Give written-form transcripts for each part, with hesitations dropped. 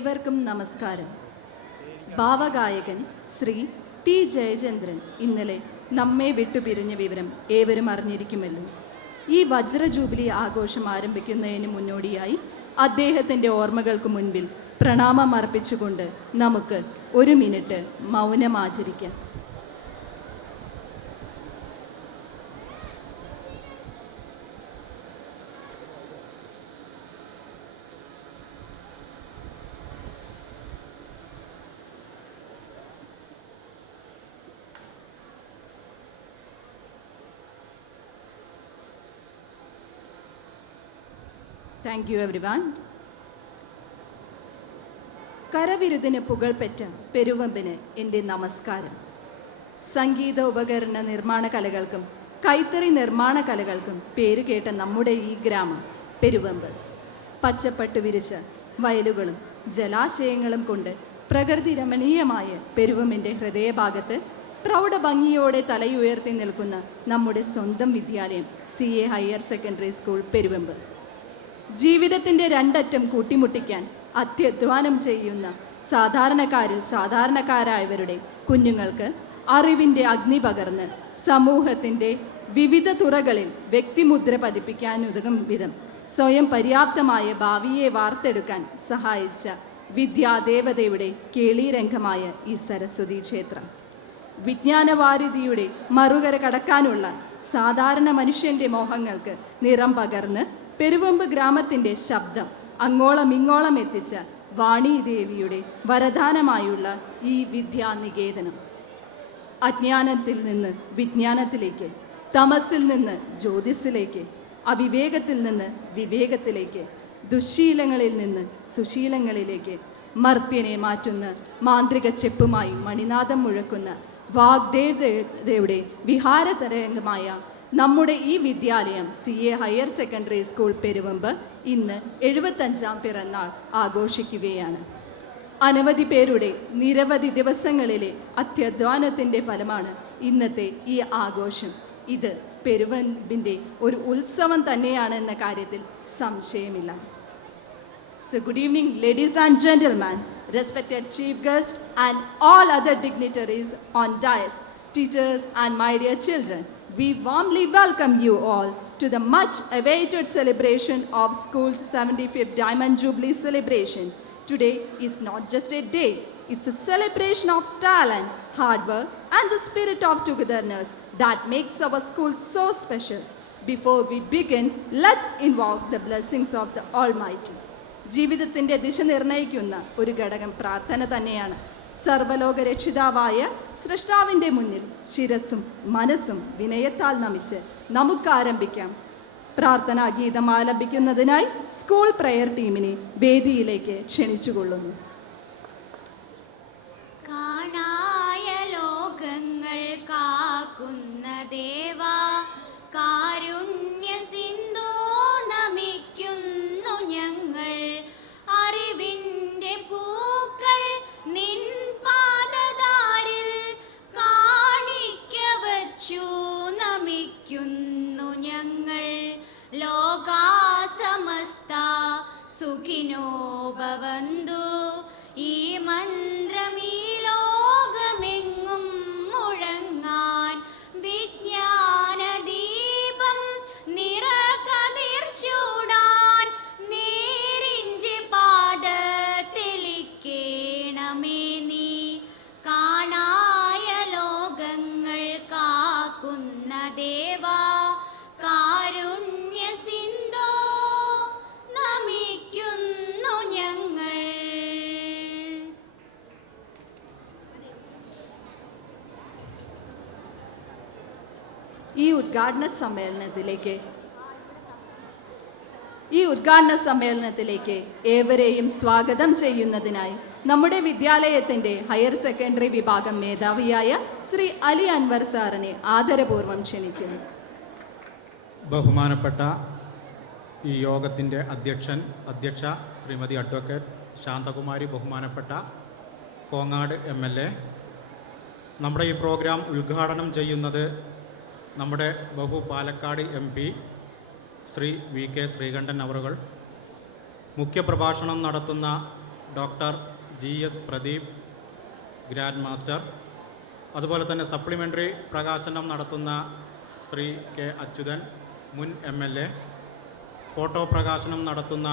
ഏവർക്കും നമസ്കാരം. ഭാവഗായകൻ ശ്രീ പി ജയചന്ദ്രൻ ഇന്നലെ നമ്മെ വിട്ടുപിരിഞ്ഞ വിവരം ഏവരും അറിഞ്ഞിരിക്കുമല്ലോ. ഈ വജ്ര ജൂബിലി ആഘോഷം ആരംഭിക്കുന്നതിന് മുന്നോടിയായി അദ്ദേഹത്തിൻ്റെ ഓർമ്മകൾക്ക് മുൻപിൽ പ്രണാമം അർപ്പിച്ചുകൊണ്ട് നമുക്ക് ഒരു മിനിറ്റ് മൗനം ആചരിക്കാം. Thank you everyone. കരവിരുതിന് പുകൾപെറ്റ പെരുവമ്പിന് എൻ്റെ നമസ്കാരം. സംഗീത ഉപകരണ നിർമ്മാണ കലകൾക്കും കൈത്തറി നിർമ്മാണ കലകൾക്കും പേരുകേട്ട നമ്മുടെ ഈ ഗ്രാമം പെരുവമ്പ് പച്ചപ്പട്ട് വിരിച്ച വയലുകളും ജലാശയങ്ങളും കൊണ്ട് പ്രകൃതി രമണീയമായ പെരുവമ്പിൻ്റെ ഹൃദയഭാഗത്ത് പ്രൗഢഭംഗിയോടെ തലയുയർത്തി നിൽക്കുന്ന നമ്മുടെ സ്വന്തം വിദ്യാലയം CA higher secondary school Peruvamba. ജീവിതത്തിൻ്റെ രണ്ടറ്റം കൂട്ടിമുട്ടിക്കാൻ അത്യധ്വാനം ചെയ്യുന്ന സാധാരണക്കാരിൽ സാധാരണക്കാരായവരുടെ കുഞ്ഞുങ്ങൾക്ക് അറിവിൻ്റെ അഗ്നി പകർന്ന് സമൂഹത്തിൻ്റെ വിവിധ തുറകളിൽ വ്യക്തിമുദ്ര പതിപ്പിക്കാനുതകും വിധം സ്വയം പര്യാപ്തമായ ഭാവിയെ വാർത്തെടുക്കാൻ സഹായിച്ച വിദ്യാദേവതയുടെ കേളീരംഗമായ ഈ സരസ്വതി ക്ഷേത്രം വിജ്ഞാനവാരിധിയുടെ മറുകര കടക്കാനുള്ള സാധാരണ മനുഷ്യൻ്റെ മോഹങ്ങൾക്ക് നിറം പകർന്ന് പെരുവമ്പ് ഗ്രാമത്തിൻ്റെ ശബ്ദം അങ്ങോളം ഇങ്ങോളം എത്തിച്ച വാണീദേവിയുടെ വരദാനമായുള്ള ഈ വിദ്യാനികേതനം അജ്ഞാനത്തിൽ നിന്ന് വിജ്ഞാനത്തിലേക്ക്, തമസിൽ നിന്ന് ജ്യോതിസിലേക്ക്, അവിവേകത്തിൽ നിന്ന് വിവേകത്തിലേക്ക്, ദുശ്ശീലങ്ങളിൽ നിന്ന് സുശീലങ്ങളിലേക്ക് മർത്യനെ മാറ്റുന്ന മാന്ത്രിക ചെപ്പുമായി മണിനാദം മുഴക്കുന്ന വാഗ്ദേവതയുടെ വിഹാരതരംഗമായ നമ്മുടെ ഈ വിദ്യാലയം CA higher secondary school Peruvamba ഇന്ന് 75ാം പിറന്നാൾ ആഘോഷിക്കുകയാണ്. അനവധി പേരുടെ നിരവധി ദിവസങ്ങളിലെ അത്യധ്വാനത്തിൻ്റെ ഫലമാണ് ഇന്നത്തെ ഈ ആഘോഷം. ഇത് പെരുവമ്പിൻ്റെ ഒരു ഉത്സവം തന്നെയാണെന്ന കാര്യത്തിൽ സംശയമില്ല. So good evening, ladies and gentlemen, respected chief guest and all other dignitaries on dais, teachers and my dear children. We warmly welcome you all to the much awaited celebration of school's 75th Diamond Jubilee celebration. Today is not just a day, it's a celebration of talent, hard work and the spirit of togetherness that makes our school so special. Before we begin, let's invoke the blessings of the Almighty. ജീവിതത്തിൻ്റെ ദിശ നിർണ്ണയിക്കുന്ന ഒരു ഘടകം പ്രാർത്ഥന തന്നെയാണ്. സർവലോക രക്ഷിതാവായ സൃഷ്ടാവിൻ്റെ മുന്നിൽ ശിരസും മനസ്സും വിനയത്താൽ നമിച്ച് നമുക്ക് ആരംഭിക്കാം. പ്രാർത്ഥനാ ഗീതം ആലപിക്കുന്നതിനായി സ്കൂൾ പ്രയർ ടീമിനെ വേദിയിലേക്ക് ക്ഷണിച്ചുകൊള്ളുന്നു. കാണായ ലോകങ്ങൾ കാക്കുന്ന ദേവാ, കാരുണ്യ സിന്ധു നമിക്കുന്നു ഞങ്ങൾ. അറിവിൻ്റെ പൂക്കൾ നിൻ പാദദാരിൽ കാണിക്ക വച്ചു നമിക്കുന്നു ഞങ്ങൾ. ലോകാസമസ്ത സുഖിനോ ഭവന്തു, ഈ മന്ത്രം ഈ ലോകമെങ്ങും മുഴങ്ങാൻ. വിജ്ഞാനദീപം നിറകതിർ ചൂടാൻ, നേരിൻ്റെ പാത തെളിക്കേണമേ നീ. കാണായ ലോകങ്ങൾ കാക്കുന്ന ദേവാ, കാരുണ്യ സിന്ധു നമിക്കുന്നു ഞങ്ങൾ. ഈ ഉദ്ഘാടന സമ്മേളനത്തിലേക്ക് ഏവരെയും സ്വാഗതം ചെയ്യുന്നതിനായി നമ്മുടെ വിദ്യാലയത്തിൻ്റെ ഹയർ സെക്കൻഡറി വിഭാഗം മേധാവിയായ ശ്രീ അലി അൻവർ സാറിനെ ആദരപൂർവ്വം ക്ഷണിക്കുന്നു. ബഹുമാനപ്പെട്ട ഈ യോഗത്തിൻ്റെ അധ്യക്ഷ ശ്രീമതി അഡ്വക്കേറ്റ് ശാന്തകുമാരി, ബഹുമാനപ്പെട്ട കോങ്ങാട് MLA, നമ്മുടെ ഈ പ്രോഗ്രാം ഉദ്ഘാടനം ചെയ്യുന്നത് നമ്മുടെ പാലക്കാട് MP ശ്രീ VK ശ്രീകണ്ഠൻ അവറുകൾ, മുഖ്യപ്രഭാഷണം നടത്തുന്ന doctor GS Pradeep grand master, അതുപോലെ തന്നെ സപ്ലിമെൻ്ററി പ്രകാശനം നടത്തുന്ന ശ്രീ K അച്യുതൻ മുൻ MLA, ഫോട്ടോ പ്രകാശനം നടത്തുന്ന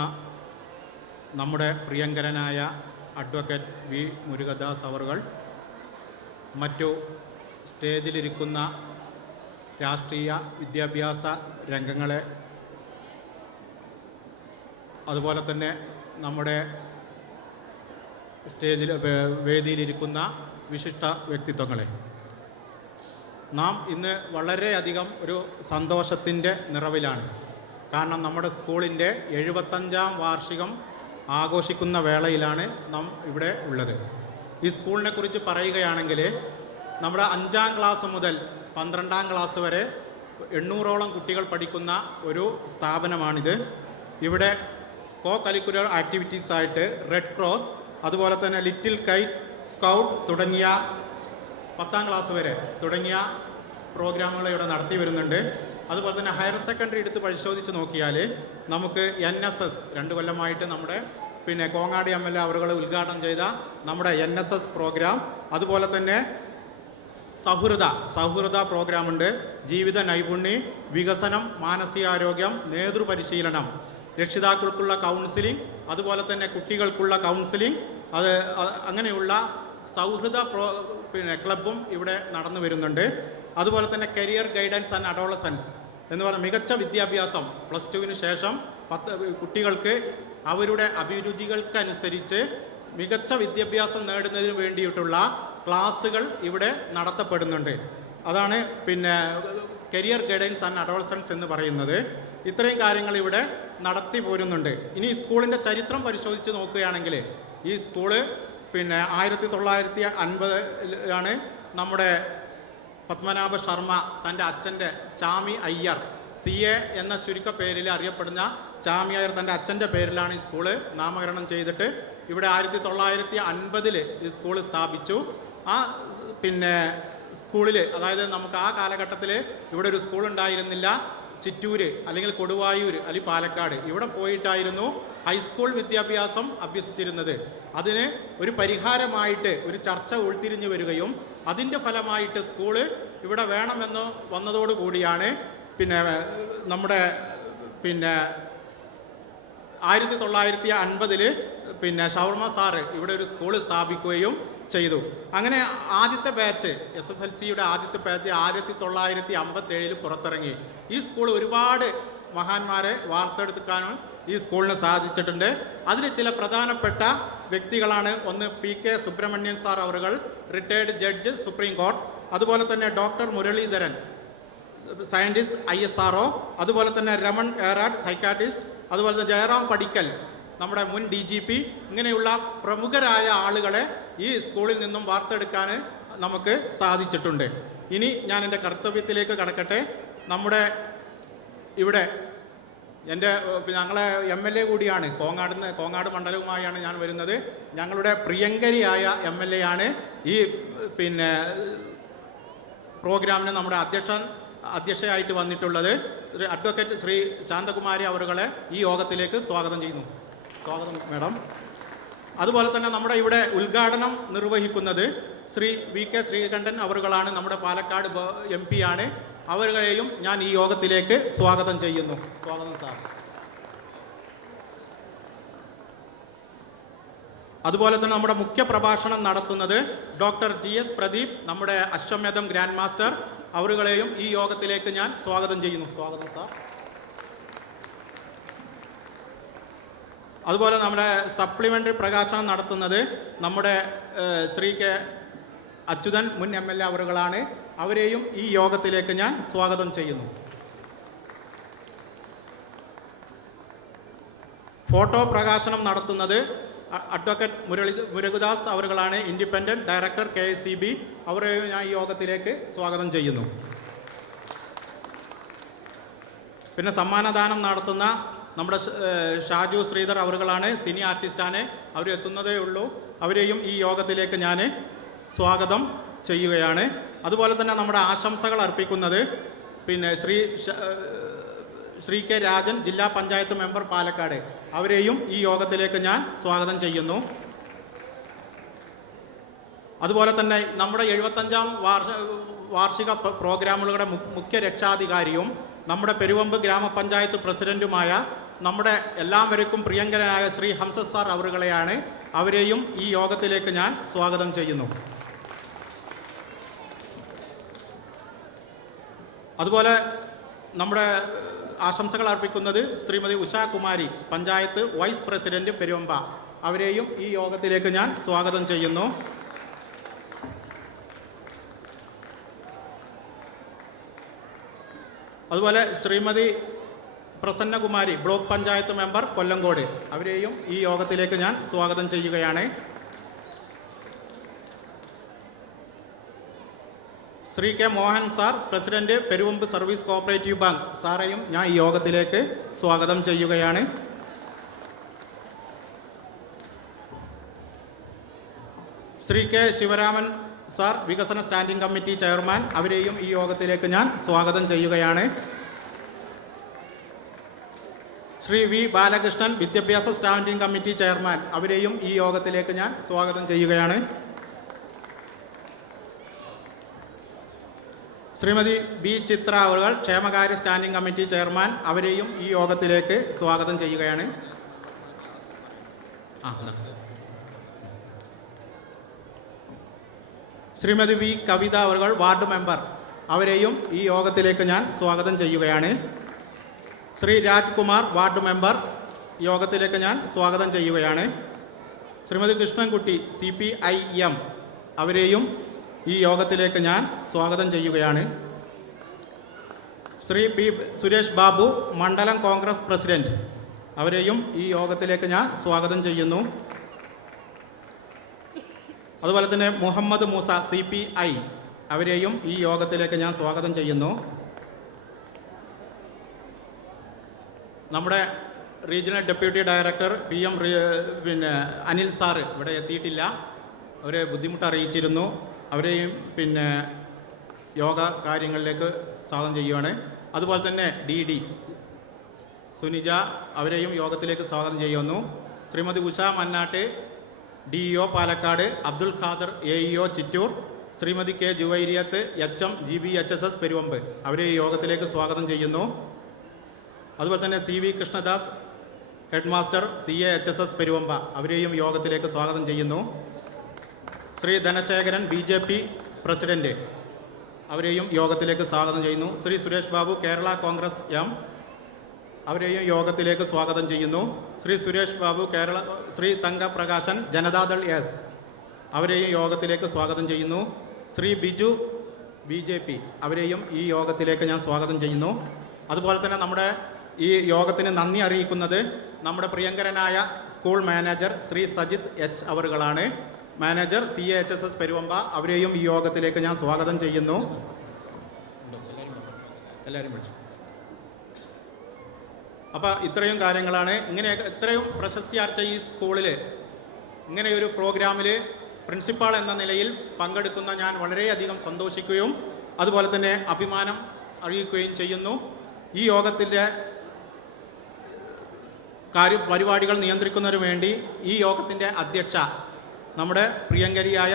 നമ്മുടെ പ്രിയങ്കരനായ അഡ്വക്കേറ്റ് V മുരുകദാസ് അവറുകൾ, മറ്റു സ്റ്റേജിലിരിക്കുന്ന രാഷ്ട്രീയ വിദ്യാഭ്യാസ രംഗങ്ങളെ, അതുപോലെ തന്നെ നമ്മുടെ വേദിയിലിരിക്കുന്ന വിശിഷ്ട വ്യക്തിത്വങ്ങളെ, നാം ഇന്ന് വളരെയധികം ഒരു സന്തോഷത്തിൻ്റെ നിറവിലാണ്. കാരണം നമ്മുടെ സ്കൂളിൻ്റെ 75ാം വാർഷികം ആഘോഷിക്കുന്ന വേളയിലാണ് നാം ഇവിടെ ഉള്ളത്. ഈ സ്കൂളിനെ കുറിച്ച് പറയുകയാണെങ്കിൽ നമ്മുടെ 5ാം ക്ലാസ് മുതൽ 12ാം ക്ലാസ് വരെ 800ഓളം കുട്ടികൾ പഠിക്കുന്ന ഒരു സ്ഥാപനമാണിത്. ഇവിടെ കരിക്കുലർ ആക്ടിവിറ്റീസായിട്ട് റെഡ് ക്രോസ്, അതുപോലെ തന്നെ ലിറ്റിൽ കൈറ്റ്, സ്കൗട്ട് തുടങ്ങിയ 10ാം ക്ലാസ് വരെ തുടങ്ങിയ പ്രോഗ്രാമുകൾ ഇവിടെ നടത്തി വരുന്നുണ്ട്. അതുപോലെ തന്നെ ഹയർ സെക്കൻഡറി എടുത്ത് പരിശോധിച്ച് നോക്കിയാൽ നമുക്ക് NSS 2 കൊല്ലമായിട്ട് നമ്മുടെ കോങ്ങാട് MLA അവരുകൾ ഉദ്ഘാടനം ചെയ്ത നമ്മുടെ NSS പ്രോഗ്രാം, അതുപോലെ തന്നെ സൗഹൃദ പ്രോഗ്രാമുണ്ട്. ജീവിത നൈപുണ്യം, വികസനം, മാനസികാരോഗ്യം, നേതൃപരിശീലനം, രക്ഷിതാക്കൾക്കുള്ള കൗൺസിലിംഗ്, അതുപോലെ തന്നെ കുട്ടികൾക്കുള്ള കൗൺസിലിംഗ്, അങ്ങനെയുള്ള സൗഹൃദ ക്ലബും ഇവിടെ നടന്നു വരുന്നുണ്ട്. അതുപോലെ തന്നെ കരിയർ ഗൈഡൻസ് ആൻഡ് അഡോളസൻസ് എന്ന് പറഞ്ഞ മികച്ച വിദ്യാഭ്യാസം +2 ശേഷം കുട്ടികൾക്ക് അവരുടെ അഭിരുചികൾക്കനുസരിച്ച് മികച്ച വിദ്യാഭ്യാസം നേടുന്നതിന് വേണ്ടിയിട്ടുള്ള ക്ലാസ്സുകൾ ഇവിടെ നടത്തപ്പെടുന്നുണ്ട്. അതാണ് കരിയർ ഗൈഡൻസ് ആൻഡ് അഡോളസൻസ് എന്ന് പറയുന്നത്. ഇത്രയും കാര്യങ്ങൾ ഇവിടെ നടത്തി പോരുന്നുണ്ട്. ഇനി സ്കൂളിൻ്റെ ചരിത്രം പരിശോധിച്ച് നോക്കുകയാണെങ്കിൽ ഈ സ്കൂള് 1950 നമ്മുടെ പത്മനാഭ ശർമ്മ തൻ്റെ അച്ഛൻ്റെ ചാമി അയ്യർ, CA എന്ന ചുരുക്ക പേരിൽ അറിയപ്പെടുന്ന ചാമി അയ്യർ തൻ്റെ അച്ഛൻ്റെ പേരിലാണ് ഈ സ്കൂള് നാമകരണം ചെയ്തിട്ട് ഇവിടെ 1950 ഈ സ്കൂൾ സ്ഥാപിച്ചു. ആ സ്കൂളിൽ, അതായത് നമുക്ക് ആ കാലഘട്ടത്തിൽ ഇവിടെ ഒരു സ്കൂൾ ഉണ്ടായിരുന്നില്ല. ചിറ്റൂര് അല്ലെങ്കിൽ കൊടുവായൂർ അല്ലെങ്കിൽ പാലക്കാട് ഇവിടെ പോയിട്ടായിരുന്നു ഹൈസ്കൂൾ വിദ്യാഭ്യാസം അഭ്യസിച്ചിരുന്നത്. അതിന് ഒരു പരിഹാരമായിട്ട് ഒരു ചർച്ച ഉൾത്തിരിഞ്ഞു വരികയും അതിൻ്റെ ഫലമായിട്ട് സ്കൂള് ഇവിടെ വേണമെന്ന് വന്നതോടുകൂടിയാണ് നമ്മുടെ 1950 ഷവർമ സാറ് ഇവിടെ ഒരു സ്കൂള് സ്ഥാപിക്കുകയും ചെയ്തു. അങ്ങനെ ആദ്യത്തെ ബാച്ച് SSLCയുടെ ആദ്യത്തെ ബാച്ച് 1957 പുറത്തിറങ്ങി. ഈ സ്കൂൾ ഒരുപാട് മഹാന്മാരെ വാർത്തെടുക്കാനും ഈ സ്കൂളിന് സാധിച്ചിട്ടുണ്ട്. അതിൽ ചില പ്രധാനപ്പെട്ട വ്യക്തികളാണ് ഒന്ന് PK സുബ്രഹ്മണ്യൻ സാർ അവറുകൾ, റിട്ടയർഡ് ജഡ്ജ് സുപ്രീം കോർട്ട്, അതുപോലെ തന്നെ ഡോക്ടർ മുരളീധരൻ സയൻറ്റിസ്റ്റ് ISRO, അതുപോലെ തന്നെ രമൺ ഏറാട്ട് സൈക്കാട്രിസ്റ്റ്, അതുപോലെ തന്നെ ജയറാം പടിക്കൽ നമ്മുടെ മുൻ DGP, ഇങ്ങനെയുള്ള പ്രമുഖരായ ആളുകളെ ഈ സ്കൂളിൽ നിന്നും വാർത്തെടുക്കാൻ നമുക്ക് സാധിച്ചിട്ടുണ്ട്. ഇനി ഞാൻ എൻ്റെ കർത്തവ്യത്തിലേക്ക് കടക്കട്ടെ. നമ്മുടെ ഇവിടെ ഞങ്ങളെ MLA കൂടിയാണ്, കോങ്ങാട് മണ്ഡലവുമായാണ് ഞാൻ വരുന്നത്. ഞങ്ങളുടെ പ്രിയങ്കരിയായ MLA ആണ് ഈ പ്രോഗ്രാമിന് നമ്മുടെ അധ്യക്ഷയായിട്ട് വന്നിട്ടുള്ളത്. അഡ്വക്കേറ്റ് ശ്രീ ശാന്തകുമാരി അവരുകളെ ഈ യോഗത്തിലേക്ക് സ്വാഗതം ചെയ്യുന്നു. സ്വാഗതം മാഡം. അതുപോലെ തന്നെ നമ്മുടെ ഇവിടെ ഉദ്ഘാടനം നിർവഹിക്കുന്നത് ശ്രീ VK ശ്രീകണ്ഠൻ അവരുകളാണ്, നമ്മുടെ പാലക്കാട് MP ആണ്. അവരുകളെയും ഞാൻ ഈ യോഗത്തിലേക്ക് സ്വാഗതം ചെയ്യുന്നു. സ്വാഗതം സാർ. അതുപോലെ തന്നെ നമ്മുടെ മുഖ്യ പ്രഭാഷണം നടത്തുന്നത് ഡോക്ടർ GS പ്രദീപ്, നമ്മുടെ അശ്വമേധം ഗ്രാൻഡ് മാസ്റ്റർ. അവരുകളെയും ഈ യോഗത്തിലേക്ക് ഞാൻ സ്വാഗതം ചെയ്യുന്നു. സ്വാഗതം സാർ. അതുപോലെ നമ്മുടെ സപ്ലിമെൻ്ററി പ്രകാശനം നടത്തുന്നത് നമ്മുടെ ശ്രീ K അച്യുതൻ മുൻ MLA അവരുകളാണ്. അവരെയും ഈ യോഗത്തിലേക്ക് ഞാൻ സ്വാഗതം ചെയ്യുന്നു. ഫോട്ടോ പ്രകാശനം നടത്തുന്നത് അഡ്വക്കേറ്റ് മുരുകദാസ് അവരുകളാണ്, ഇൻഡിപെൻഡൻറ്റ് ഡയറക്ടർ KSCB. അവരെയും ഞാൻ ഈ യോഗത്തിലേക്ക് സ്വാഗതം ചെയ്യുന്നു. പിന്നെ സമ്മാനദാനം നടത്തുന്ന നമ്മുടെ ഷാജു ശ്രീധർ അവരുകളാണ്, സിനി ആർട്ടിസ്റ്റാണ്. അവർ എത്തുന്നതേ ഉള്ളൂ. അവരെയും ഈ യോഗത്തിലേക്ക് ഞാൻ സ്വാഗതം ചെയ്യുകയാണ്. അതുപോലെ തന്നെ നമ്മുടെ ആശംസകൾ അർപ്പിക്കുന്നത് ശ്രീ K രാജൻ, ജില്ലാ പഞ്ചായത്ത് മെമ്പർ പാലക്കാട്. അവരെയും ഈ യോഗത്തിലേക്ക് ഞാൻ സ്വാഗതം ചെയ്യുന്നു. അതുപോലെ തന്നെ നമ്മുടെ 75-ാം വാർഷിക പ്രോഗ്രാമുകളുടെ മുഖ്യ രക്ഷാധികാരിയും നമ്മുടെ പെരുവമ്പ് ഗ്രാമപഞ്ചായത്ത് പ്രസിഡന്റുമായ നമ്മുടെ എല്ലാവർക്കും പ്രിയങ്കരനായ ശ്രീ ഹംസ സാർ അവരുകളെയാണ്. അവരെയും ഈ യോഗത്തിലേക്ക് ഞാൻ സ്വാഗതം ചെയ്യുന്നു. അതുപോലെ നമ്മുടെ ആശംസകൾ അർപ്പിക്കുന്നത് ശ്രീമതി ഉഷാകുമാരി, പഞ്ചായത്ത് വൈസ് പ്രസിഡന്റ് പെരുവമ്പ. അവരെയും ഈ യോഗത്തിലേക്ക് ഞാൻ സ്വാഗതം ചെയ്യുന്നു. അതുപോലെ ശ്രീമതി പ്രസന്നകുമാരി, ബ്ലോക്ക് പഞ്ചായത്ത് മെമ്പർ കൊല്ലങ്കോട്. അവരെയും ഈ യോഗത്തിലേക്ക് ഞാൻ സ്വാഗതം ചെയ്യുകയാണ്. Shri K Mohan sir, president Peruvemba service cooperative bank. സാറേയും ഞാൻ ഈ യോഗത്തിലേക്ക് സ്വാഗതം ചെയ്യുകയാണ്. ശ്രീ കെ ശിവരാമൻ സാർ, വികസന സ്റ്റാൻഡിംഗ് കമ്മിറ്റി ചെയർമാൻ. അവരെയും ഈ യോഗത്തിലേക്ക് ഞാൻ സ്വാഗതം ചെയ്യുകയാണ്. ശ്രീ വി ബാലകൃഷ്ണൻ, വിദ്യാഭ്യാസ സ്റ്റാൻഡിംഗ് കമ്മിറ്റി ചെയർമാൻ. അവരെയും ഈ യോഗത്തിലേക്ക് ഞാൻ സ്വാഗതം ചെയ്യുകയാണ്. ശ്രീമതി ബി ചിത്ര അവർ, ക്ഷേമകാര്യ സ്റ്റാൻഡിംഗ് കമ്മിറ്റി ചെയർമാൻ. അവരെയും ഈ യോഗത്തിലേക്ക് സ്വാഗതം ചെയ്യുകയാണ്. ശ്രീമതി വി കവിത അവർ, വാർഡ് മെമ്പർ. അവരെയും ഈ യോഗത്തിലേക്ക് ഞാൻ സ്വാഗതം ചെയ്യുകയാണ്. Shri Rajkumar, ward member. യോഗത്തിലേക്ക് ഞാൻ സ്വാഗതം ചെയ്യുകയാണ്. ശ്രീമതി കൃഷ്ണൻകുട്ടി, CPIM. അവരെയും ഈ യോഗത്തിലേക്ക് ഞാൻ സ്വാഗതം ചെയ്യുകയാണ്. ശ്രീ പി സുരേഷ് ബാബു, മണ്ഡലം കോൺഗ്രസ് പ്രസിഡന്റ്. അവരെയും ഈ യോഗത്തിലേക്ക് ഞാൻ സ്വാഗതം ചെയ്യുന്നു. അതുപോലെ തന്നെ മുഹമ്മദ് മൂസ, CPI. അവരെയും ഈ യോഗത്തിലേക്ക് ഞാൻ സ്വാഗതം ചെയ്യുന്നു. നമ്മുടെ regional deputy director PM Anil sir ഇവിടെ എത്തിയിട്ടില്ല. അവരെ ബുദ്ധിമുട്ട് അറിയിച്ചിരുന്നു. അവരെയും യോഗ കാര്യങ്ങളിലേക്ക് സ്വാഗതം ചെയ്യുകയാണ്. അതുപോലെ തന്നെ DD സുനിജ, അവരെയും യോഗത്തിലേക്ക് സ്വാഗതം ചെയ്യുന്നു. Shrimati Usha മന്നാട്ട്, DEO Palakkad. Abdul Khader, AEO Chittur. Shrimati K ജുവൈരിയത്ത്, HM GBHSS Peruvamba. അവരെ ഈ യോഗത്തിലേക്ക് സ്വാഗതം ചെയ്യുന്നു. അതുപോലെ തന്നെ CV Krishnadas, head master, CAHSS Peruvemba. അവരെയും യോഗത്തിലേക്ക് സ്വാഗതം ചെയ്യുന്നു. Shri Dhanasekharan, BJP president. അവരെയും യോഗത്തിലേക്ക് സ്വാഗതം ചെയ്യുന്നു. ശ്രീ സുരേഷ് ബാബു, കേരള കോൺഗ്രസ് M. അവരെയും യോഗത്തിലേക്ക് സ്വാഗതം ചെയ്യുന്നു. ശ്രീ സുരേഷ് ബാബു, ശ്രീ തങ്കപ്രകാശൻ, ജനതാദൾ S. അവരെയും യോഗത്തിലേക്ക് സ്വാഗതം ചെയ്യുന്നു. ശ്രീ ബിജു, BJP. അവരെയും ഈ യോഗത്തിലേക്ക് ഞാൻ സ്വാഗതം ചെയ്യുന്നു. അതുപോലെ തന്നെ നമ്മുടെ ഈ യോഗത്തിന് നന്ദി അറിയിക്കുന്നത് നമ്മുടെ പ്രിയങ്കരനായ school manager Shri Sajith H അവറുകളാണ്. Manager CAHSS Peruvemba. അവരെയും ഈ യോഗത്തിലേക്ക് ഞാൻ സ്വാഗതം ചെയ്യുന്നു. എല്ലാവരും വിളിച്ചു. അപ്പോൾ ഇത്രയും കാര്യങ്ങളാണ്. ഇത്രയും പ്രശസ്തി ആർച്ച ഈ സ്കൂളിൽ ഇങ്ങനെയൊരു പ്രോഗ്രാമിൽ പ്രിൻസിപ്പാൾ എന്ന നിലയിൽ പങ്കെടുക്കുന്ന ഞാൻ വളരെയധികം സന്തോഷിക്കുകയും അതുപോലെ തന്നെ അഭിമാനം അറിയിക്കുകയും ചെയ്യുന്നു. ഈ യോഗത്തിൻ്റെ പരിപാടികൾ നിയന്ത്രിക്കുന്നതിന് വേണ്ടി ഈ യോഗത്തിൻ്റെ അധ്യക്ഷ നമ്മുടെ പ്രിയങ്കരിയായ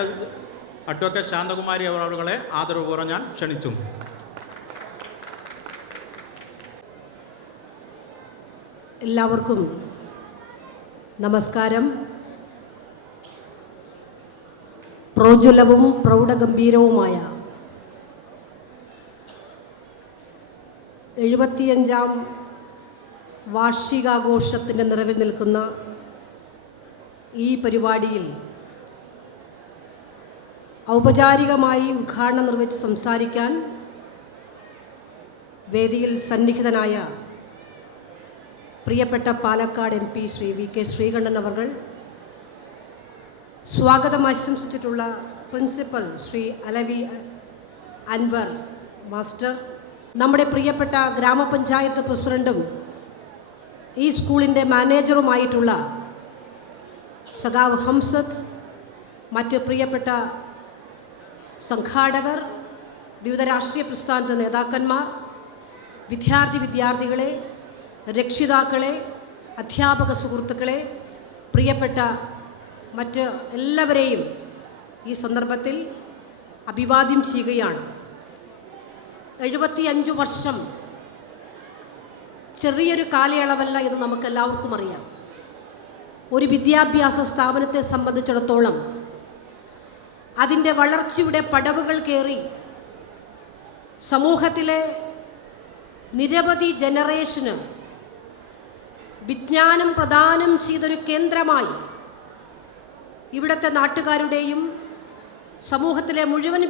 അഡ്വക്കേറ്റ് ശാന്തകുമാരി അവരുകളെ ആദരപൂർവ്വം ഞാൻ ക്ഷണിച്ചു. എല്ലാവർക്കും നമസ്കാരം. പ്രോജ്വലവും പ്രൗഢഗംഭീരവുമായ 75-ാം വാർഷികാഘോഷത്തിൻ്റെ നിറവിൽ നിൽക്കുന്ന ഈ പരിപാടിയിൽ ഔപചാരികമായി ഉദ്ഘാടനം നിർവഹിച്ച് സംസാരിക്കാൻ വേദിയിൽ സന്നിഹിതനായ പ്രിയപ്പെട്ട പാലക്കാട് MP ശ്രീ VK ശ്രീകണ്ഠൻ അവർ, സ്വാഗതം ആശംസിച്ചിട്ടുള്ള പ്രിൻസിപ്പൽ ശ്രീ അലവി അൻവർ മാസ്റ്റർ, നമ്മുടെ പ്രിയപ്പെട്ട ഗ്രാമപഞ്ചായത്ത് പ്രസിഡൻറ്റും ഈ സ്കൂളിൻ്റെ മാനേജറുമായിട്ടുള്ള സഖാവ് ഹംസത്ത്, മറ്റ് പ്രിയപ്പെട്ട സംഘാടകർ, വിവിധ രാഷ്ട്രീയ പ്രസ്ഥാനത്തെ നേതാക്കന്മാർ, വിദ്യാർത്ഥികളെ, രക്ഷിതാക്കളെ, അധ്യാപക സുഹൃത്തുക്കളെ, പ്രിയപ്പെട്ട മറ്റ് എല്ലാവരെയും ഈ സന്ദർഭത്തിൽ അഭിവാദ്യം ചെയ്യുകയാണ്. 75 വർഷം ചെറിയൊരു കാലയളവല്ല എന്ന് നമുക്കെല്ലാവർക്കും അറിയാം. ഒരു വിദ്യാഭ്യാസ സ്ഥാപനത്തെ സംബന്ധിച്ചിടത്തോളം അതിൻ്റെ വളർച്ചയുടെ പടവുകൾ കയറി സമൂഹത്തിലെ നിരവധി ജനറേഷന് വിജ്ഞാനം പ്രദാനം ചെയ്തൊരു കേന്ദ്രമായി ഇവിടുത്തെ നാട്ടുകാരുടെയും സമൂഹത്തിലെ മുഴുവൻ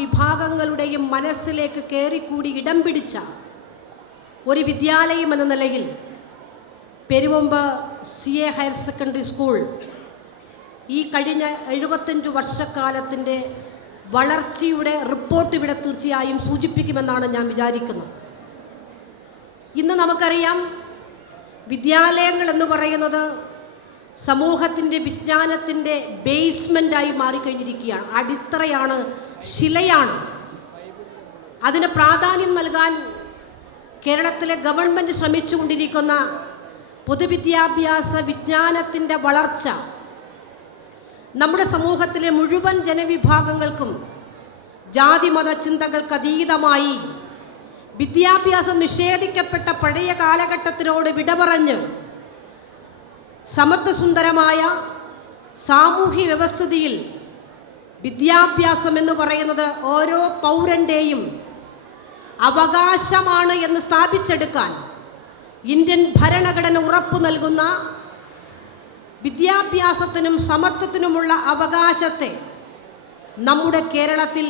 വിഭാഗങ്ങളുടെയും മനസ്സിലേക്ക് കയറിക്കൂടി ഇടം പിടിച്ച ഒരു വിദ്യാലയം എന്ന നിലയിൽ Peruvamba CA higher secondary school ഈ കഴിഞ്ഞ 75 വർഷക്കാലത്തിൻ്റെ വളർച്ചയുടെ റിപ്പോർട്ട് ഇവിടെ തീർച്ചയായും സൂചിപ്പിക്കുമെന്നാണ് ഞാൻ വിചാരിക്കുന്നത്. ഇന്ന് നമുക്കറിയാം, വിദ്യാലയങ്ങൾ എന്ന് പറയുന്നത് സമൂഹത്തിൻ്റെ വിജ്ഞാനത്തിൻ്റെ ബേസ്മെൻ്റായി മാറിക്കഴിഞ്ഞിരിക്കുകയാണ്. അടിത്തറയാണ്, ശിലയാണ്. അതിന് പ്രാധാന്യം നൽകാൻ കേരളത്തിലെ ഗവൺമെൻറ് ശ്രമിച്ചുകൊണ്ടിരിക്കുന്ന പൊതുവിദ്യാഭ്യാസ വിജ്ഞാനത്തിൻ്റെ വളർച്ച നമ്മുടെ സമൂഹത്തിലെ മുഴുവൻ ജനവിഭാഗങ്ങൾക്കും ജാതിമത ചിന്തകൾക്ക് അതീതമായി വിദ്യാഭ്യാസം നിഷേധിക്കപ്പെട്ട പഴയ കാലഘട്ടത്തിനോട് വിട പറഞ്ഞ് സമത്വസുന്ദരമായ സാമൂഹ്യ വ്യവസ്ഥിതിയിൽ വിദ്യാഭ്യാസം എന്ന് പറയുന്നത് ഓരോ പൗരൻ്റെയും അവകാശമാണ് എന്ന് സ്ഥാപിച്ചെടുക്കാൻ ഇന്ത്യൻ ഭരണഘടന ഉറപ്പു നൽകുന്ന വിദ്യാഭ്യാസത്തിനും സമത്വത്തിനുമുള്ള അവകാശത്തെ നമ്മുടെ കേരളത്തിൽ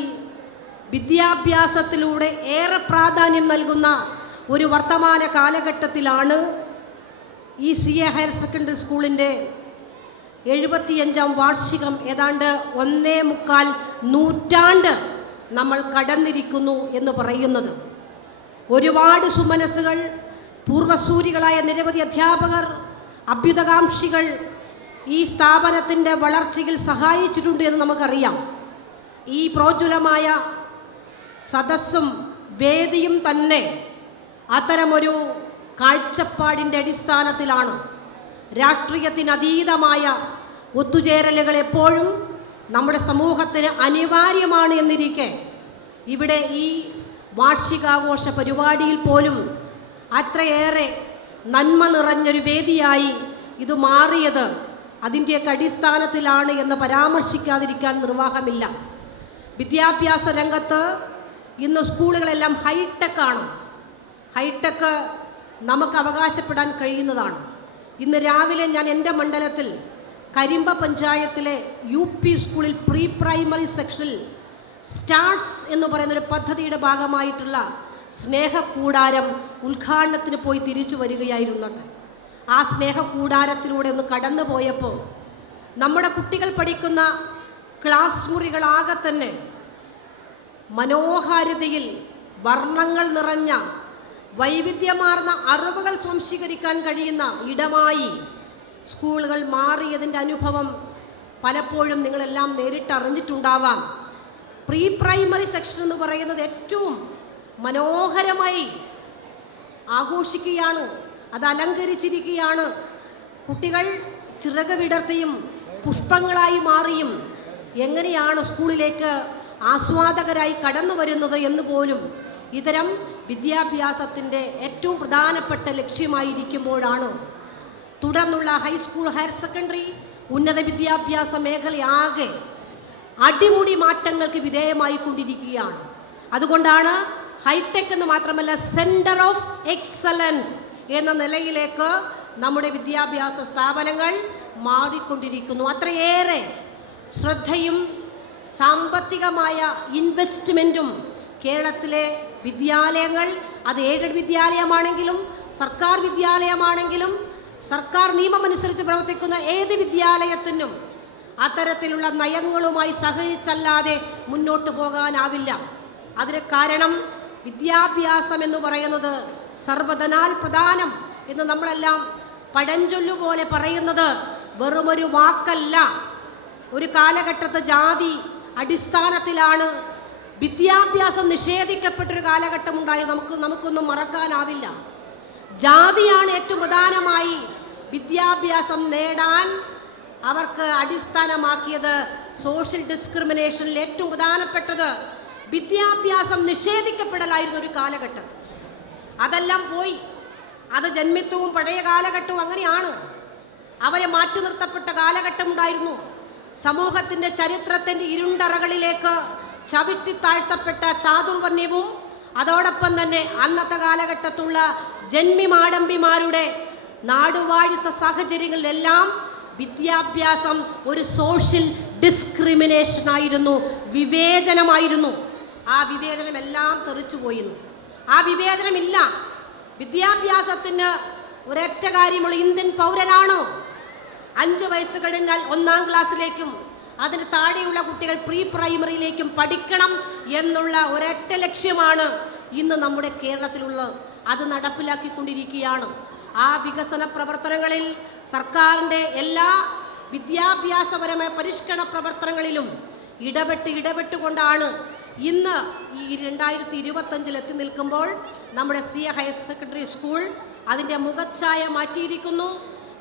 വിദ്യാഭ്യാസത്തിലൂടെ ഏറെ പ്രാധാന്യം നൽകുന്ന ഒരു വർത്തമാന കാലഘട്ടത്തിലാണ് ഈ CA ഹയർ സെക്കൻഡറി സ്കൂളിൻ്റെ 75ാം വാർഷികം. ഏതാണ്ട് 1.25 നൂറ്റാണ്ട് നമ്മൾ കടന്നിരിക്കുന്നു എന്ന് പറയുന്നത്. ഒരുപാട് സുമനസ്സുകൾ, പൂർവസൂരികളായ നിരവധി അധ്യാപകർ, അഭ്യുതകാംക്ഷികൾ ഈ സ്ഥാപനത്തിൻ്റെ വളർച്ചയിൽ സഹായിച്ചിട്ടുണ്ട് എന്ന് നമുക്കറിയാം. ഈ പ്രോജ്വലമായ സദസ്സും വേദിയും തന്നെ അത്തരമൊരു കാഴ്ചപ്പാടിൻ്റെ അടിസ്ഥാനത്തിലാണ്. രാഷ്ട്രീയത്തിനതീതമായ ഒത്തുചേരലുകൾ എപ്പോഴും നമ്മുടെ സമൂഹത്തിന് അനിവാര്യമാണ് എന്നിരിക്കെ ഇവിടെ ഈ വാർഷികാഘോഷ പരിപാടിയിൽ പോലും അത്രയേറെ നന്മ നിറഞ്ഞൊരു വേദിയായി ഇത് മാറിയത് അതിൻ്റെയൊക്കെ അടിസ്ഥാനത്തിലാണ് എന്ന് പരാമർശിക്കാതിരിക്കാൻ നിർവാഹമില്ല. വിദ്യാഭ്യാസ രംഗത്ത് ഇന്ന് സ്കൂളുകളെല്ലാം ഹൈടെക്കാണ്. ഹൈടെക്ക് നമുക്ക് അവകാശപ്പെടാൻ കഴിയുന്നതാണ്. ഇന്ന് രാവിലെ ഞാൻ എൻ്റെ മണ്ഡലത്തിൽ കരിമ്പ പഞ്ചായത്തിലെ UP സ്കൂളിൽ പ്രീ പ്രൈമറി സെക്ഷനിൽ സ്റ്റാർട്ട്സ് എന്ന് പറയുന്നൊരു പദ്ധതിയുടെ ഭാഗമായിട്ടുള്ള സ്നേഹക്കൂടാരം ഉദ്ഘാടനത്തിന് പോയി തിരിച്ചു വരികയായിരുന്നുണ്ട്. ആ സ്നേഹക്കൂടാരത്തിലൂടെ ഒന്ന് കടന്നു പോയപ്പോൾ നമ്മുടെ കുട്ടികൾ പഠിക്കുന്ന ക്ലാസ് മുറികളാകെ തന്നെ മനോഹാരിതയിൽ വർണ്ണങ്ങൾ നിറഞ്ഞ വൈവിധ്യമാർന്ന അറിവുകൾ സംശീകരിക്കാൻ കഴിയുന്ന ഇടമായി സ്കൂളുകൾ മാറിയതിൻ്റെ അനുഭവം പലപ്പോഴും നിങ്ങളെല്ലാം നേരിട്ടറിഞ്ഞിട്ടുണ്ടാവാം. പ്രീ പ്രൈമറി സെക്ഷൻ എന്ന് പറയുന്നത് ഏറ്റവും മനോഹരമായി ആഘോഷിക്കുകയാണ്, അത് അലങ്കരിച്ചിരിക്കുകയാണ്. കുട്ടികൾ ചിറക് വിടർത്തിയും പുഷ്പങ്ങളായി മാറിയും എങ്ങനെയാണ് സ്കൂളിലേക്ക് ആസ്വാദകരായി കടന്നു വരുന്നത് എന്ന് പോലും ഇത്തരം വിദ്യാഭ്യാസത്തിൻ്റെ ഏറ്റവും പ്രധാനപ്പെട്ട ലക്ഷ്യമായിരിക്കുമ്പോഴാണ് തുടർന്നുള്ള ഹൈസ്കൂൾ, ഹയർ സെക്കൻഡറി, ഉന്നത വിദ്യാഭ്യാസ മേഖലയാകെ അടിമുടി മാറ്റങ്ങൾക്ക് വിധേയമായി കൊണ്ടിരിക്കുകയാണ്. അതുകൊണ്ടാണ് ഹൈടെക് എന്ന് മാത്രമല്ല സെൻറ്റർ ഓഫ് എക്സലൻസ് എന്ന നിലയിലേക്ക് നമ്മുടെ വിദ്യാഭ്യാസ സ്ഥാപനങ്ങൾ മാറിക്കൊണ്ടിരിക്കുന്നു. അത്രയേറെ ശ്രദ്ധയും സാമ്പത്തികമായ ഇൻവെസ്റ്റ്മെൻറ്റും കേരളത്തിലെ വിദ്യാലയങ്ങൾ, അത് എയ്ഡഡ് വിദ്യാലയമാണെങ്കിലും സർക്കാർ വിദ്യാലയമാണെങ്കിലും സർക്കാർ നിയമമനുസരിച്ച് പ്രവർത്തിക്കുന്ന ഏത് വിദ്യാലയത്തിനും അത്തരത്തിലുള്ള നയങ്ങളുമായി സഹകരിച്ചല്ലാതെ മുന്നോട്ട് പോകാനാവില്ല. അതിന് കാരണം വിദ്യാഭ്യാസം എന്ന് പറയുന്നത് സർവ്വധനാൽ പ്രധാനം എന്ന് നമ്മളെല്ലാം പഴഞ്ചൊല്ലുപോലെ പറയുന്നത് വെറുമൊരു വാക്കല്ല. ഒരു കാലഘട്ടത്ത് ജാതി അടിസ്ഥാനത്തിലാണ് വിദ്യാഭ്യാസം നിഷേധിക്കപ്പെട്ടൊരു കാലഘട്ടം ഉണ്ടായി. നമുക്കൊന്നും മറക്കാനാവില്ല. ജാതിയാണ് ഏറ്റവും പ്രധാനമായി വിദ്യാഭ്യാസം നേടാൻ അവർക്ക് അടിസ്ഥാനമാക്കിയത് സോഷ്യൽ ഡിസ്ക്രിമിനേഷനിൽ ഏറ്റവും പ്രധാനപ്പെട്ടത് വിദ്യാഭ്യാസം നിഷേധിക്കപ്പെടലായിരുന്നു ഒരു കാലഘട്ടം. അതെല്ലാം പോയി. അത് ജന്മിത്വവും പഴയ കാലഘട്ടവും അങ്ങനെയാണ്. അവരെ മാറ്റി നിർത്തപ്പെട്ട കാലഘട്ടം ഉണ്ടായിരുന്നു. സമൂഹത്തിൻ്റെ ചരിത്രത്തിൻ്റെ ഇരുണ്ടറകളിലേക്ക് ചവിട്ടി താഴ്ത്തപ്പെട്ട ചാതുർവർണ്ണ്യവും അതോടൊപ്പം തന്നെ അന്നത്തെ കാലഘട്ടത്തുള്ള ജന്മിമാടമ്പിമാരുടെ നാടുവാഴുത്ത സാഹചര്യങ്ങളിലെല്ലാം വിദ്യാഭ്യാസം ഒരു സോഷ്യൽ ഡിസ്ക്രിമിനേഷൻ ആയിരുന്നു, വിവേചനമായിരുന്നു. ആ വിവേചനമെല്ലാം തെറിച്ചു പോയിരുന്നു. ആ വിവേചനമില്ല. വിദ്യാഭ്യാസത്തിന് ഒരൊറ്റ കാര്യമുള്ള ഇന്ത്യൻ പൗരനാണോ 5 വയസ്സ് കഴിഞ്ഞാൽ 1-ാം ക്ലാസ്സിലേക്കും അതിന് താഴെയുള്ള കുട്ടികൾ പ്രീ പ്രൈമറിയിലേക്കും പഠിക്കണം എന്നുള്ള ഒരൊറ്റ ലക്ഷ്യമാണ് ഇന്ന് നമ്മുടെ കേരളത്തിലുള്ളത്. അത് നടപ്പിലാക്കിക്കൊണ്ടിരിക്കുകയാണ്. ആ വികസന പ്രവർത്തനങ്ങളിൽ സർക്കാരിൻ്റെ എല്ലാ വിദ്യാഭ്യാസപരമായ പരിഷ്കരണ പ്രവർത്തനങ്ങളിലും ഇടപെട്ടുകൊണ്ടാണ് ഇന്ന് ഈ 2025 എത്തി നിൽക്കുമ്പോൾ നമ്മുടെ സിയ ഹയർ സെക്കൻഡറി സ്കൂൾ അതിൻ്റെ മുഖച്ഛായ മാറ്റിയിരിക്കുന്നു.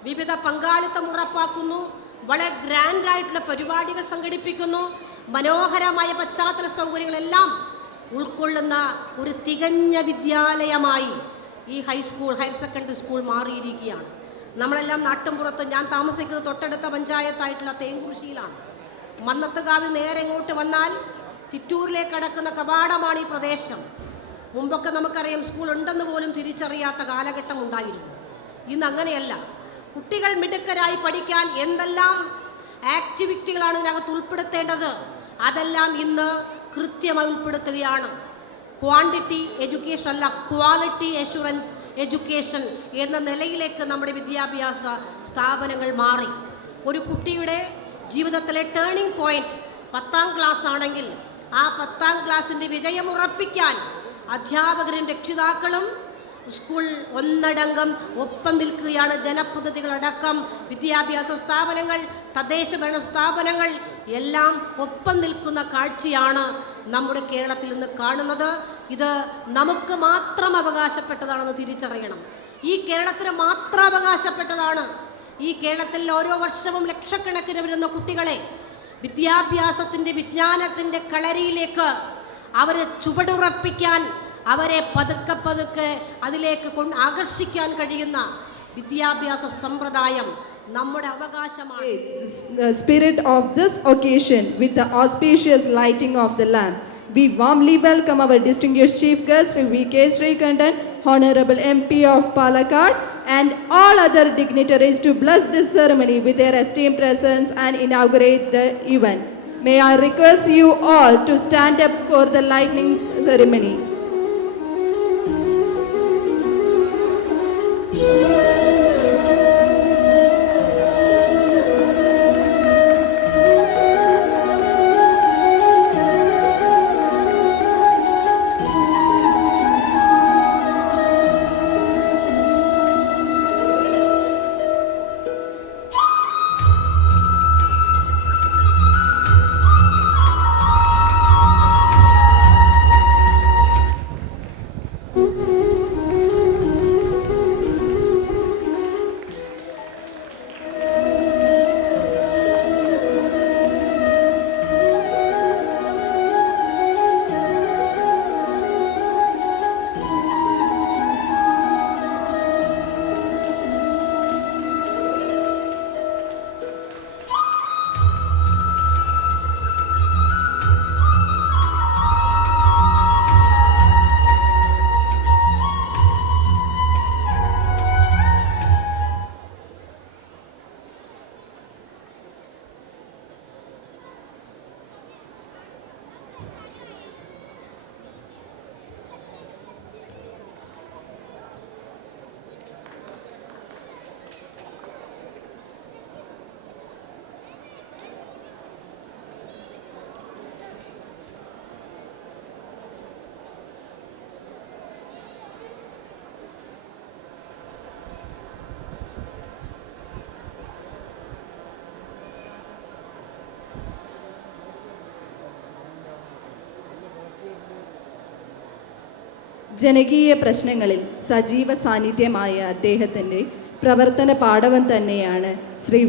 വിവിധ പങ്കാളിത്തം ഉറപ്പാക്കുന്നു. വളരെ ഗ്രാൻഡായിട്ടുള്ള പരിപാടികൾ സംഘടിപ്പിക്കുന്നു. മനോഹരമായ പശ്ചാത്തല സൗകര്യങ്ങളെല്ലാം ഉൾക്കൊള്ളുന്ന ഒരു തികഞ്ഞ വിദ്യാലയമായി ഈ ഹയർ സെക്കൻഡറി സ്കൂൾ മാറിയിരിക്കുകയാണ്. നമ്മളെല്ലാം നാട്ടിൻപുറത്ത്, ഞാൻ താമസിക്കുന്നത് തൊട്ടടുത്ത പഞ്ചായത്തായിട്ടുള്ള തേങ്കുറിശ്ശിയിലാണ്. മന്നത്തുകാവിൽ നേരെ ഇങ്ങോട്ട് വന്നാൽ ചിറ്റൂരിലേക്ക് കടക്കുന്ന കവാടമാണ് ഈ പ്രദേശം. മുമ്പൊക്കെ നമുക്കറിയാം സ്കൂൾ ഉണ്ടെന്ന് പോലും തിരിച്ചറിയാത്ത കാലഘട്ടം ഉണ്ടായിരുന്നു. ഇന്ന് അങ്ങനെയല്ല. കുട്ടികൾ മിടുക്കരായി പഠിക്കാൻ എന്തെല്ലാം ആക്ടിവിറ്റികളാണ് ഇതിനകത്ത് ഉൾപ്പെടുത്തേണ്ടത്, അതെല്ലാം ഇന്ന് കൃത്യമായി ഉൾപ്പെടുത്തുകയാണ്. ക്വാണ്ടിറ്റി എഡ്യൂക്കേഷൻ അല്ല, ക്വാളിറ്റി അഷുറൻസ് എഡ്യൂക്കേഷൻ എന്ന നിലയിലേക്ക് നമ്മുടെ വിദ്യാഭ്യാസ സ്ഥാപനങ്ങൾ മാറി. ഒരു കുട്ടിയുടെ ജീവിതത്തിലെ ടേണിംഗ് പോയിന്റ് 10-ാം ക്ലാസ് ആണെങ്കിൽ ആ 10-ാം ക്ലാസ്സിൻ്റെ വിജയം ഉറപ്പിക്കാൻ അധ്യാപകരും രക്ഷിതാക്കളും സ്കൂൾ ഒന്നടങ്കം ഒപ്പം നിൽക്കുകയാണ്. ജനപ്രതിനിധികളടക്കം വിദ്യാഭ്യാസ സ്ഥാപനങ്ങൾ, തദ്ദേശ ഭരണ സ്ഥാപനങ്ങൾ എല്ലാം ഒപ്പം നിൽക്കുന്ന കാഴ്ചയാണ് നമ്മുടെ കേരളത്തിൽ നിന്ന് കാണുന്നത്. ഇത് നമുക്ക് മാത്രം അവകാശപ്പെട്ടതാണെന്ന് തിരിച്ചറിയണം. ഈ കേരളത്തിന് മാത്രം അവകാശപ്പെട്ടതാണ്. ഈ കേരളത്തിൽ ഓരോ വർഷവും ലക്ഷക്കണക്കിന് വരുന്ന കുട്ടികളെ വിദ്യാഭ്യാസത്തിൻ്റെ വിജ്ഞാനത്തിൻ്റെ കളരിയിലേക്ക് അവരെ ചുവടുറപ്പിക്കാൻ, അവരെ പതുക്കെ അതിലേക്ക് ആകർഷിക്കാൻ കഴിയുന്ന വിദ്യാഭ്യാസ സമ്പ്രദായം നമ്മുടെ അവകാശമാണ്. The spirit of this occasion with the auspicious lighting of the lamp, we warmly welcome our distinguished chief guest Sri V.K. Srikandan, Honorable MP of Palakkad, and all other dignitaries to bless this ceremony with their esteemed presence and inaugurate the event. May I request you all to stand up for the lighting ceremony. ജനകീയ പ്രശ്നങ്ങളിൽ സജീവ സാന്നിധ്യമായ അദ്ദേഹത്തിൻ്റെ പ്രവർത്തന പാടവം തന്നെയാണ് Shri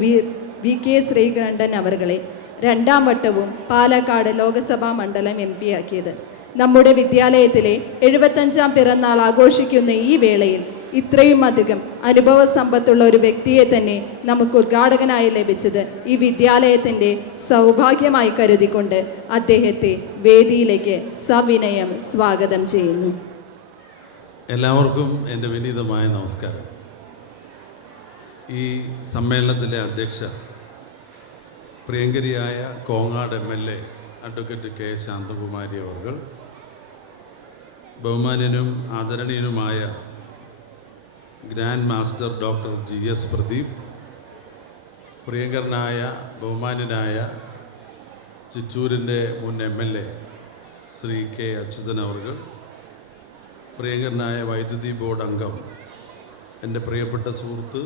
VK Sreekandan അവർകളെ 2ാം വട്ടവും പാലക്കാട് ലോകസഭാ മണ്ഡലം MP ആക്കിയത്. നമ്മുടെ വിദ്യാലയത്തിലെ 75ാം പിറന്നാൾ ആഘോഷിക്കുന്ന ഈ വേളയിൽ ഇത്രയും അധികം അനുഭവ സമ്പത്തുള്ള ഒരു വ്യക്തിയെ തന്നെ നമുക്ക് ഉദ്ഘാടകനായി ലഭിച്ചത് ഈ വിദ്യാലയത്തിൻ്റെ സൗഭാഗ്യമായി കരുതിക്കൊണ്ട് അദ്ദേഹത്തെ വേദിയിലേക്ക് സവിനയം സ്വാഗതം ചെയ്യുന്നു. എല്ലാവർക്കും എൻ്റെ വിനീതമായ നമസ്കാരം. ഈ സമ്മേളനത്തിലെ അധ്യക്ഷ പ്രിയങ്കരിയായ Kongad MLA advocate K. Shanthakumari അവർ, ബഹുമാന്യനും ആദരണീയനുമായ grand master doctor GS Pradeep, പ്രിയങ്കരനായ ബഹുമാന്യനായ ചിറ്റൂരിൻ്റെ മുൻ MLA ശ്രീ K. അച്യുതൻ അവർ, പ്രിയങ്കരനായ വൈദ്യുതി ബോർഡ് അംഗം എൻ്റെ പ്രിയപ്പെട്ട സുഹൃത്ത്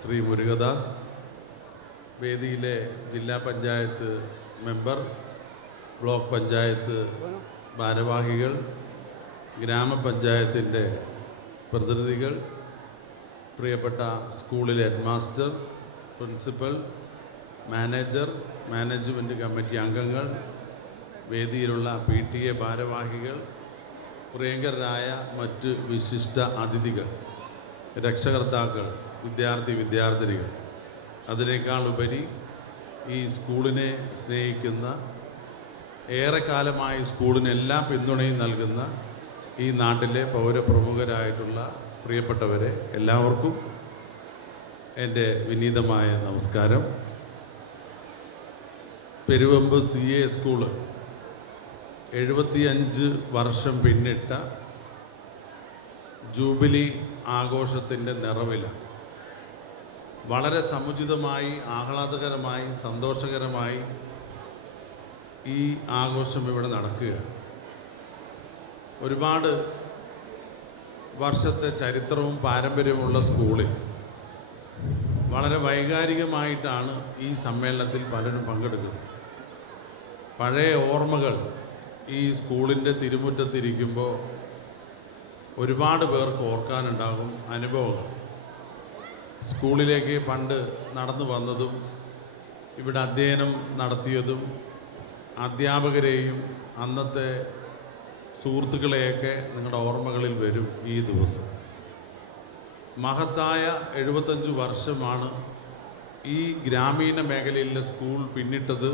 ശ്രീ മുരുകദാസ്, വേദിയിലെ ജില്ലാ പഞ്ചായത്ത് മെമ്പർ, ബ്ലോക്ക് പഞ്ചായത്ത് ഭാരവാഹികൾ, ഗ്രാമപഞ്ചായത്തിൻ്റെ പ്രതിനിധികൾ, പ്രിയപ്പെട്ട സ്കൂളിലെ head master, principal, manager, management committee അംഗങ്ങൾ, വേദിയിലുള്ള PTA ഭാരവാഹികൾ, പ്രിയങ്കരായ മറ്റ് വിശിഷ്ട അതിഥികൾ, രക്ഷകർത്താക്കൾ, വിദ്യാർത്ഥിനികൾ, അതിനേക്കാൾ ഉപരി ഈ സ്കൂളിനെ സ്നേഹിക്കുന്ന, ഏറെക്കാലമായി സ്കൂളിന് എല്ലാ പിന്തുണയും നൽകുന്ന ഈ നാട്ടിലെ പൗരപ്രമുഖരായിട്ടുള്ള പ്രിയപ്പെട്ടവരെ എല്ലാവർക്കും എൻ്റെ വിനീതമായ നമസ്കാരം. പെരുവമ്പ് CA സ്കൂള് 75 വർഷം പിന്നിട്ട ജൂബിലി ആഘോഷത്തിൻ്റെ നിറവിലാണ്. വളരെ സമുചിതമായി, ആഹ്ലാദകരമായി, സന്തോഷകരമായി ഈ ആഘോഷം ഇവിടെ നടക്കുകയാണ്. ഒരുപാട് വർഷത്തെ ചരിത്രവും പാരമ്പര്യവുമുള്ള സ്കൂളിൽ വളരെ വൈകാരികമായിട്ടാണ് ഈ സമ്മേളനത്തിൽ പലരും പങ്കെടുക്കുന്നത്. പഴയ ഓർമ്മകൾ ഈ സ്കൂളിൻ്റെ തിരുമുറ്റത്തിരിക്കുമ്പോൾ ഒരുപാട് പേർക്ക് ഓർക്കാനുണ്ടാകും അനുഭവങ്ങൾ. സ്കൂളിലേക്ക് പണ്ട് നടന്നു വന്നതും ഇവിടെ അധ്യയനം നടത്തിയതും അധ്യാപകരെയും അന്നത്തെ സുഹൃത്തുക്കളെയൊക്കെ നിങ്ങളുടെ ഓർമ്മകളിൽ വരും. ഈ ദിവസം മഹത്തായ 75 വർഷമാണ് ഈ ഗ്രാമീണ മേഖലയിലെ സ്കൂൾ പിന്നിട്ടത്.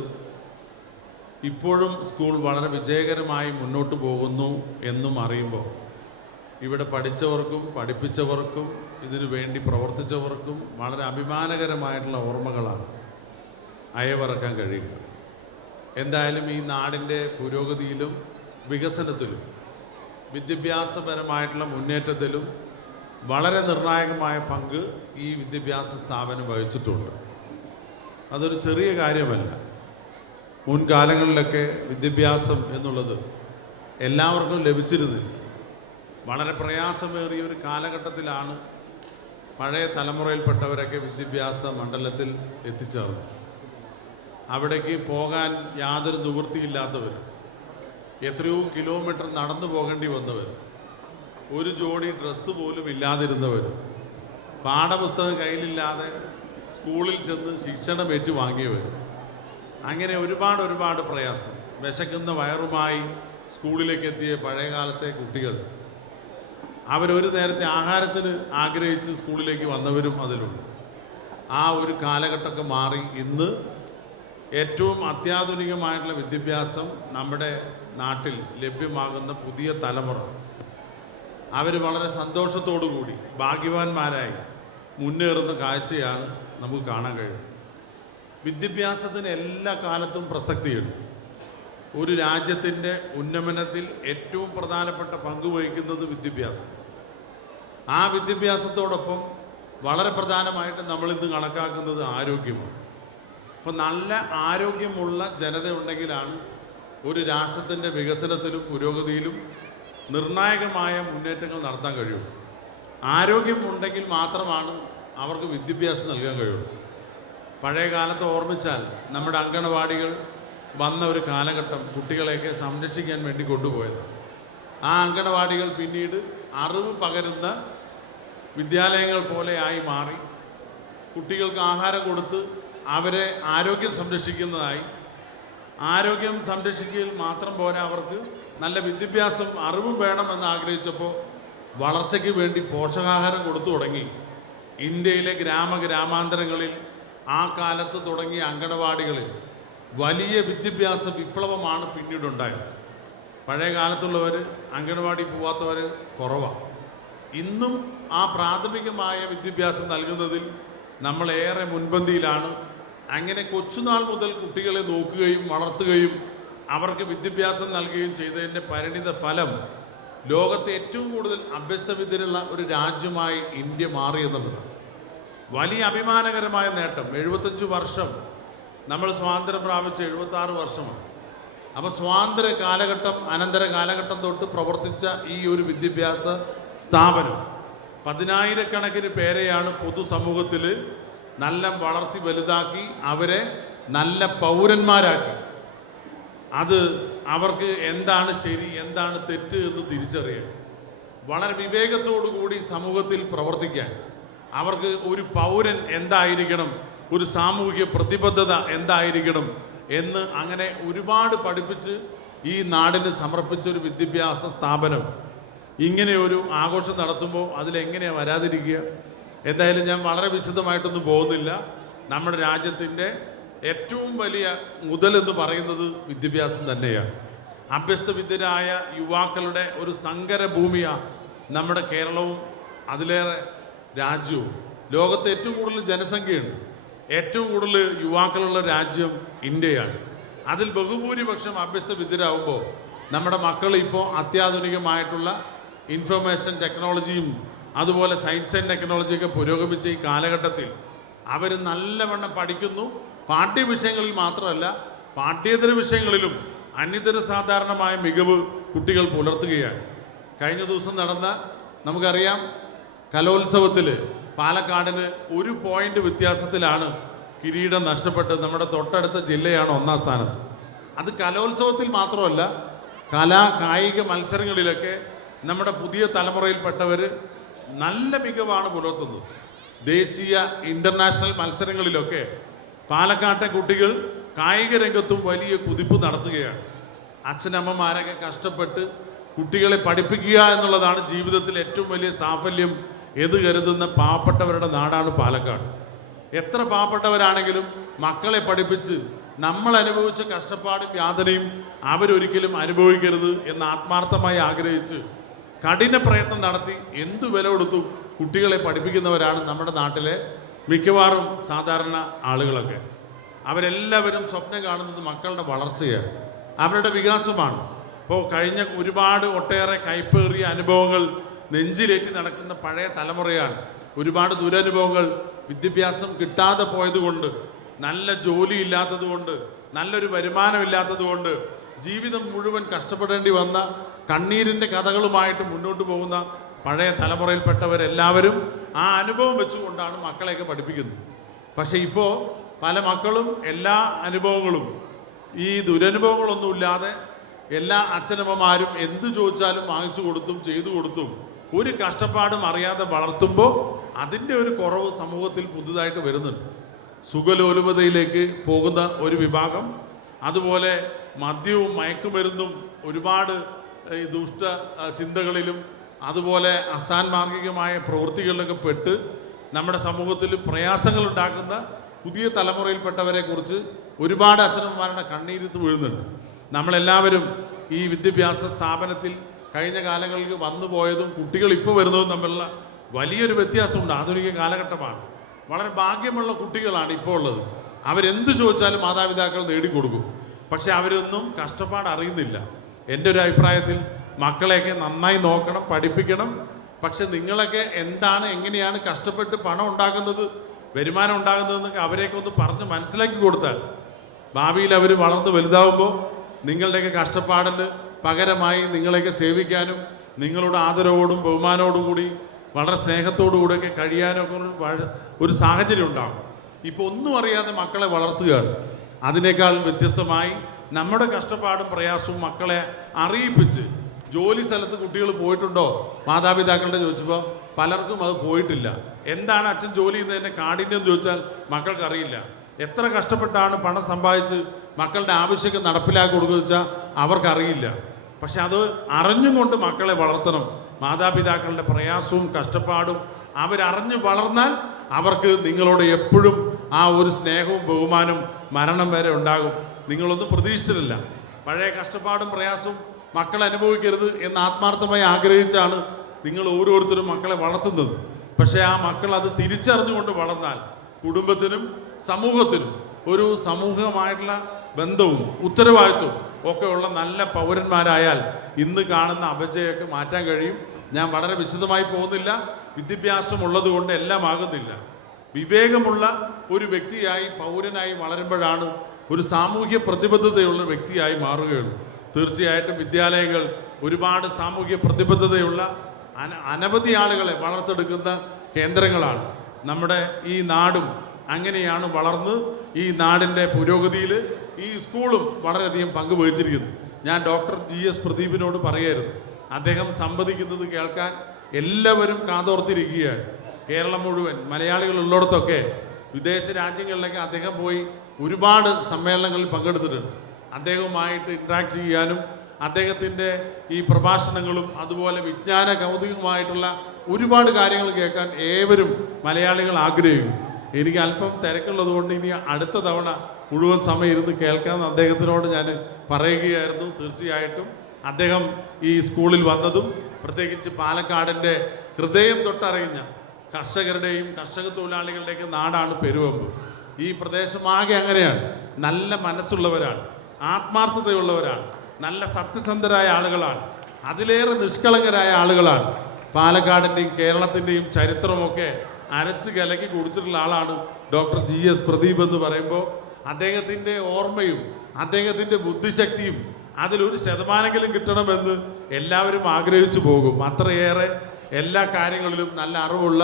ഇപ്പോഴും സ്കൂൾ വളരെ വിജയകരമായി മുന്നോട്ട് പോകുന്നു എന്നും അറിയുമ്പോൾ ഇവിടെ പഠിച്ചവർക്കും പഠിപ്പിച്ചവർക്കും ഇതിനു വേണ്ടി പ്രവർത്തിച്ചവർക്കും വളരെ അഭിമാനകരമായിട്ടുള്ള ഓർമ്മകളാണ് അയവിറക്കാൻ കഴിയുക. എന്തായാലും ഈ നാടിൻ്റെ പുരോഗതിയിലും വികസനത്തിലും വിദ്യാഭ്യാസപരമായിട്ടുള്ള മുന്നേറ്റത്തിലും വളരെ നിർണായകമായ പങ്ക് ഈ വിദ്യാഭ്യാസ സ്ഥാപനം വഹിച്ചിട്ടുണ്ട്. അതൊരു ചെറിയ കാര്യമല്ല. മുൻകാലങ്ങളിലൊക്കെ വിദ്യാഭ്യാസം എന്നുള്ളത് എല്ലാവർക്കും ലഭിച്ചിരുന്നില്ല. വളരെ പ്രയാസമേറിയ ഒരു കാലഘട്ടത്തിലാണ് പഴയ തലമുറയിൽപ്പെട്ടവരൊക്കെ വിദ്യാഭ്യാസ മണ്ഡലത്തിൽ എത്തിച്ചേർന്നത്. അവിടേക്ക് പോകാൻ യാതൊരു നിവൃത്തിയില്ലാത്തവർ, എത്രയോ കിലോമീറ്റർ നടന്നു പോകേണ്ടി വന്നവർ, ഒരു ജോഡി ഡ്രസ്സ് പോലും ഇല്ലാതിരുന്നവർ, പാഠപുസ്തകം കയ്യിലില്ലാതെ സ്കൂളിൽ ചെന്ന് ശിക്ഷണം ഏറ്റുവാങ്ങിയവർ, അങ്ങനെ ഒരുപാട് പ്രയാസം, വിശക്കുന്ന വയറുമായി സ്കൂളിലേക്ക് എത്തിയ പഴയകാലത്തെ കുട്ടികൾ, അവരൊരു നേരത്തെ ആഹാരത്തിന് ആഗ്രഹിച്ച് സ്കൂളിലേക്ക് വന്നവരും അതിലുണ്ട്. ആ ഒരു കാലഘട്ടമൊക്കെ മാറി ഇന്ന് ഏറ്റവും അത്യാധുനികമായിട്ടുള്ള വിദ്യാഭ്യാസം നമ്മുടെ നാട്ടിൽ ലഭ്യമാകുന്ന പുതിയ തലമുറ അവർ വളരെ സന്തോഷത്തോടു കൂടി ഭാഗ്യവാന്മാരായി മുന്നേറുന്ന കാഴ്ചയാണ് നമുക്ക് കാണാൻ കഴിയുന്നത്. വിദ്യാഭ്യാസത്തിന് എല്ലാ കാലത്തും പ്രസക്തിയുണ്ട്. ഒരു രാജ്യത്തിൻ്റെ ഉന്നമനത്തിൽ ഏറ്റവും പ്രധാനപ്പെട്ട പങ്ക് വഹിക്കുന്നത് വിദ്യാഭ്യാസം. ആ വിദ്യാഭ്യാസത്തോടൊപ്പം വളരെ പ്രധാനമായിട്ട് നമ്മളിന്ന് കണക്കാക്കുന്നത് ആരോഗ്യമാണ്. അപ്പോൾ നല്ല ആരോഗ്യമുള്ള ജനത ഉണ്ടെങ്കിലാണ് ഒരു രാഷ്ട്രത്തിൻ്റെ വികസനത്തിലും പുരോഗതിയിലും നിർണായകമായ മുന്നേറ്റങ്ങൾ നടത്താൻ കഴിയുള്ളൂ. ആരോഗ്യം ഉണ്ടെങ്കിൽ മാത്രമാണ് അവർക്ക് വിദ്യാഭ്യാസം നൽകാൻ കഴിയുള്ളൂ. പഴയ കാലത്ത് ഓർമ്മിച്ചാൽ നമ്മുടെ അങ്കണവാടികൾ വന്ന ഒരു കാലഘട്ടം കുട്ടികളെയൊക്കെ സംരക്ഷിക്കാൻ വേണ്ടി കൊണ്ടുപോയത്. ആ അങ്കണവാടികൾ പിന്നീട് അറിവ് പകരുന്ന വിദ്യാലയങ്ങൾ പോലെ ആയി മാറി. കുട്ടികൾക്ക് ആഹാരം കൊടുത്ത് അവരെ ആരോഗ്യം സംരക്ഷിക്കുന്നതായി. ആരോഗ്യം സംരക്ഷിക്കൽ മാത്രം പോരാ, അവർക്ക് നല്ല വിദ്യാഭ്യാസം അറിവും വേണമെന്ന് ആഗ്രഹിച്ചപ്പോൾ വളർച്ചയ്ക്ക് വേണ്ടി പോഷകാഹാരം കൊടുത്തു തുടങ്ങി. ഇന്ത്യയിലെ ഗ്രാമാന്തരങ്ങളിൽ ആ കാലത്ത് തുടങ്ങിയ അങ്കണവാടികളിൽ വലിയ വിദ്യാഭ്യാസ വിപ്ലവമാണ് പിന്നീടുണ്ടായത്. പഴയ കാലത്തുള്ളവർ അങ്കണവാടി പോവാത്തവർ കുറവാണ്. ഇന്നും ആ പ്രാഥമികമായ വിദ്യാഭ്യാസം നൽകുന്നതിൽ നമ്മളേറെ മുൻപന്തിയിലാണ്. അങ്ങനെ കൊച്ചുനാൾ മുതൽ കുട്ടികളെ നോക്കുകയും വളർത്തുകയും അവർക്ക് വിദ്യാഭ്യാസം നൽകുകയും ചെയ്തതിൻ്റെ പരിണിത ഫലം ലോകത്തെ ഏറ്റവും കൂടുതൽ അഭ്യസ്തവിദ്യരുള്ള ഒരു രാജ്യമായി ഇന്ത്യ മാറി എന്നുള്ളതാണ് വലിയ അഭിമാനകരമായ നേട്ടം. 75 വർഷം നമ്മൾ സ്വാതന്ത്ര്യം പ്രാപിച്ച് 76 വർഷമാണ്. അപ്പോൾ സ്വാതന്ത്ര്യ കാലഘട്ടം അനന്തര കാലഘട്ടം തൊട്ട് പ്രവർത്തിച്ച ഈ ഒരു വിദ്യാഭ്യാസ സ്ഥാപനം 10,000-കണക്കിന് പേരെയാണ് പൊതുസമൂഹത്തിൽ നല്ല വളർത്തി വലുതാക്കി അവരെ നല്ല പൗരന്മാരാക്കി. അത് അവർക്ക് എന്താണ് ശരി എന്താണ് തെറ്റ് എന്ന് തിരിച്ചറിയാൻ, വളരെ വിവേകത്തോടു കൂടി സമൂഹത്തിൽ പ്രവർത്തിക്കാൻ, അവർക്ക് ഒരു പൗരൻ എന്തായിരിക്കണം, ഒരു സാമൂഹിക പ്രതിബദ്ധത എന്തായിരിക്കണം എന്ന് അങ്ങനെ ഒരുപാട് പഠിപ്പിച്ച് ഈ നാടിന് സമർപ്പിച്ച ഒരു വിദ്യാഭ്യാസ സ്ഥാപനം ഇങ്ങനെ ഒരു ആഘോഷം നടത്തുമ്പോൾ അതിലെങ്ങനെയാണ് വരാതിരിക്കുക? എന്തായാലും ഞാൻ വളരെ വിശദമായിട്ടൊന്നും പോകുന്നില്ല. നമ്മുടെ രാജ്യത്തിൻ്റെ ഏറ്റവും വലിയ മുതലെന്ന് പറയുന്നത് വിദ്യാഭ്യാസം തന്നെയാണ്. അഭ്യസ്തവിദ്യരായ യുവാക്കളുടെ ഒരു സങ്കര ഭൂമിയാണ് നമ്മുടെ കേരളവും അതിലേറെ രാജ്യവും. ലോകത്ത് ഏറ്റവും കൂടുതൽ ജനസംഖ്യയുണ്ട്, ഏറ്റവും കൂടുതൽ യുവാക്കളുള്ള രാജ്യം ഇന്ത്യയാണ്. അതിൽ ബഹുഭൂരിപക്ഷം അഭ്യസ്തവിദ്യരാകുമ്പോൾ നമ്മുടെ മക്കൾ ഇപ്പോൾ അത്യാധുനികമായിട്ടുള്ള ഇൻഫർമേഷൻ ടെക്നോളജിയും അതുപോലെ സയൻസ് ആൻഡ് ടെക്നോളജിയൊക്കെ പുരോഗമിച്ച ഈ കാലഘട്ടത്തിൽ അവർ നല്ലവണ്ണം പഠിക്കുന്നു. പാഠ്യവിഷയങ്ങളിൽ മാത്രമല്ല, പാഠ്യേതര വിഷയങ്ങളിലും അന്യതര സാധാരണമായ മികവ് കുട്ടികൾ പുലർത്തുകയാണ്. കഴിഞ്ഞ ദിവസം നടന്ന നമുക്കറിയാം കലോത്സവത്തിൽ പാലക്കാടിന് 1 പോയിന്റ് വ്യത്യാസത്തിലാണ് കിരീടം നഷ്ടപ്പെട്ടത്. നമ്മുടെ തൊട്ടടുത്ത ജില്ലയാണ് 1ാം സ്ഥാനത്ത്. അത് കലോത്സവത്തിൽ മാത്രമല്ല, കായിക മത്സരങ്ങളിലൊക്കെ നമ്മുടെ പുതിയ തലമുറയിൽപ്പെട്ടവർ നല്ല മികവാണ് പുലർത്തുന്നത്. ദേശീയ ഇൻ്റർനാഷണൽ മത്സരങ്ങളിലൊക്കെ പാലക്കാട്ടെ കുട്ടികൾ കായിക രംഗത്തും വലിയ കുതിപ്പ് നടത്തുകയാണ്. അച്ഛനമ്മമാരൊക്കെ കഷ്ടപ്പെട്ട് കുട്ടികളെ പഠിപ്പിക്കുക എന്നുള്ളതാണ് ജീവിതത്തിൽ ഏറ്റവും വലിയ സാഫല്യം എന്ന് കരുതുന്ന പാവപ്പെട്ടവരുടെ നാടാണ് പാലക്കാട്. എത്ര പാവപ്പെട്ടവരാണെങ്കിലും മക്കളെ പഠിപ്പിച്ച് നമ്മൾ അനുഭവിച്ച കഷ്ടപ്പാടും യാതനയും അവരൊരിക്കലും അനുഭവിക്കരുത് എന്ന് ആത്മാർത്ഥമായി ആഗ്രഹിച്ച് കഠിന പ്രയത്നം നടത്തി എന്തു വില കൊടുത്തു കുട്ടികളെ പഠിപ്പിക്കുന്നവരാണ് നമ്മുടെ നാട്ടിലെ മിക്കവാറും സാധാരണ ആളുകളൊക്കെ. അവരെല്ലാവരും സ്വപ്നം കാണുന്നത് മക്കളുടെ വളർച്ചയാണ്, അവരുടെ വികാസമാണ്. ഇപ്പോൾ കഴിഞ്ഞ ഒട്ടേറെ കൈപ്പേറിയ അനുഭവങ്ങൾ നെഞ്ചിലേറ്റി നടക്കുന്ന പഴയ തലമുറയാണ്. ഒരുപാട് ദുരനുഭവങ്ങൾ വിദ്യാഭ്യാസം കിട്ടാതെ പോയതുകൊണ്ട്, നല്ല ജോലി ഇല്ലാത്തത് കൊണ്ട്, നല്ലൊരു വരുമാനമില്ലാത്തത് കൊണ്ട് ജീവിതം മുഴുവൻ കഷ്ടപ്പെടേണ്ടി വന്ന കണ്ണീരിൻ്റെ കഥകളുമായിട്ട് മുന്നോട്ട് പോകുന്ന പഴയ തലമുറയിൽപ്പെട്ടവരെല്ലാവരും ആ അനുഭവം വെച്ചുകൊണ്ടാണ് മക്കളെയൊക്കെ പഠിപ്പിക്കുന്നത്. പക്ഷേ ഇപ്പോൾ പല മക്കളും എല്ലാ അനുഭവങ്ങളും ഈ ദുരനുഭവങ്ങളൊന്നുമില്ലാതെ എല്ലാ അച്ഛനമ്മമാരും എന്ത് ചോദിച്ചാലും വാങ്ങിച്ചു കൊടുത്തും ചെയ്തു കൊടുത്തും ഒരു കഷ്ടപ്പാടും അറിയാതെ വളർത്തുമ്പോൾ അതിൻ്റെ ഒരു കുറവ് സമൂഹത്തിൽ പുതുതായിട്ട് വരുന്നുണ്ട്. സുഖലോലുപതയിലേക്ക് പോകുന്ന ഒരു വിഭാഗം, അതുപോലെ മദ്യവും മയക്കുമരുന്നും ഒരുപാട് ഈ ദുഷ്ട ചിന്തകളിലും അതുപോലെ അസാൻമാർഗികമായ പ്രവൃത്തികളിലൊക്കെ പെട്ട് നമ്മുടെ സമൂഹത്തിൽ പ്രയാസങ്ങൾ ഉണ്ടാക്കുന്ന പുതിയ തലമുറയിൽപ്പെട്ടവരെ കുറിച്ച് ഒരുപാട് അച്ഛനമ്മമാരുടെ കണ്ണീരത്ത് വീഴുന്നുണ്ട്. നമ്മളെല്ലാവരും ഈ വിദ്യാഭ്യാസ സ്ഥാപനത്തിൽ കഴിഞ്ഞ കാലങ്ങളിൽ വന്നു പോയതും കുട്ടികൾ ഇപ്പോൾ വരുന്നതും തമ്മിലുള്ള വലിയൊരു വ്യത്യാസമുണ്ട്. ആധുനിക കാലഘട്ടമാണ്. വളരെ ഭാഗ്യമുള്ള കുട്ടികളാണ് ഇപ്പോൾ ഉള്ളത്. അവരെന്ത് ചോദിച്ചാലും മാതാപിതാക്കൾ നേടിക്കൊടുക്കും. പക്ഷെ അവരൊന്നും കഷ്ടപ്പാട് അറിയുന്നില്ല. എൻ്റെ ഒരു അഭിപ്രായത്തിൽ മക്കളെയൊക്കെ നന്നായി നോക്കണം, പഠിപ്പിക്കണം. പക്ഷെ നിങ്ങളൊക്കെ എന്താണ്, എങ്ങനെയാണ് കഷ്ടപ്പെട്ട് പണം ഉണ്ടാക്കുന്നത്, വരുമാനം ഉണ്ടാകുന്നതെന്നൊക്കെ അവരെയൊക്കെ ഒന്ന് പറഞ്ഞ് മനസ്സിലാക്കി കൊടുത്താൽ ഭാവിയിൽ അവർ വളർന്ന് വലുതാവുമ്പോൾ നിങ്ങളുടെയൊക്കെ കഷ്ടപ്പാടിന് പകരമായി നിങ്ങളെയൊക്കെ സേവിക്കാനും നിങ്ങളുടെ ആദരവോടും ബഹുമാനോടും കൂടി വളരെ സ്നേഹത്തോടു കൂടെയൊക്കെ കഴിയാനൊക്കെ ഒരു സാഹചര്യം ഉണ്ടാകും. ഇപ്പോൾ ഒന്നും അറിയാതെ മക്കളെ വളർത്തുകയാണ്. അതിനേക്കാൾ വ്യത്യസ്തമായി നമ്മുടെ കഷ്ടപ്പാടും പ്രയാസവും മക്കളെ അറിയിപ്പിച്ച് ജോലി സ്ഥലത്ത് കുട്ടികൾ പോയിട്ടുണ്ടോ മാതാപിതാക്കളുടെ ചോദിച്ചപ്പോൾ പലർക്കും അത് പോയിട്ടില്ല. എന്താണ് അച്ഛൻ ജോലി ചെയ്യുന്നതിൻ്റെ കാഠിന്യം എന്ന് ചോദിച്ചാൽ മക്കൾക്കറിയില്ല. എത്ര കഷ്ടപ്പെട്ടാണ് പണം സമ്പാദിച്ച് മക്കളുടെ ആവശ്യമൊക്കെ നടപ്പിലാക്കി കൊടുക്കുക വെച്ചാൽ അവർക്കറിയില്ല. പക്ഷെ അത് അറിഞ്ഞും കൊണ്ട് മക്കളെ വളർത്തണം. മാതാപിതാക്കളുടെ പ്രയാസവും കഷ്ടപ്പാടും അവരറിഞ്ഞു വളർന്നാൽ അവർക്ക് നിങ്ങളോട് എപ്പോഴും ആ ഒരു സ്നേഹവും ബഹുമാനവും മരണം വരെ ഉണ്ടാകും. നിങ്ങളൊന്നും പ്രതീക്ഷിച്ചിട്ടില്ല. പഴയ കഷ്ടപ്പാടും പ്രയാസവും മക്കൾ അനുഭവിക്കരുത് എന്ന് ആത്മാർത്ഥമായി ആഗ്രഹിച്ചാണ് നിങ്ങൾ ഓരോരുത്തരും മക്കളെ വളർത്തുന്നത്. പക്ഷേ ആ മക്കൾ അത് തിരിച്ചറിഞ്ഞുകൊണ്ട് വളർന്നാൽ കുടുംബത്തിനും സമൂഹത്തിനും ഒരു സമൂഹമായിട്ടുള്ള ബന്ധവും ഉത്തരവാദിത്വവും ഒക്കെ ഉള്ള നല്ല പൗരന്മാരായാൽ ഇന്ന് കാണുന്ന അപജയമൊക്കെ മാറ്റാൻ കഴിയും. ഞാൻ വളരെ വിശദമായി പോകുന്നില്ല. വിദ്യാഭ്യാസം ഉള്ളത് കൊണ്ട് എല്ലാം ആകുന്നില്ല. വിവേകമുള്ള ഒരു വ്യക്തിയായി പൗരനായി വളരുമ്പോഴാണ് ഒരു സാമൂഹ്യ പ്രതിബദ്ധതയുള്ള വ്യക്തിയായി മാറുകയുള്ളൂ. തീർച്ചയായിട്ടും വിദ്യാലയങ്ങൾ ഒരുപാട് സാമൂഹ്യ പ്രതിബദ്ധതയുള്ള അനവധി ആളുകളെ വളർത്തെടുക്കുന്ന കേന്ദ്രങ്ങളാണ്. നമ്മുടെ ഈ നാടും അങ്ങനെയാണ് വളർന്ന് ഈ നാടിൻ്റെ പുരോഗതിയിൽ ഈ സ്കൂളും വളരെയധികം പങ്ക് വഹിച്ചിരിക്കുന്നു. ഞാൻ ഡോക്ടർ GS പ്രദീപിനോട് പറയായിരുന്നു, അദ്ദേഹം സംവദിക്കുന്നത് കേൾക്കാൻ എല്ലാവരും കാതോർത്തിരിക്കുകയാണ്. കേരളം മുഴുവൻ മലയാളികൾ ഉള്ളിടത്തൊക്കെ വിദേശ രാജ്യങ്ങളിലൊക്കെ അദ്ദേഹം പോയി ഒരുപാട് സമ്മേളനങ്ങളിൽ പങ്കെടുത്തിട്ടുണ്ട്. അദ്ദേഹവുമായിട്ട് ഇൻട്രാക്ട് ചെയ്യാനും അദ്ദേഹത്തിൻ്റെ ഈ പ്രഭാഷണങ്ങളും അതുപോലെ വിജ്ഞാന കൗതുകമായിട്ടുള്ള ഒരുപാട് കാര്യങ്ങൾ കേൾക്കാൻ ഏവരും മലയാളികൾ ആഗ്രഹിക്കും. എനിക്ക് അല്പം തിരക്കുള്ളത് കൊണ്ട് ഇനി അടുത്ത തവണ മുഴുവൻ സമയം ഇരുന്ന് കേൾക്കാമെന്ന് അദ്ദേഹത്തിനോട് ഞാൻ പറയുകയായിരുന്നു. തീർച്ചയായിട്ടും അദ്ദേഹം ഈ സ്കൂളിൽ വന്നതും പ്രത്യേകിച്ച് പാലക്കാടിൻ്റെ ഹൃദയം തൊട്ടറിയുന്ന കർഷകരുടെയും കർഷക തൊഴിലാളികളുടെയൊക്കെ നാടാണ് പെരുവമ്പ്. ഈ പ്രദേശമാകെ അങ്ങനെയാണ്. നല്ല മനസ്സുള്ളവരാണ്, ആത്മാർത്ഥതയുള്ളവരാണ്, നല്ല സത്യസന്ധരായ ആളുകളാണ്, അതിലേറെ നിഷ്കളങ്കരായ ആളുകളാണ്. പാലക്കാടിൻ്റെയും കേരളത്തിൻ്റെയും ചരിത്രമൊക്കെ അരച്ച് കലക്കി കുടിച്ചിട്ടുള്ള ആളാണ് ഡോക്ടർ GS പ്രദീപ് എന്ന് പറയുമ്പോൾ അദ്ദേഹത്തിൻ്റെ ഓർമ്മയും അദ്ദേഹത്തിൻ്റെ ബുദ്ധിശക്തിയും അതിലൊരു ശതമാനെങ്കിലും കിട്ടണമെന്ന് എല്ലാവരും ആഗ്രഹിച്ചു പോകും. അത്രയേറെ എല്ലാ കാര്യങ്ങളിലും നല്ല അറിവുള്ള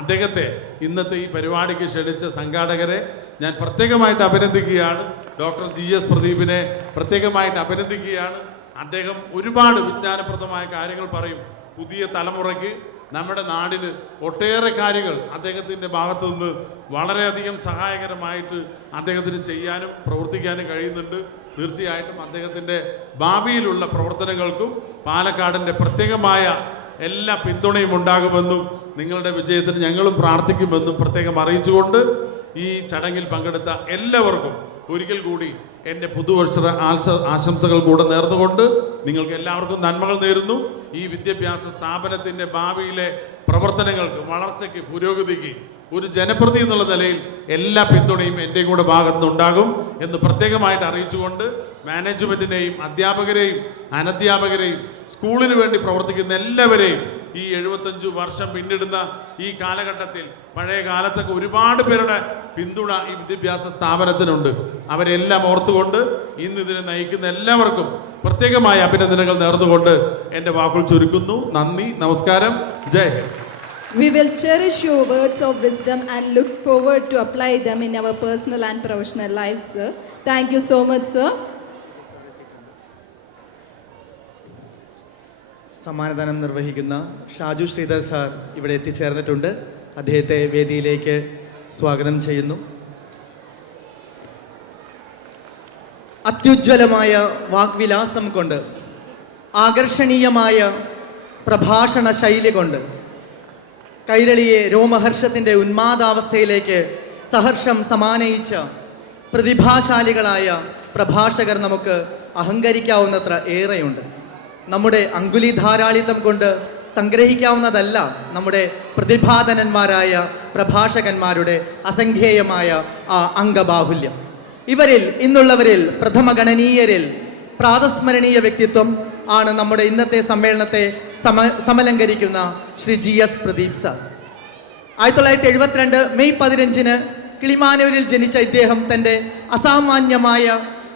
അദ്ദേഹത്തെ ഇന്നത്തെ ഈ പരിപാടിക്ക് ക്ഷണിച്ച സംഘാടകരെ ഞാൻ പ്രത്യേകമായിട്ട് അഭിനന്ദിക്കുകയാണ്. ഡോക്ടർ GS പ്രദീപിനെ പ്രത്യേകമായിട്ട് അഭിനന്ദിക്കുകയാണ്. അദ്ദേഹം ഒരുപാട് വിജ്ഞാനപ്രദമായ കാര്യങ്ങൾ പറയും. പുതിയ തലമുറയ്ക്ക് നമ്മുടെ നാടിന് ഒട്ടേറെ കാര്യങ്ങൾ അദ്ദേഹത്തിൻ്റെ ഭാഗത്തു നിന്ന് വളരെയധികം സഹായകരമായിട്ട് അദ്ദേഹത്തിന് ചെയ്യാനും പ്രവർത്തിക്കാനും കഴിയുന്നുണ്ട്. തീർച്ചയായിട്ടും അദ്ദേഹത്തിൻ്റെ ഭാവിയിലുള്ള പ്രവർത്തനങ്ങൾക്കും പാലക്കാടിൻ്റെ പ്രത്യേകമായ എല്ലാ പിന്തുണയും ഉണ്ടാകുമെന്നും നിങ്ങളുടെ വിജയത്തിന് ഞങ്ങളും പ്രാർത്ഥിക്കുമെന്നും പ്രത്യേകം അറിയിച്ചുകൊണ്ട് ഈ ചടങ്ങിൽ പങ്കെടുത്ത എല്ലാവർക്കും ഒരിക്കൽ കൂടി എൻ്റെ പുതുവർഷ ആശംസകൾ കൂടെ നേർന്നുകൊണ്ട് നിങ്ങൾക്ക് എല്ലാവർക്കും നന്മകൾ നേരുന്നു. ഈ വിദ്യാഭ്യാസ സ്ഥാപനത്തിൻ്റെ ഭാവിയിലെ പ്രവർത്തനങ്ങൾക്ക്, വളർച്ചയ്ക്ക്, പുരോഗതിക്ക് ഒരു ജനപ്രതി എന്നുള്ള നിലയിൽ എല്ലാ പിന്തുണയും എൻ്റെയും കൂടെ ഭാഗത്തുനിന്നുണ്ടാകും എന്ന് പ്രത്യേകമായിട്ട് അറിയിച്ചുകൊണ്ട് മാനേജ്മെൻറ്റിനെയും അധ്യാപകരെയും അനധ്യാപകരെയും സ്കൂളിന് വേണ്ടി പ്രവർത്തിക്കുന്ന എല്ലാവരെയും ഈ 75 വർഷം പിന്നിടുന്ന ഈ കാലഘട്ടത്തിൽ പഴയ കാലത്തൊക്കെ ഒരുപാട് പേരുടെ പിന്തുണ ഈ വിദ്യാഭ്യാസ സ്ഥാപനത്തിനുണ്ട്. അവരെല്ലാം ഓർത്തുകൊണ്ട് ഇന്ന് ഇതിനെ നയിക്കുന്ന എല്ലാവർക്കും പ്രത്യേകമായ അഭിനന്ദനങ്ങൾ നേർന്നുകൊണ്ട് എൻ്റെ വാക്കുകൾ ചുരുക്കുന്നു. നന്ദി, നമസ്കാരം, ജയ് Hind. We will cherish your words of wisdom and look forward to apply them in our personal and professional lives, sir. Thank you so much, sir. സമ്മാനദാനം നിർവഹിക്കുന്ന ഷാജു ശ്രീധർ സാർ ഇവിടെ എത്തിച്ചേർന്നിട്ടുണ്ട്. അദ്ദേഹത്തെ വേദിയിലേക്ക് സ്വാഗതം ചെയ്യുന്നു. അത്യുജ്വലമായ വാഗ്വിലാസം കൊണ്ട്, ആകർഷണീയമായ പ്രഭാഷണ ശൈലി കൊണ്ട് കൈരളിയെ രോമഹർഷത്തിൻ്റെ ഉന്മാദാവസ്ഥയിലേക്ക് സഹർഷം സമാനയിച്ച പ്രതിഭാശാലികളായ പ്രഭാഷകർ നമുക്ക് അഹങ്കരിക്കാവുന്നത്ര ഏറെയുണ്ട്. നമ്മുടെ അങ്കുലി ധാരാളിത്തം കൊണ്ട് സംഗ്രഹിക്കാവുന്നതല്ല നമ്മുടെ പ്രതിഭാധനന്മാരായ പ്രഭാഷകന്മാരുടെ അസംഖ്യേയമായ ആ അംഗബാഹുല്യം. ഇവരിൽ, ഇന്നുള്ളവരിൽ പ്രഥമഗണനീയരിൽ പ്രാതസ്മരണീയ വ്യക്തിത്വം ആണ് നമ്മുടെ ഇന്നത്തെ സമ്മേളനത്തെ സമലങ്കരിക്കുന്ന Shri GS Pradeep sir. 1972 May 15 കിളിമാനൂരിൽ ജനിച്ച ഇദ്ദേഹം തൻ്റെ അസാമാന്യമായ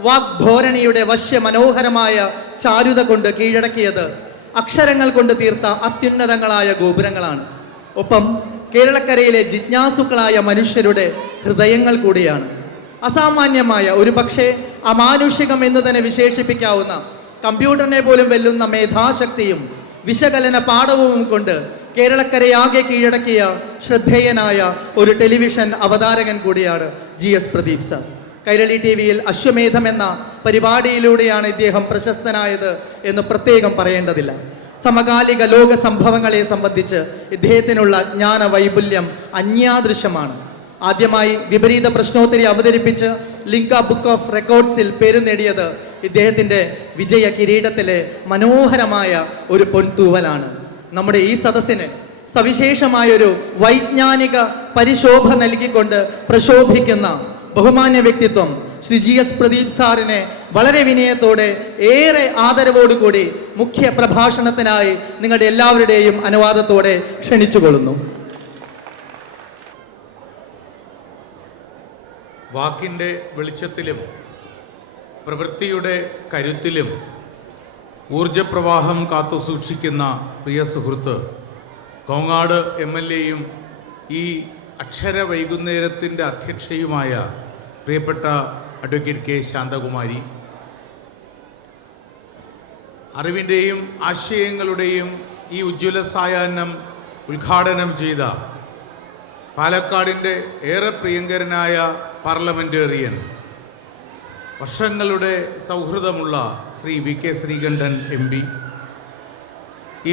വാഗ്ധോരണിയുടെ വശ്യമനോഹരമായ ചാരുത കൊണ്ട് കീഴടക്കിയത് അക്ഷരങ്ങൾ കൊണ്ട് തീർത്ത അത്യുന്നതങ്ങളായ ഗോപുരങ്ങളാണ്. ഒപ്പം കേരളക്കരയിലെ ജിജ്ഞാസുക്കളായ മനുഷ്യരുടെ ഹൃദയങ്ങൾ കൂടിയാണ്. അസാമാന്യമായ, ഒരു പക്ഷേ അമാനുഷികം എന്ന് തന്നെ വിശേഷിപ്പിക്കാവുന്ന കമ്പ്യൂട്ടറിനെ പോലും വെല്ലുന്ന മേധാശക്തിയും വിശകലന പാഠവും കൊണ്ട് കേരളക്കരയാകെ കീഴടക്കിയ ശ്രദ്ധേയനായ ഒരു ടെലിവിഷൻ അവതാരകൻ കൂടിയാണ് GS പ്രദീപ് സർ. കൈരളി TV-യിൽ അശ്വമേധം എന്ന പരിപാടിയിലൂടെയാണ് ഇദ്ദേഹം പ്രശസ്തനായത് എന്ന് പ്രത്യേകം പറയേണ്ടതില്ല. സമകാലിക ലോക സംഭവങ്ങളെ സംബന്ധിച്ച് ഇദ്ദേഹത്തിനുള്ള ജ്ഞാന വൈപുല്യം അന്യാദൃശ്യമാണ്. ആദ്യമായി വിപരീത പ്രശ്നോത്തരി അവതരിപ്പിച്ച് ലിങ്ക ബുക്ക് ഓഫ് റെക്കോർഡ്സിൽ പേരു നേടിയത് ഇദ്ദേഹത്തിൻ്റെ വിജയ കിരീടത്തിലെ മനോഹരമായ ഒരു പൊൻതൂവലാണ്. നമ്മുടെ ഈ സദസ്സിന് സവിശേഷമായൊരു വൈജ്ഞാനിക പരിശോഭ നൽകിക്കൊണ്ട് പ്രശോഭിക്കുന്ന ബഹുമാന്യ വ്യക്തിത്വം ശ്രീ GS പ്രദീപ് സാറിനെ വളരെ വിനയത്തോടെ ഏറെ ആദരവോടുകൂടി മുഖ്യ പ്രഭാഷണത്തിനായി നിങ്ങളുടെ എല്ലാവരുടെയും അനുവാദത്തോടെ ക്ഷണിച്ചുകൊള്ളുന്നു. വാക്കിൻ്റെ വെളിച്ചത്തിലും പ്രവൃത്തിയുടെ കരുത്തിലും ഊർജപ്രവാഹം കാത്തു സൂക്ഷിക്കുന്ന പ്രിയ സുഹൃത്ത് കോങ്ങാട് MLA-യും ഈ അക്ഷര വൈകുന്നേരത്തിൻ്റെ അധ്യക്ഷയുമായ പ്രിയപ്പെട്ട അഡ്വക്കേറ്റ് K. ശാന്തകുമാരി, അറിവിൻ്റെയും ആശയങ്ങളുടെയും ഈ ഉജ്ജ്വല സായാഹ്നം ഉദ്ഘാടനം ചെയ്ത പാലക്കാടിൻ്റെ ഏറെ പ്രിയങ്കരനായ പാർലമെൻറ്റേറിയൻ, വർഷങ്ങളുടെ സൗഹൃദമുള്ള ശ്രീ VK ശ്രീകണ്ഠൻ MP,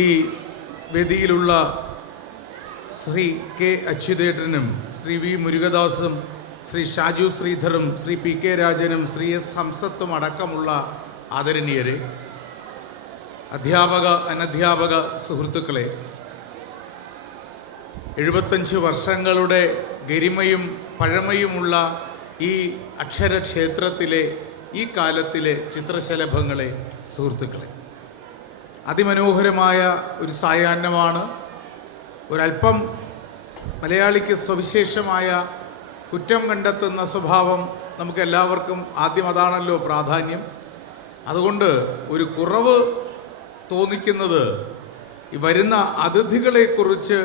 ഈ വേദിയിലുള്ള Shri K. അച്യുതേട്ടനും Shri V. മുരുകദാസും Shri Shaju ശ്രീധറും Shri PK രാജനും Shri S. ഹംസത്തും അടക്കമുള്ള ആദരണീയരെ, അധ്യാപക അനധ്യാപക സുഹൃത്തുക്കളെ, 75 വർഷങ്ങളുടെ ഗരിമയും പഴമയുമുള്ള ഈ അക്ഷരക്ഷേത്രത്തിലെ ഈ കാലത്തിലെ ചിത്രശലഭങ്ങളെ, സുഹൃത്തുക്കളെ, അതിമനോഹരമായ ഒരു സായാഹ്നമാണ്. ഒരല്പം മലയാളിക്ക് സവിശേഷമായ കുറ്റം കണ്ടെത്തുന്ന സ്വഭാവം നമുക്കെല്ലാവർക്കും ആദ്യം അതാണല്ലോ പ്രാധാന്യം. അതുകൊണ്ട് ഒരു കുറവ് തോന്നിക്കുന്നത് ഈ വരുന്ന അതിഥികളെക്കുറിച്ച്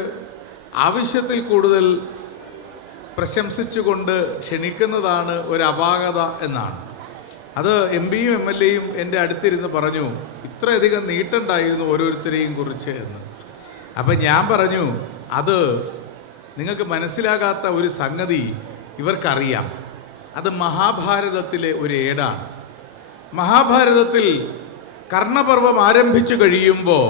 ആവശ്യത്തിൽ കൂടുതൽ പ്രശംസിച്ചുകൊണ്ട് ക്ഷണിക്കുന്നതാണ് ഒരു അപാകത എന്നാണ്. അത് MP-യും MLA-യും എൻ്റെ അടുത്തിരുന്ന് പറഞ്ഞു, ഇത്രയധികം നീട്ടുണ്ടായിരുന്നു ഓരോരുത്തരെയും കുറിച്ച് എന്ന്. അപ്പം ഞാൻ പറഞ്ഞു, അത് നിങ്ങൾക്ക് മനസ്സിലാകാത്ത ഒരു സംഗതി ഇവർക്കറിയാം. അത് മഹാഭാരതത്തിലെ ഒരു ഏടാണ്. മഹാഭാരതത്തിൽ കർണപർവം ആരംഭിച്ചു കഴിയുമ്പോൾ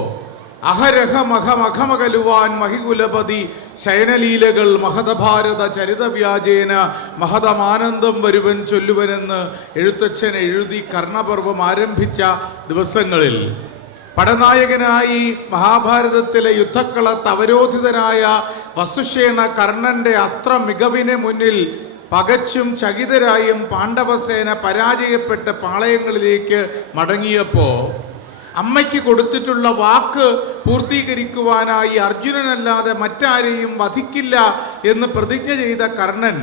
അഹരഹമഹമഖമകലുവാൻ മഹികുലപതി ശയനലീലകൾ മഹതഭാരത ചരിതവ്യാജേന മഹതമാനന്ദം വരുവൻ ചൊല്ലുവനെന്ന് എഴുത്തച്ഛൻ എഴുതി കർണപർവം ആരംഭിച്ച ദിവസങ്ങളിൽ പടനായകനായി മഹാഭാരതത്തിലെ യുദ്ധക്കളത്ത് അവരോധിതനായ വസുഷേണ കർണന്റെ അസ്ത്ര മികവിന് മുന്നിൽ പകച്ചും ചകിതരായും പാണ്ഡവസേന പരാജയപ്പെട്ട് പാളയങ്ങളിലേക്ക് മടങ്ങിയപ്പോൾ അമ്മയ്ക്ക് കൊടുത്തിട്ടുള്ള വാക്ക് പൂർത്തീകരിക്കുവാനായി അർജുനനല്ലാതെ മറ്റാരെയും വധിക്കില്ല എന്ന് പ്രതിജ്ഞ ചെയ്ത കർണൻ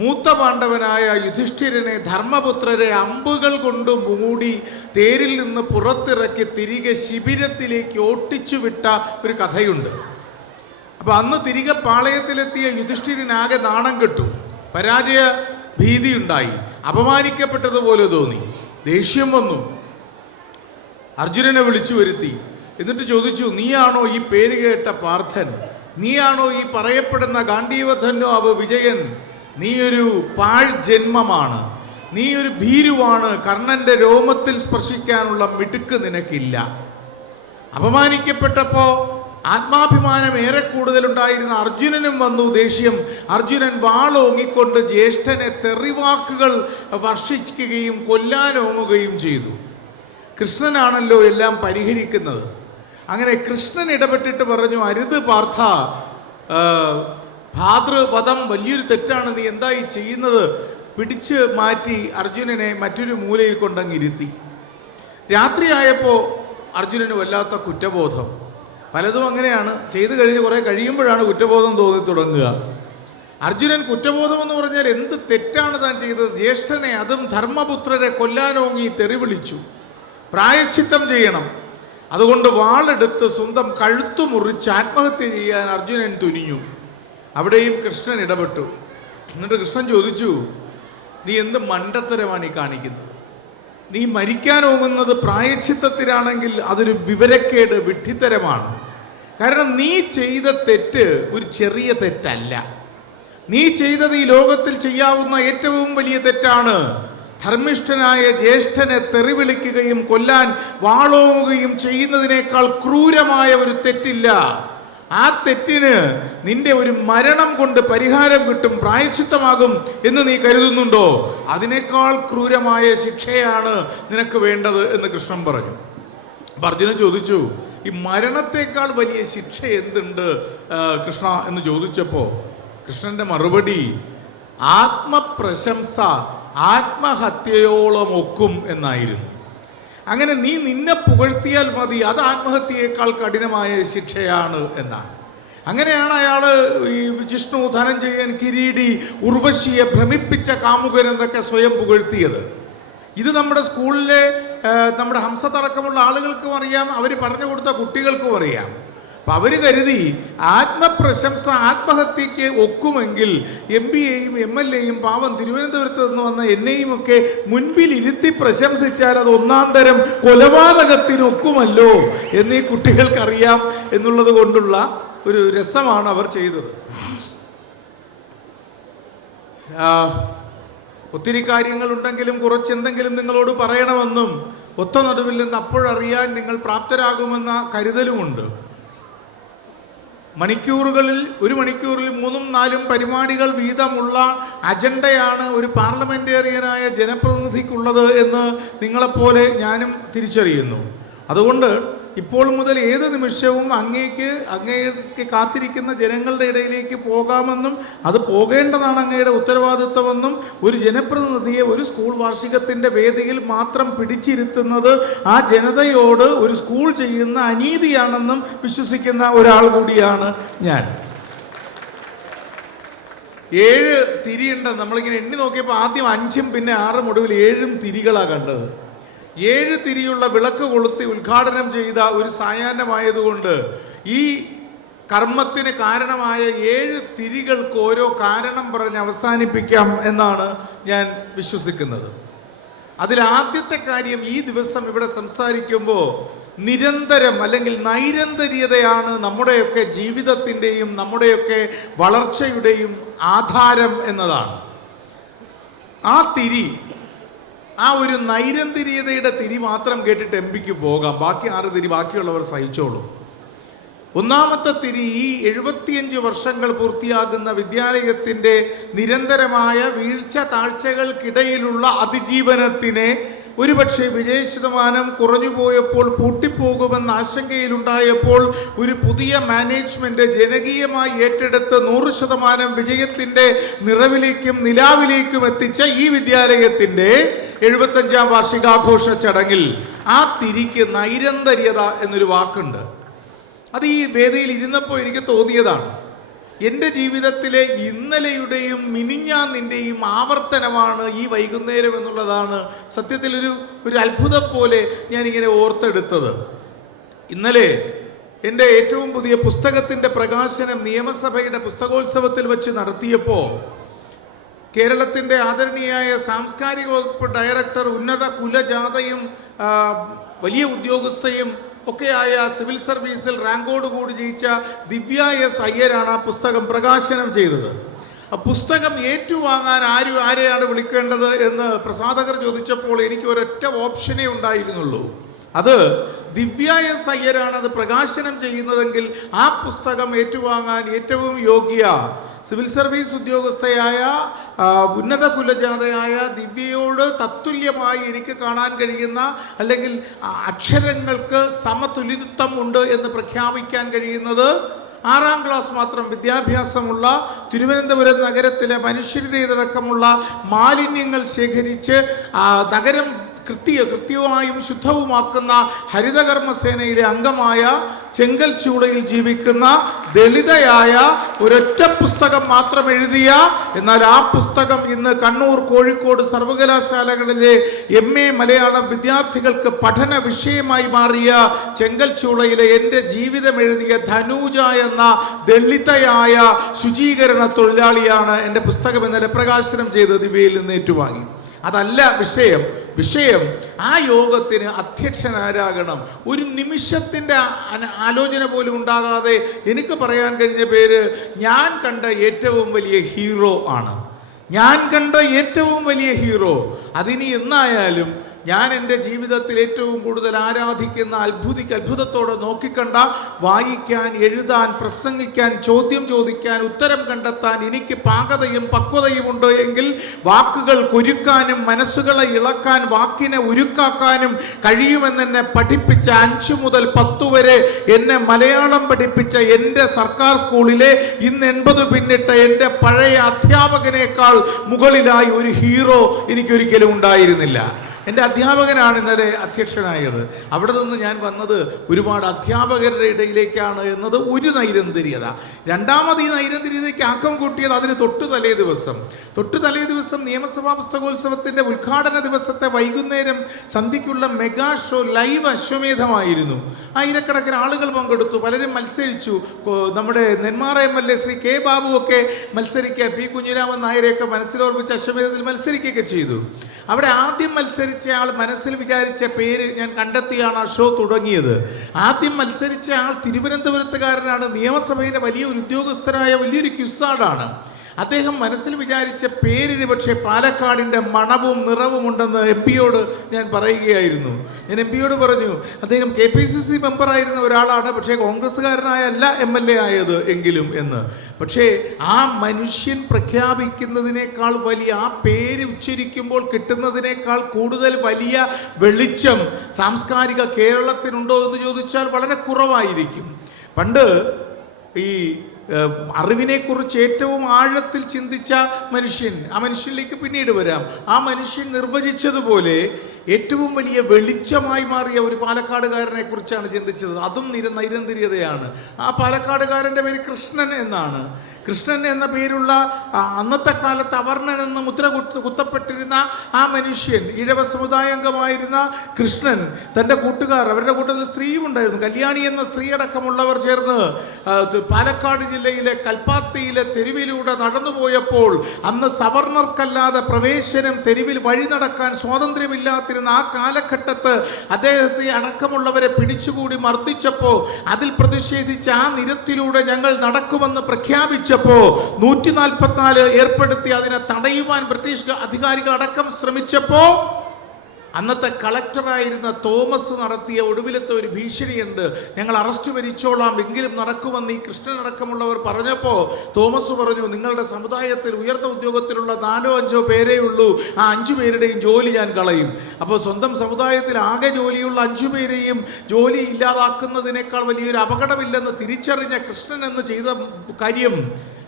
മൂത്ത പാണ്ഡവനായ യുധിഷ്ഠിരനെ ധർമ്മപുത്രരെ അമ്പുകൾ കൊണ്ട് മൂടി തേരിൽ നിന്ന് പുറത്തിറക്കി തിരികെ ശിബിരത്തിലേക്ക് ഓട്ടിച്ചു വിട്ട ഒരു കഥയുണ്ട്. അപ്പം അന്ന് തിരികെ പാളയത്തിലെത്തിയ യുധിഷ്ഠിരനാകെ നാണം കെട്ടു, പരാജയ ഭീതിയുണ്ടായി, അപമാനിക്കപ്പെട്ടതുപോലെ തോന്നി, ദേഷ്യം വന്നു. അർജുനനെ വിളിച്ചു വരുത്തി. എന്നിട്ട് ചോദിച്ചു, നീയാണോ ഈ പേര് കേട്ട പാർത്ഥൻ? നീയാണോ ഈ പറയപ്പെടുന്ന ഗാണ്ഡീവധന്വാവ് വിജയൻ? നീയൊരു പാഴ് ജന്മമാണ്, നീയൊരു ഭീരുവാണ്, കർണന്റെ രോമത്തിൽ സ്പർശിക്കാനുള്ള മിടുക്ക് നിനക്കില്ല. അപമാനിക്കപ്പെട്ടപ്പോൾ ആത്മാഭിമാനം ഏറെ കൂടുതലുണ്ടായിരുന്ന അർജുനനും വന്നു ദേഷ്യം. അർജുനൻ വാളോങ്ങിക്കൊണ്ട് ജ്യേഷ്ഠനെ തെറിവാക്കുകൾ വർഷിക്കുകയും കൊല്ലാനോങ്ങുകയും ചെയ്തു. കൃഷ്ണനാണല്ലോ എല്ലാം പരിഹരിക്കുന്നത്. അങ്ങനെ കൃഷ്ണൻ ഇടപെട്ടിട്ട് പറഞ്ഞു, അരുത് പാർത്ഥ, ഭാതൃവധം വലിയൊരു തെറ്റാണ്, നീ എന്തായി ചെയ്യുന്നത്? പിടിച്ച് മാറ്റി അർജുനനെ മറ്റൊരു മൂലയിൽ കൊണ്ടങ്ങിരുത്തി. രാത്രിയായപ്പോൾ അർജുനന് വല്ലാത്ത കുറ്റബോധം. പലതും അങ്ങനെയാണ്, ചെയ്തു കഴിഞ്ഞ് കുറേ കഴിയുമ്പോഴാണ് കുറ്റബോധം തോന്നി തുടങ്ങുക. അർജുനൻ കുറ്റബോധം എന്ന് പറഞ്ഞാൽ എന്ത് തെറ്റാണ് താൻ ചെയ്തത്? ജ്യേഷ്ഠനെ, അതും ധർമ്മപുത്രരെ കൊല്ലാനോങ്ങി തെറി വിളിച്ചു. പ്രായശ്ചിത്തം ചെയ്യണം. അതുകൊണ്ട് വാളെടുത്ത് സ്വന്തം കഴുത്തു മുറിച്ച് ആത്മഹത്യ ചെയ്യാൻ അർജുനൻ തുനിഞ്ഞു. അവിടെയും കൃഷ്ണൻ ഇടപെട്ടു. എന്നിട്ട് കൃഷ്ണൻ ചോദിച്ചു, നീ എന്ത് മണ്ടത്തരമാണ് ഈ കാണിക്കുന്നത്? നീ മരിക്കാനോങ്ങുന്നത് പ്രായശ്ചിത്തത്തിനാണെങ്കിൽ അതൊരു വിവരക്കേട്, വിഡ്ഢിത്തരമാണ്. കാരണം നീ ചെയ്ത തെറ്റ് ഒരു ചെറിയ തെറ്റല്ല. നീ ചെയ്തത് ഈ ലോകത്തിൽ ചെയ്യാവുന്ന ഏറ്റവും വലിയ തെറ്റാണ്. ധർമ്മിഷ്ഠനായ ജ്യേഷ്ഠനെ തെറി വിളിക്കുകയും കൊല്ലാൻ വാളോങ്ങുകയും ചെയ്യുന്നതിനേക്കാൾ ക്രൂരമായ ഒരു തെറ്റില്ല. ആ തെറ്റിന് നിന്റെ ഒരു മരണം കൊണ്ട് പരിഹാരം കിട്ടും, പ്രായശ്ചിത്തമാകും എന്ന് നീ കരുതുന്നുണ്ടോ? അതിനേക്കാൾ ക്രൂരമായ ശിക്ഷയാണ് നിനക്ക് വേണ്ടത് എന്ന് കൃഷ്ണൻ പറഞ്ഞു. അപ്പം അർജുനൻ ചോദിച്ചു, ഈ മരണത്തെക്കാൾ വലിയ ശിക്ഷ എന്തുണ്ട് കൃഷ്ണ എന്ന് ചോദിച്ചപ്പോൾ കൃഷ്ണന്റെ മറുപടി ആത്മപ്രശംസ ആത്മഹത്യയോളം ഒക്കും എന്നായിരുന്നു. അങ്ങനെ നീ നിന്നെ പുകഴ്ത്തിയാൽ മതി, അത് ആത്മഹത്യയേക്കാൾ കഠിനമായ ശിക്ഷയാണ് എന്നാണ്. അങ്ങനെയാണ് അയാൾ ഈ ജിഷ്ണു, ധനഞ്ജയൻ, കിരീടി, ഉർവശിയെ ഭ്രമിപ്പിച്ച കാമുകൻ എന്നൊക്കെ സ്വയം പുകഴ്ത്തിയത്. ഇത് നമ്മുടെ സ്കൂളിലെ നമ്മുടെ ഹംസത്തടക്കമുള്ള ആളുകൾക്കും അറിയാം, അവർ പറഞ്ഞു കൊടുത്ത കുട്ടികൾക്കും അറിയാം. അപ്പം അവർ കരുതി ആത്മപ്രശംസ ആത്മഹത്യക്ക് ഒക്കുമെങ്കിൽ MBAയും MLAയും പാവം തിരുവനന്തപുരത്ത് നിന്ന് വന്ന എന്നെയും ഒക്കെ മുൻപിൽ ഇരുത്തി പ്രശംസിച്ചാൽ അത് ഒന്നാം തരം കൊലപാതകത്തിനൊക്കുമല്ലോ എന്നീ കുട്ടികൾക്കറിയാം എന്നുള്ളത് കൊണ്ടുള്ള ഒരു രസമാണ് അവർ ചെയ്തത്. ഒത്തിരി കാര്യങ്ങളുണ്ടെങ്കിലും കുറച്ചെന്തെങ്കിലും നിങ്ങളോട് പറയണമെന്നും ഒത്ത നടുവിൽ നിന്ന് അപ്പോഴറിയാൻ നിങ്ങൾ പ്രാപ്തരാകുമെന്ന കരുതലുമുണ്ട്. ഒരു മണിക്കൂറിൽ 3-4 പരിപാടികൾ വീതമുള്ള അജണ്ടയാണ് ഒരു പാർലമെന്റേറിയനായ ജനപ്രതിനിധിക്കുള്ളത് എന്ന് നിങ്ങളെപ്പോലെ ഞാനും തിരിച്ചറിയുന്നു. അതുകൊണ്ട് ഇപ്പോൾ മുതൽ ഏത് നിമിഷവും അങ്ങേക്ക് കാത്തിരിക്കുന്ന ജനങ്ങളുടെ ഇടയിലേക്ക് പോകാമെന്നും അത് പോകേണ്ടതാണ് അങ്ങയുടെ ഉത്തരവാദിത്വമെന്നും ഒരു ജനപ്രതിനിധിയെ ഒരു സ്കൂൾ വാർഷികത്തിൻ്റെ വേദിയിൽ മാത്രം പിടിച്ചിരുത്തുന്നത് ആ ജനതയോട് ഒരു സ്കൂൾ ചെയ്യുന്ന അനീതിയാണെന്നും വിശ്വസിക്കുന്ന ഒരാൾ കൂടിയാണ് ഞാൻ. 7 തിരിയുണ്ട്. നമ്മളിങ്ങനെ എണ്ണി നോക്കിയപ്പോൾ ആദ്യം 5-ഉം പിന്നെ 6-ഉം ഒടുവിൽ 7 തിരികളാണ് കണ്ടത്. 7 തിരിയുള്ള വിളക്ക് കൊളുത്തി ഉദ്ഘാടനം ചെയ്ത ഒരു സായാഹ്നമായതുകൊണ്ട് ഈ കർമ്മത്തിന് കാരണമായ 7 തിരികൾക്ക് ഓരോ കാരണം പറഞ്ഞ് അവസാനിപ്പിക്കാം എന്നാണ് ഞാൻ വിശ്വസിക്കുന്നത്. അതിലാദ്യത്തെ കാര്യം, ഈ ദിവസം ഇവിടെ സംസാരിക്കുമ്പോൾ നിരന്തരം അല്ലെങ്കിൽ നൈരന്തര്യതയാണ് നമ്മുടെയൊക്കെ ജീവിതത്തിൻ്റെയും നമ്മുടെയൊക്കെ വളർച്ചയുടെയും ആധാരം എന്നതാണ്. ആ തിരി, ആ ഒരു നൈരന്തര്യതയുടെ തിരി മാത്രം കേട്ടിട്ട് MPക്ക് പോകാം. ബാക്കി 6 തിരി ബാക്കിയുള്ളവർ സഹിച്ചോളും. ഒന്നാമത്തെ തിരി ഈ 75 വർഷങ്ങൾ പൂർത്തിയാകുന്ന വിദ്യാലയത്തിൻ്റെ നിരന്തരമായ വീഴ്ച താഴ്ചകൾക്കിടയിലുള്ള അതിജീവനത്തിനെ ഒരുപക്ഷെ വിജയശതമാനം കുറഞ്ഞുപോയപ്പോൾ, പൂട്ടിപ്പോകുമെന്ന ആശങ്കയിലുണ്ടായപ്പോൾ ഒരു പുതിയ മാനേജ്മെന്റ് ജനകീയമായി ഏറ്റെടുത്ത് 100% വിജയത്തിൻ്റെ നിറവിലേക്കും നിലാവിലേക്കും എത്തിച്ച ഈ വിദ്യാലയത്തിൻ്റെ 75ാം വാർഷികാഘോഷ ചടങ്ങിൽ ആ തിരിക്ക് നൈരന്തര്യത എന്നൊരു വാക്കുണ്ട്. അത് ഈ വേദിയിൽ ഇരുന്നപ്പോൾ എനിക്ക് തോന്നിയതാണ്. എൻ്റെ ജീവിതത്തിലെ ഇന്നലെയുടെയും മിനിഞ്ഞാന്നിൻ്റെയും ആവർത്തനമാണ് ഈ വൈകുന്നേരം എന്നുള്ളതാണ് സത്യത്തിൽ ഒരു അത്ഭുതം പോലെ ഞാനിങ്ങനെ ഓർത്തെടുത്തത്. ഇന്നലെ എൻ്റെ ഏറ്റവും പുതിയ പുസ്തകത്തിൻ്റെ പ്രകാശനം നിയമസഭയുടെ പുസ്തകോത്സവത്തിൽ വെച്ച് നടത്തിയപ്പോൾ കേരളത്തിൻ്റെ ആദരണീയായ സാംസ്കാരിക വകുപ്പ് ഡയറക്ടർ, ഉന്നത കുലജാതയും വലിയ ഉദ്യോഗസ്ഥയും ഒക്കെയായ സിവിൽ സർവീസിൽ റാങ്കോടുകൂടി ജയിച്ച ദിവ്യ എസ് അയ്യരാണ് ആ പുസ്തകം പ്രകാശനം ചെയ്തത്. ആ പുസ്തകം ഏറ്റുവാങ്ങാൻ ആരെയാണ് വിളിക്കേണ്ടത് എന്ന് പ്രസാധകർ ചോദിച്ചപ്പോൾ എനിക്ക് ഒരൊറ്റ ഓപ്ഷനേ ഉണ്ടായിരുന്നുള്ളൂ. അത് ദിവ്യ എസ് അയ്യരാണ് അത് പ്രകാശനം ചെയ്യുന്നതെങ്കിൽ ആ പുസ്തകം ഏറ്റുവാങ്ങാൻ ഏറ്റവും യോഗ്യ സിവിൽ സർവീസ് ഉദ്യോഗസ്ഥയായ ഉന്നത കുലജാതയായ ദിവ്യയോട് തത്തുല്യമായി എനിക്ക് കാണാൻ കഴിയുന്ന, അല്ലെങ്കിൽ അക്ഷരങ്ങൾക്ക് സമതുലിതത്വം ഉണ്ട് എന്ന് പ്രഖ്യാപിക്കാൻ കഴിയുന്നത് 6ാം ക്ലാസ് മാത്രം വിദ്യാഭ്യാസമുള്ള തിരുവനന്തപുരം നഗരത്തിലെ മനുഷ്യരുടേതടക്കമുള്ള മാലിന്യങ്ങൾ ശേഖരിച്ച് നഗരം കൃത്യമായും ശുദ്ധവുമാക്കുന്ന ഹരിതകർമ്മസേനയിലെ അംഗമായ ചെങ്കൽച്ചൂളയിൽ ജീവിക്കുന്ന ദളിതയായ ഒരൊറ്റ പുസ്തകം മാത്രം എഴുതിയ, എന്നാൽ ആ പുസ്തകം ഇന്ന് കണ്ണൂർ, കോഴിക്കോട് സർവകലാശാലകളിലെ MA മലയാളം വിദ്യാർത്ഥികൾക്ക് പഠന വിഷയമായി മാറിയ ചെങ്കൽച്ചൂളയിലെ എൻ്റെ ജീവിതം എഴുതിയ ധനൂജ എന്ന ദളിതയായ ശുചീകരണ തൊഴിലാളിയാണ് എൻ്റെ പുസ്തകം ഇന്നലെ പ്രകാശനം ചെയ്ത് ദിവ്യയിൽ നിന്ന് ഏറ്റുവാങ്ങി. അതല്ല വിഷയം. വിഷയം, ആ യോഗത്തിന് അധ്യക്ഷനാരാകണം. ഒരു നിമിഷത്തിൻ്റെ ആലോചന പോലും ഉണ്ടാകാതെ എനിക്ക് പറയാൻ കഴിഞ്ഞ പേര് ഞാൻ കണ്ട ഏറ്റവും വലിയ ഹീറോ ആണ്. ഞാൻ കണ്ട ഏറ്റവും വലിയ ഹീറോ. അതിനി എന്നായാലും ഞാൻ എൻ്റെ ജീവിതത്തിൽ ഏറ്റവും കൂടുതൽ ആരാധിക്കുന്ന, അത്ഭുതത്തോടെ നോക്കിക്കണ്ട, വായിക്കാൻ, എഴുതാൻ, പ്രസംഗിക്കാൻ, ചോദ്യം ചോദിക്കാൻ, ഉത്തരം കണ്ടെത്താൻ എനിക്ക് പാകതയും പക്വതയും ഉണ്ട് എങ്കിൽ വാക്കുകൾ കുരുക്കാനും മനസ്സുകളെ ഇളക്കാൻ, വാക്കിനെ ഉരുക്കാക്കാനും കഴിയുമെന്നെന്നെ പഠിപ്പിച്ച 5 മുതൽ 10 വരെ എന്നെ മലയാളം പഠിപ്പിച്ച എൻ്റെ സർക്കാർ സ്കൂളിലെ ഇന്ന് 80 പിന്നിട്ട എൻ്റെ പഴയ അധ്യാപകനേക്കാൾ മുകളിലായി ഒരു ഹീറോ എനിക്കൊരിക്കലും ഉണ്ടായിരുന്നില്ല. എൻ്റെ അധ്യാപകനാണ് ഇന്നലെ അധ്യക്ഷനായത്. അവിടെ നിന്ന് ഞാൻ വന്നത് ഒരുപാട് അധ്യാപകരുടെ ഇടയിലേക്കാണ് എന്നത് ഒരു നൈരന്തര്യത. രണ്ടാമത് ഈ നൈരന്തര്യതയ്ക്ക് ആക്കം കൂട്ടിയത് അതിന് തൊട്ടു തലേ ദിവസം നിയമസഭാ പുസ്തകോത്സവത്തിൻ്റെ ഉദ്ഘാടന ദിവസത്തെ വൈകുന്നേരം സന്ധ്യയ്ക്കുള്ള മെഗാ ഷോ ലൈവ് അശ്വമേധമായിരുന്നു. ആയിരക്കണക്കിന് ആളുകൾ പങ്കെടുത്തു, പലരും മത്സരിച്ചു. നമ്മുടെ നെന്മാറ MLA ശ്രീ K. ബാബു ഒക്കെ മത്സരിക്കുക, P. കുഞ്ഞിരാമൻ നായരെയൊക്കെ മനസ്സിലോർപ്പിച്ച് അശ്വമേധത്തിൽ മത്സരിക്കുകയൊക്കെ ചെയ്തു. അവിടെ ആദ്യം മത്സരിച്ച ആൾ മനസ്സിൽ വിചാരിച്ച പേര് ഞാൻ കണ്ടെത്തിയാണ് ആ ഷോ തുടങ്ങിയത്. ആദ്യം മത്സരിച്ച ആൾ തിരുവനന്തപുരത്തുകാരനാണ്, നിയമസഭയിലെ വലിയ ഉദ്യോഗസ്ഥരായ വലിയൊരു ക്യുസാഡാണ്. അദ്ദേഹം മനസ്സിൽ വിചാരിച്ച പേരിന് പക്ഷേ പാലക്കാടിൻ്റെ മണവും നിറവും ഉണ്ടെന്ന് MP-യോട് ഞാൻ പറയുകയായിരുന്നു. ഞാൻ MP-യോട് പറഞ്ഞു, അദ്ദേഹം KPCC മെമ്പറായിരുന്ന ഒരാളാണ്, പക്ഷേ കോൺഗ്രസ്സുകാരനായല്ല MLA ആയത് എങ്കിലും എന്ന്. പക്ഷേ ആ മനുഷ്യൻ പ്രഖ്യാപിക്കുന്നതിനേക്കാൾ വലിയ, ആ പേര് ഉച്ചരിക്കുമ്പോൾ കിട്ടുന്നതിനേക്കാൾ കൂടുതൽ വലിയ വെളിച്ചം സാംസ്കാരിക കേരളത്തിനുണ്ടോ എന്ന് ചോദിച്ചാൽ വളരെ കുറവായിരിക്കും. പണ്ട് ഈ അറിവിനെക്കുറിച്ച് ഏറ്റവും ആഴത്തിൽ ചിന്തിച്ച മനുഷ്യൻ, ആ മനുഷ്യനിലേക്ക് പിന്നീട് വരാം, ആ മനുഷ്യൻ നിർവചിച്ചതുപോലെ ഏറ്റവും വലിയ വെളിച്ചമായി മാറിയ ഒരു പാലക്കാടുകാരനെ കുറിച്ചാണ് ചിന്തിച്ചത്. അതും നൈരന്തര്യതയാണ്. ആ പാലക്കാടുകാരൻ്റെ പേര് കൃഷ്ണൻ എന്നാണ്. കൃഷ്ണൻ എന്ന പേരുള്ള അന്നത്തെ കാലത്ത് അവർണൻ എന്ന് മുദ്ര കുത്തപ്പെട്ടിരുന്ന ആ മനുഷ്യൻ, ഈഴവ സമുദായാംഗമായിരുന്ന കൃഷ്ണൻ, തൻ്റെ കൂട്ടുകാർ, അവരുടെ കൂട്ടത്തിൽ സ്ത്രീയും ഉണ്ടായിരുന്നു, കല്യാണി എന്ന സ്ത്രീയടക്കമുള്ളവർ ചേർന്ന് പാലക്കാട് ജില്ലയിലെ കൽപ്പാത്തിയിലെ തെരുവിലൂടെ നടന്നുപോയപ്പോൾ അന്ന് സവർണർക്കല്ലാതെ പ്രവേശനം, തെരുവിൽ വഴി നടക്കാൻ സ്വാതന്ത്ര്യമില്ലാതിരുന്ന ആ കാലഘട്ടത്ത് അദ്ദേഹത്തെ അടക്കമുള്ളവരെ പിടിച്ചുകൂടി മർദ്ദിച്ചപ്പോൾ അതിൽ പ്രതിഷേധിച്ച് ആ നിരത്തിലൂടെ ഞങ്ങൾ നടക്കുമെന്ന് പ്രഖ്യാപിച്ചപ്പോൾ 144 ഏർപ്പെടുത്തി അതിനെ തടയുവാൻ ബ്രിട്ടീഷ് അധികാരികൾ അടക്കം ശ്രമിച്ചപ്പോൾ അന്നത്തെ കളക്ടറായിരുന്ന തോമസ് നടത്തിയ ഒടുവിലത്തെ ഒരു ഭീഷണിയുണ്ട്, ഞങ്ങൾ അറസ്റ്റ് വരിച്ചോളാം എങ്കിലും നടക്കുമെന്ന് ഈ കൃഷ്ണനടക്കമുള്ളവർ പറഞ്ഞപ്പോൾ തോമസ് പറഞ്ഞു, നിങ്ങളുടെ സമുദായത്തിൽ ഉയർന്ന ഉദ്യോഗത്തിലുള്ള 4-5 പേരേ ഉള്ളൂ, ആ 5 പേരുടെയും ജോലി ഞാൻ കളയും. അപ്പോൾ സ്വന്തം സമുദായത്തിൽ ആകെ ജോലിയുള്ള 5 പേരെയും ജോലി ഇല്ലാതാക്കുന്നതിനേക്കാൾ വലിയൊരു അപകടമില്ലെന്ന് തിരിച്ചറിഞ്ഞ കൃഷ്ണൻ എന്ന് ചെയ്ത കാര്യം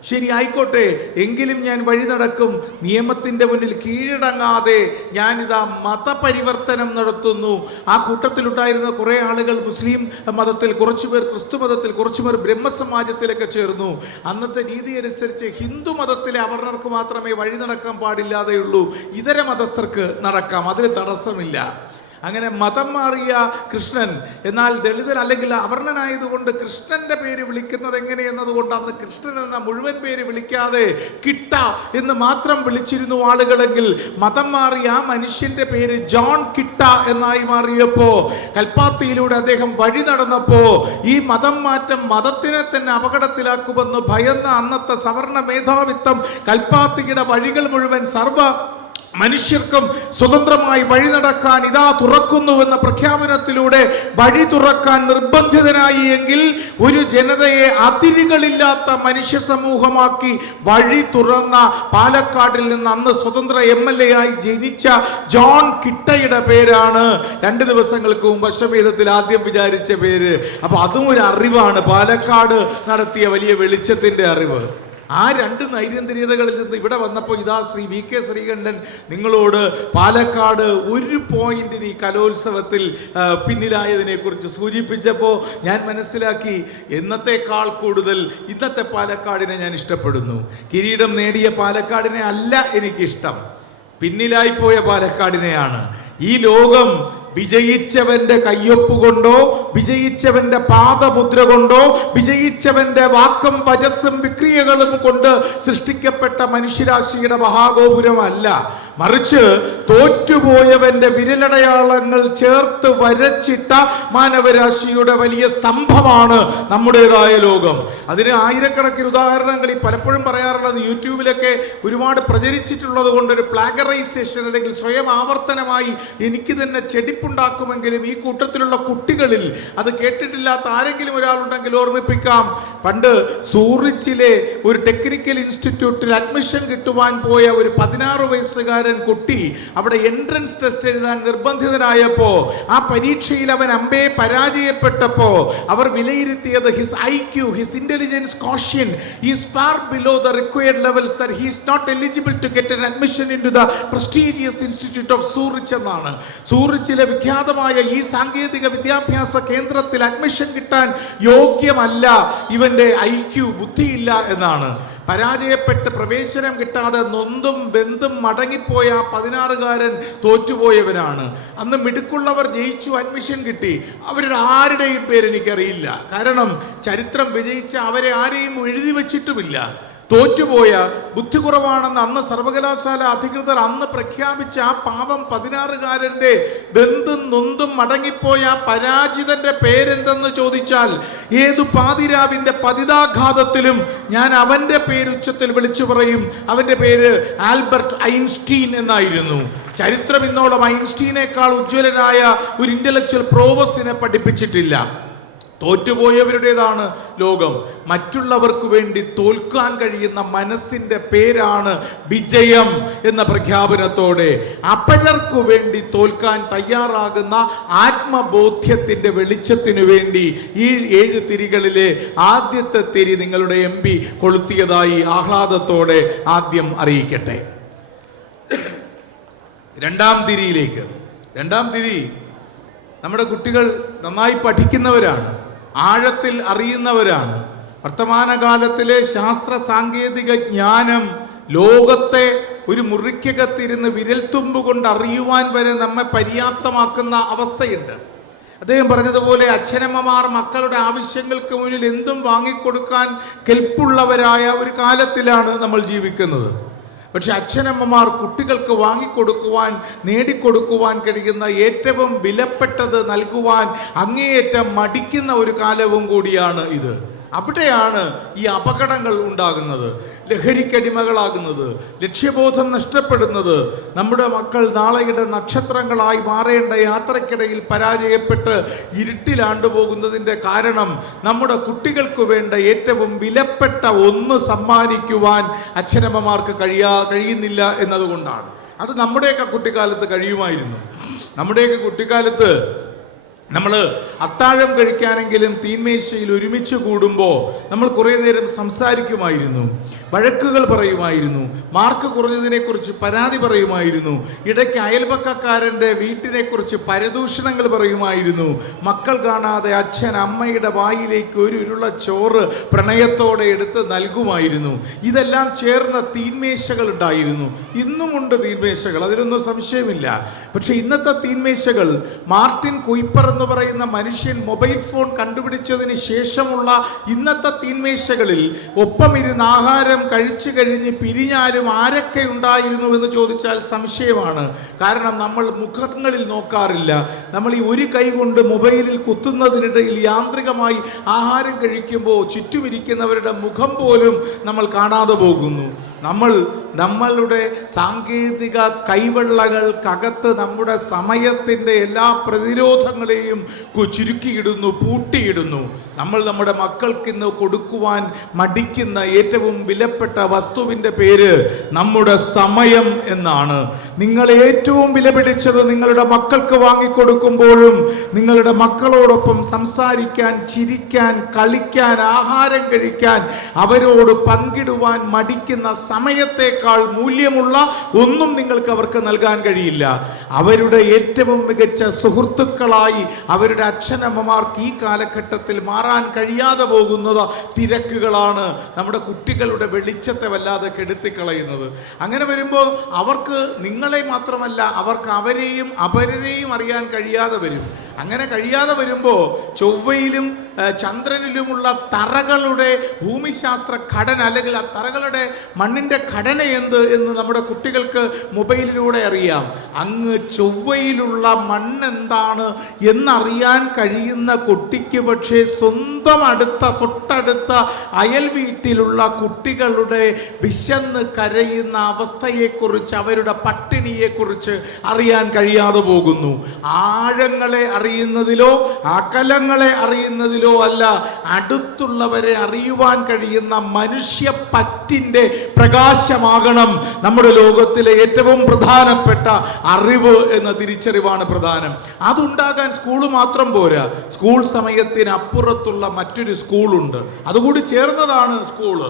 ശരി ആയിക്കോട്ടെ, എങ്കിലും ഞാൻ വഴി നടക്കും, നിയമത്തിൻ്റെ മുന്നിൽ കീഴടങ്ങാതെ ഞാനിതാ മതപരിവർത്തനം നടത്തുന്നു. ആ കൂട്ടത്തിലുണ്ടായിരുന്ന കുറേ ആളുകൾ മുസ്ലിം മതത്തിൽ, കുറച്ചുപേർ ക്രിസ്തു മതത്തിൽ, കുറച്ചുപേർ ബ്രഹ്മസമാജത്തിലൊക്കെ ചേർന്നു. അന്നത്തെ രീതി അനുസരിച്ച് ഹിന്ദു മതത്തിലെ അവർണർക്ക് മാത്രമേ വഴി നടക്കാൻ പാടില്ലാതെയുള്ളൂ, ഇതര മതസ്ഥർക്ക് നടക്കാം, അതിൽ തടസ്സമില്ല. അങ്ങനെ മതം മാറിയ കൃഷ്ണൻ, എന്നാൽ ദളിതർ അല്ലെങ്കിൽ അവർണനായതുകൊണ്ട് കൃഷ്ണന്റെ പേര് വിളിക്കുന്നത് എങ്ങനെയെന്നതുകൊണ്ട് അന്ന് കൃഷ്ണൻ എന്ന മുഴുവൻ പേര് വിളിക്കാതെ കിട്ട എന്ന് മാത്രം വിളിച്ചിരുന്നു ആളുകളെങ്കിൽ, മതം മാറിയ ആ മനുഷ്യന്റെ പേര് ജോൺ കിട്ട എന്നായി മാറിയപ്പോ, കൽപ്പാത്തിയിലൂടെ അദ്ദേഹം വഴി നടന്നപ്പോ ഈ മതം മാറ്റം മതത്തിനെ തന്നെ അപകടത്തിലാക്കുമെന്ന് ഭയന്ന അന്നത്തെ സവർണ മേധാവിത്വം കൽപ്പാത്തിയുടെ വഴികൾ മുഴുവൻ സർവ മനുഷ്യർക്കും സ്വതന്ത്രമായി വഴി നടക്കാൻ ഇതാ തുറക്കുന്നുവെന്ന പ്രഖ്യാപനത്തിലൂടെ വഴി തുറക്കാൻ നിർബന്ധിതനായി എങ്കിൽ ഒരു ജനതയെ അതിരുകളില്ലാത്ത മനുഷ്യ സമൂഹമാക്കി വഴി തുറന്ന പാലക്കാടിൽ നിന്ന് അന്ന് സ്വതന്ത്ര MLA ആയി ജനിച്ച ജോൺ കിട്ടയുടെ പേരാണ് 2 ദിവസങ്ങൾക്ക് മുമ്പ് അശ്വമേധത്തിൽ ആദ്യം വിചാരിച്ച പേര്. അപ്പൊ അതും ഒരു അറിവാണ്, പാലക്കാട് നടത്തിയ വലിയ വെളിച്ചത്തിന്റെ അറിവ്. ആ 2 നൈരന്തര്യതകളിൽ നിന്ന് ഇവിടെ വന്നപ്പോൾ ഇതാ ശ്രീ VK ശ്രീകണ്ഠൻ നിങ്ങളോട് പാലക്കാട് ഒരു പോയിന്റിന് ഈ കലോത്സവത്തിൽ പിന്നിലായതിനെ കുറിച്ച് സൂചിപ്പിച്ചപ്പോൾ ഞാൻ മനസ്സിലാക്കി, എന്നത്തേക്കാൾ കൂടുതൽ ഇന്നത്തെ പാലക്കാടിനെ ഞാൻ ഇഷ്ടപ്പെടുന്നു. കിരീടം നേടിയ പാലക്കാടിനെ അല്ല എനിക്കിഷ്ടം, പിന്നിലായി പോയ പാലക്കാടിനെയാണ്. ഈ ലോകം വിജയിച്ചവന്റെ കയ്യൊപ്പ് കൊണ്ടോ, വിജയിച്ചവന്റെ പാദമുദ്ര കൊണ്ടോ, വിജയിച്ചവന്റെ വാക്കും വചസ്സും വിക്രിയകളും കൊണ്ട് സൃഷ്ടിക്കപ്പെട്ട മനുഷ്യരാശിയുടെ മഹാഗോപുരമല്ല. മറിച്ച് തോറ്റുപോയവന്റെ വിരലടയാളങ്ങൾ ചേർത്ത് വരച്ചിട്ട മാനവരാശിയുടെ വലിയ സ്തംഭമാണ് നമ്മുടേതായ ലോകം. അതിന് ആയിരക്കണക്കിന് ഉദാഹരണങ്ങൾ ഈ പലപ്പോഴും പറയാറുള്ളത് യൂട്യൂബിലൊക്കെ ഒരുപാട് പ്രചരിച്ചിട്ടുള്ളത് കൊണ്ടൊരു പ്ലാഗറൈസേഷൻ അല്ലെങ്കിൽ സ്വയം ആവർത്തനമായി എനിക്ക് തന്നെ ചെടിപ്പുണ്ടാക്കുമെങ്കിലും ഈ കൂട്ടത്തിലുള്ള കുട്ടികളിൽ അത് കേട്ടിട്ടില്ലാത്ത ആരെങ്കിലും ഒരാളുണ്ടെങ്കിൽ ഓർമ്മിപ്പിക്കാം. പണ്ട് സൂറിച്ചിലെ ഒരു ടെക്നിക്കൽ ഇൻസ്റ്റിറ്റ്യൂട്ടിൽ അഡ്മിഷൻ കിട്ടുവാൻ പോയ ഒരു 16 വയസ്സുകാരൻ കുട്ടി അവിടെ എൻട്രൻസ് ടെസ്റ്റ് എഴുതാൻ നിർബന്ധിതനായപ്പോ ആ പരീക്ഷയിൽ അവൻ അമ്പേ പരാജയപ്പെട്ടപ്പോ അവർ വിലയിരുത്തിയത് his IQ, his intelligence quotient is far below the required levels that he is not eligible to get an admission into the prestigious institute of Zurich എന്നാണ്. സൂറിച്ചിലെ വിഖ്യാതമായ ഈ സാങ്കേതിക വിദ്യാഭ്യാസ കേന്ദ്രത്തിൽ അഡ്മിഷൻ കിട്ടാൻ യോഗ്യമല്ല, ഇവന്റെ IQ ബുദ്ധിയില്ല എന്നാണ്. പരാജയപ്പെട്ട് പ്രവേശനം കിട്ടാതെ നൊന്തും ബന്ധും മടങ്ങിപ്പോയ ആ 16കാരൻ തോറ്റുപോയവനാണ്. അന്ന് മിടുക്കുള്ളവർ ജയിച്ചു, അഡ്മിഷൻ കിട്ടി. അവരുടെ ആരുടെയും പേര് എനിക്കറിയില്ല. കാരണം ചരിത്രം വിജയിച്ച അവരെ ആരെയും എഴുതി വച്ചിട്ടുമില്ല. തോറ്റുപോയ ബുദ്ധി കുറവാണെന്ന് അന്ന് സർവകലാശാല അധികൃതർ അന്ന് പ്രഖ്യാപിച്ച ആ പാവം 16കാരൻ്റെ ബന്ധും നൊന്തും മടങ്ങിപ്പോയ പരാജിതന്റെ പേരെന്തെന്ന് ചോദിച്ചാൽ ഏതു പാതിരാവിന്റെ പതിതാഘാതത്തിലും ഞാൻ അവന്റെ പേര് ഉച്ചത്തിൽ വിളിച്ചു പറയും. അവന്റെ പേര് ആൽബർട്ട് ഐൻസ്റ്റീൻ എന്നായിരുന്നു. ചരിത്രം ഇന്നോളം ഐൻസ്റ്റീനേക്കാൾ ഉജ്ജ്വലനായ ഒരു ഇന്റലക്ച്വൽ പ്രോവസിനെ പഠിപ്പിച്ചിട്ടില്ല. തോറ്റുപോയവരുടേതാണ് ലോകം. മറ്റുള്ളവർക്ക് വേണ്ടി തോൽക്കാൻ കഴിയുന്ന മനസ്സിന്റെ പേരാണ് വിജയം എന്ന പ്രഖ്യാപനത്തോടെ അപരർക്കു വേണ്ടി തോൽക്കാൻ തയ്യാറാകുന്ന ആത്മബോധ്യത്തിന്റെ വെളിച്ചത്തിനു വേണ്ടി ഈ 7 തിരികളിലെ ആദ്യത്തെ തിരി നിങ്ങളുടെ MP കൊളുത്തിയതായി ആഹ്ലാദത്തോടെ ആദ്യം അറിയിക്കട്ടെ. രണ്ടാം തിരിയിലേക്ക്. രണ്ടാം തിരി നമ്മുടെ കുട്ടികൾ നന്നായി പഠിക്കുന്നവരാണ്, ആഴത്തിൽ അറിയുന്നവരാണ്. വർത്തമാനകാലത്തിലെ ശാസ്ത്ര സാങ്കേതിക ജ്ഞാനം ലോകത്തെ ഒരു മുറിക്കകത്തിരുന്ന് വിരൽത്തുമ്പ് കൊണ്ട് അറിയുവാൻ വരെ നമ്മെ പര്യാപ്തമാക്കുന്ന അവസ്ഥയുണ്ട്. അദ്ദേഹം പറഞ്ഞതുപോലെ അച്ഛനമ്മമാർ മക്കളുടെ ആവശ്യങ്ങൾക്ക് മുന്നിൽ എന്തും വാങ്ങിക്കൊടുക്കാൻ കെൽപ്പുള്ളവരായ ഒരു കാലത്തിലാണ് നമ്മൾ ജീവിക്കുന്നത്. പക്ഷെ അച്ഛനമ്മമാർ കുട്ടികൾക്ക് വാങ്ങിക്കൊടുക്കുവാൻ, നേടിക്കൊടുക്കുവാൻ കഴിയുന്ന ഏറ്റവും വിലപ്പെട്ടത് നൽകുവാൻ അങ്ങേയറ്റം മടിക്കുന്ന ഒരു കാലവും കൂടിയാണ് ഇത്. അവിടെയാണ് ഈ അപകടങ്ങൾ ഉണ്ടാകുന്നത്, ലഹരിക്കടിമകളാകുന്നത്, ലക്ഷ്യബോധം നഷ്ടപ്പെടുന്നത്. നമ്മുടെ മക്കൾ നാളെയുടെ നക്ഷത്രങ്ങളായി മാറേണ്ട യാത്രക്കിടയിൽ പരാജയപ്പെട്ട് ഇരുട്ടിലാണ്ടുപോകുന്നതിൻ്റെ കാരണം നമ്മുടെ കുട്ടികൾക്ക് വേണ്ട ഏറ്റവും വിലപ്പെട്ട ഒന്ന് സമ്മാനിക്കുവാൻ അച്ഛനമ്മമാർക്ക് കഴിയുന്നില്ല എന്നതുകൊണ്ടാണ്. അത് നമ്മുടെയൊക്കെ കുട്ടിക്കാലത്ത് കഴിയുമായിരുന്നു. നമ്മുടെയൊക്കെ കുട്ടിക്കാലത്ത് നമ്മൾ അത്താഴം കഴിക്കാനെങ്കിലും തീന്മേശയിൽ ഒരുമിച്ച് കൂടുമ്പോൾ നമ്മൾ കുറേ നേരം സംസാരിക്കുമായിരുന്നു, വഴക്കുകൾ പറയുമായിരുന്നു, മാർക്ക് കുറഞ്ഞതിനെക്കുറിച്ച് പരാതി പറയുമായിരുന്നു, ഇടയ്ക്ക് അയൽപക്കക്കാരൻ്റെ വീട്ടിനെക്കുറിച്ച് പരദൂഷണങ്ങൾ പറയുമായിരുന്നു. മക്കൾ കാണാതെ അച്ഛൻ അമ്മയുടെ വായിലേക്ക് ഒരു ഉരുള ചോറ് പ്രണയത്തോടെ എടുത്ത് നൽകുമായിരുന്നു. ഇതെല്ലാം ചേർന്ന തീന്മേശകൾ ഉണ്ടായിരുന്നു. ഇന്നുമുണ്ട് തീന്മേശകൾ, അതിലൊന്നും സംശയമില്ല. പക്ഷെ ഇന്നത്തെ തീന്മേശകൾ മാർട്ടിൻ കുയിപ്പർ എന്ന് പറയുന്ന മനുഷ്യൻ മൊബൈൽ ഫോൺ കണ്ടുപിടിച്ചതിന് ശേഷമുള്ള ഇന്നത്തെ തീന്മേശകളിൽ ഒപ്പമിരുന്ന് ആഹാരം കഴിച്ചു കഴിഞ്ഞ് പിരിഞ്ഞാലും ആരൊക്കെ ഉണ്ടായിരുന്നു എന്ന് ചോദിച്ചാൽ സംശയമാണ്. കാരണം നമ്മൾ മുഖങ്ങളിൽ നോക്കാറില്ല. നമ്മൾ ഈ ഒരു കൈ കൊണ്ട് മൊബൈലിൽ കുത്തുന്നതിനിടയിൽ യാന്ത്രികമായി ആഹാരം കഴിക്കുമ്പോൾ ചുറ്റുമിരിക്കുന്നവരുടെ മുഖം പോലും നമ്മൾ കാണാതെ പോകുന്നു. നമ്മളുടെ സാങ്കേതിക കൈവെള്ളകൾക്കകത്ത് നമ്മുടെ സമയത്തിൻ്റെ എല്ലാ പ്രതിരോധങ്ങളെയും ചുരുക്കിയിടുന്നു, പൂട്ടിയിടുന്നു. നമ്മൾ നമ്മുടെ മക്കൾക്ക് ഇന്ന് കൊടുക്കുവാൻ മടിക്കുന്ന ഏറ്റവും വിലപ്പെട്ട വസ്തുവിൻ്റെ പേര് നമ്മുടെ സമയം എന്നാണ്. നിങ്ങൾ ഏറ്റവും വിലപിടിച്ചത് നിങ്ങളുടെ മക്കൾക്ക് വാങ്ങിക്കൊടുക്കുമ്പോഴും നിങ്ങളുടെ മക്കളോടൊപ്പം സംസാരിക്കാൻ, ചിരിക്കാൻ, കളിക്കാൻ, ആഹാരം കഴിക്കാൻ, അവരോട് പങ്കിടുവാൻ മടിക്കുന്ന സമയത്തേക്കാൾ മൂല്യമുള്ള ഒന്നും നിങ്ങൾക്ക് അവർക്ക് നൽകാൻ കഴിയില്ല. അവരുടെ ഏറ്റവും മികച്ച സുഹൃത്തുക്കളായി അവരുടെ അച്ഛനമ്മമാർക്ക് ഈ കാലഘട്ടത്തിൽ മാറാൻ കഴിയാതെ പോകുന്നത് തിരക്കുകളാണ് നമ്മുടെ കുട്ടികളുടെ വെളിച്ചത്തെ വല്ലാതെ കെടുത്തിക്കളയുന്നത്. അങ്ങനെ വരുമ്പോൾ അവർക്ക് നിങ്ങളെ മാത്രമല്ല, അവർക്ക് അവരെയും അപരരെയും അറിയാൻ കഴിയാതെ വരും. അങ്ങനെ കഴിയാതെ വരുമ്പോൾ ചൊവ്വയിലും ചന്ദ്രനിലുമുള്ള തറകളുടെ ഭൂമിശാസ്ത്ര ഘടന, അല്ലെങ്കിൽ ആ തറകളുടെ മണ്ണിൻ്റെ ഘടന എന്ത് എന്ന് നമ്മുടെ കുട്ടികൾക്ക് മൊബൈലിലൂടെ അറിയാം. അങ്ങ് ചൊവ്വയിലുള്ള മണ്ണെന്താണ് എന്നറിയാൻ കഴിയുന്ന കുട്ടിക്ക് പക്ഷേ സ്വന്തം തൊട്ടടുത്ത അയൽ വീട്ടിലുള്ള കുട്ടികളുടെ വിശന്ന് കരയുന്ന അവസ്ഥയെക്കുറിച്ച്, അവരുടെ പട്ടിണിയെക്കുറിച്ച് അറിയാൻ കഴിയാതെ പോകുന്നു. ആഴങ്ങളെ അറിയുന്നതിലോ അകലങ്ങളെ അറിയുന്നതിലോ അല്ല, അടുത്തുള്ളവരെ അറിയുവാൻ കഴിയുന്ന മനുഷ്യപ്പറ്റിൻ്റെ പ്രകാശമാകണം നമ്മുടെ ലോകത്തിലെ ഏറ്റവും പ്രധാനപ്പെട്ട അറിവ് എന്ന തിരിച്ചറിവാണ് പ്രധാനം. അതുണ്ടാകാൻ സ്കൂൾ മാത്രം പോരാ, സ്കൂൾ സമയത്തിനപ്പുറത്തുള്ള മറ്റൊരു സ്കൂളുണ്ട്, അതുകൂടി ചേർന്നതാണ് സ്കൂള്.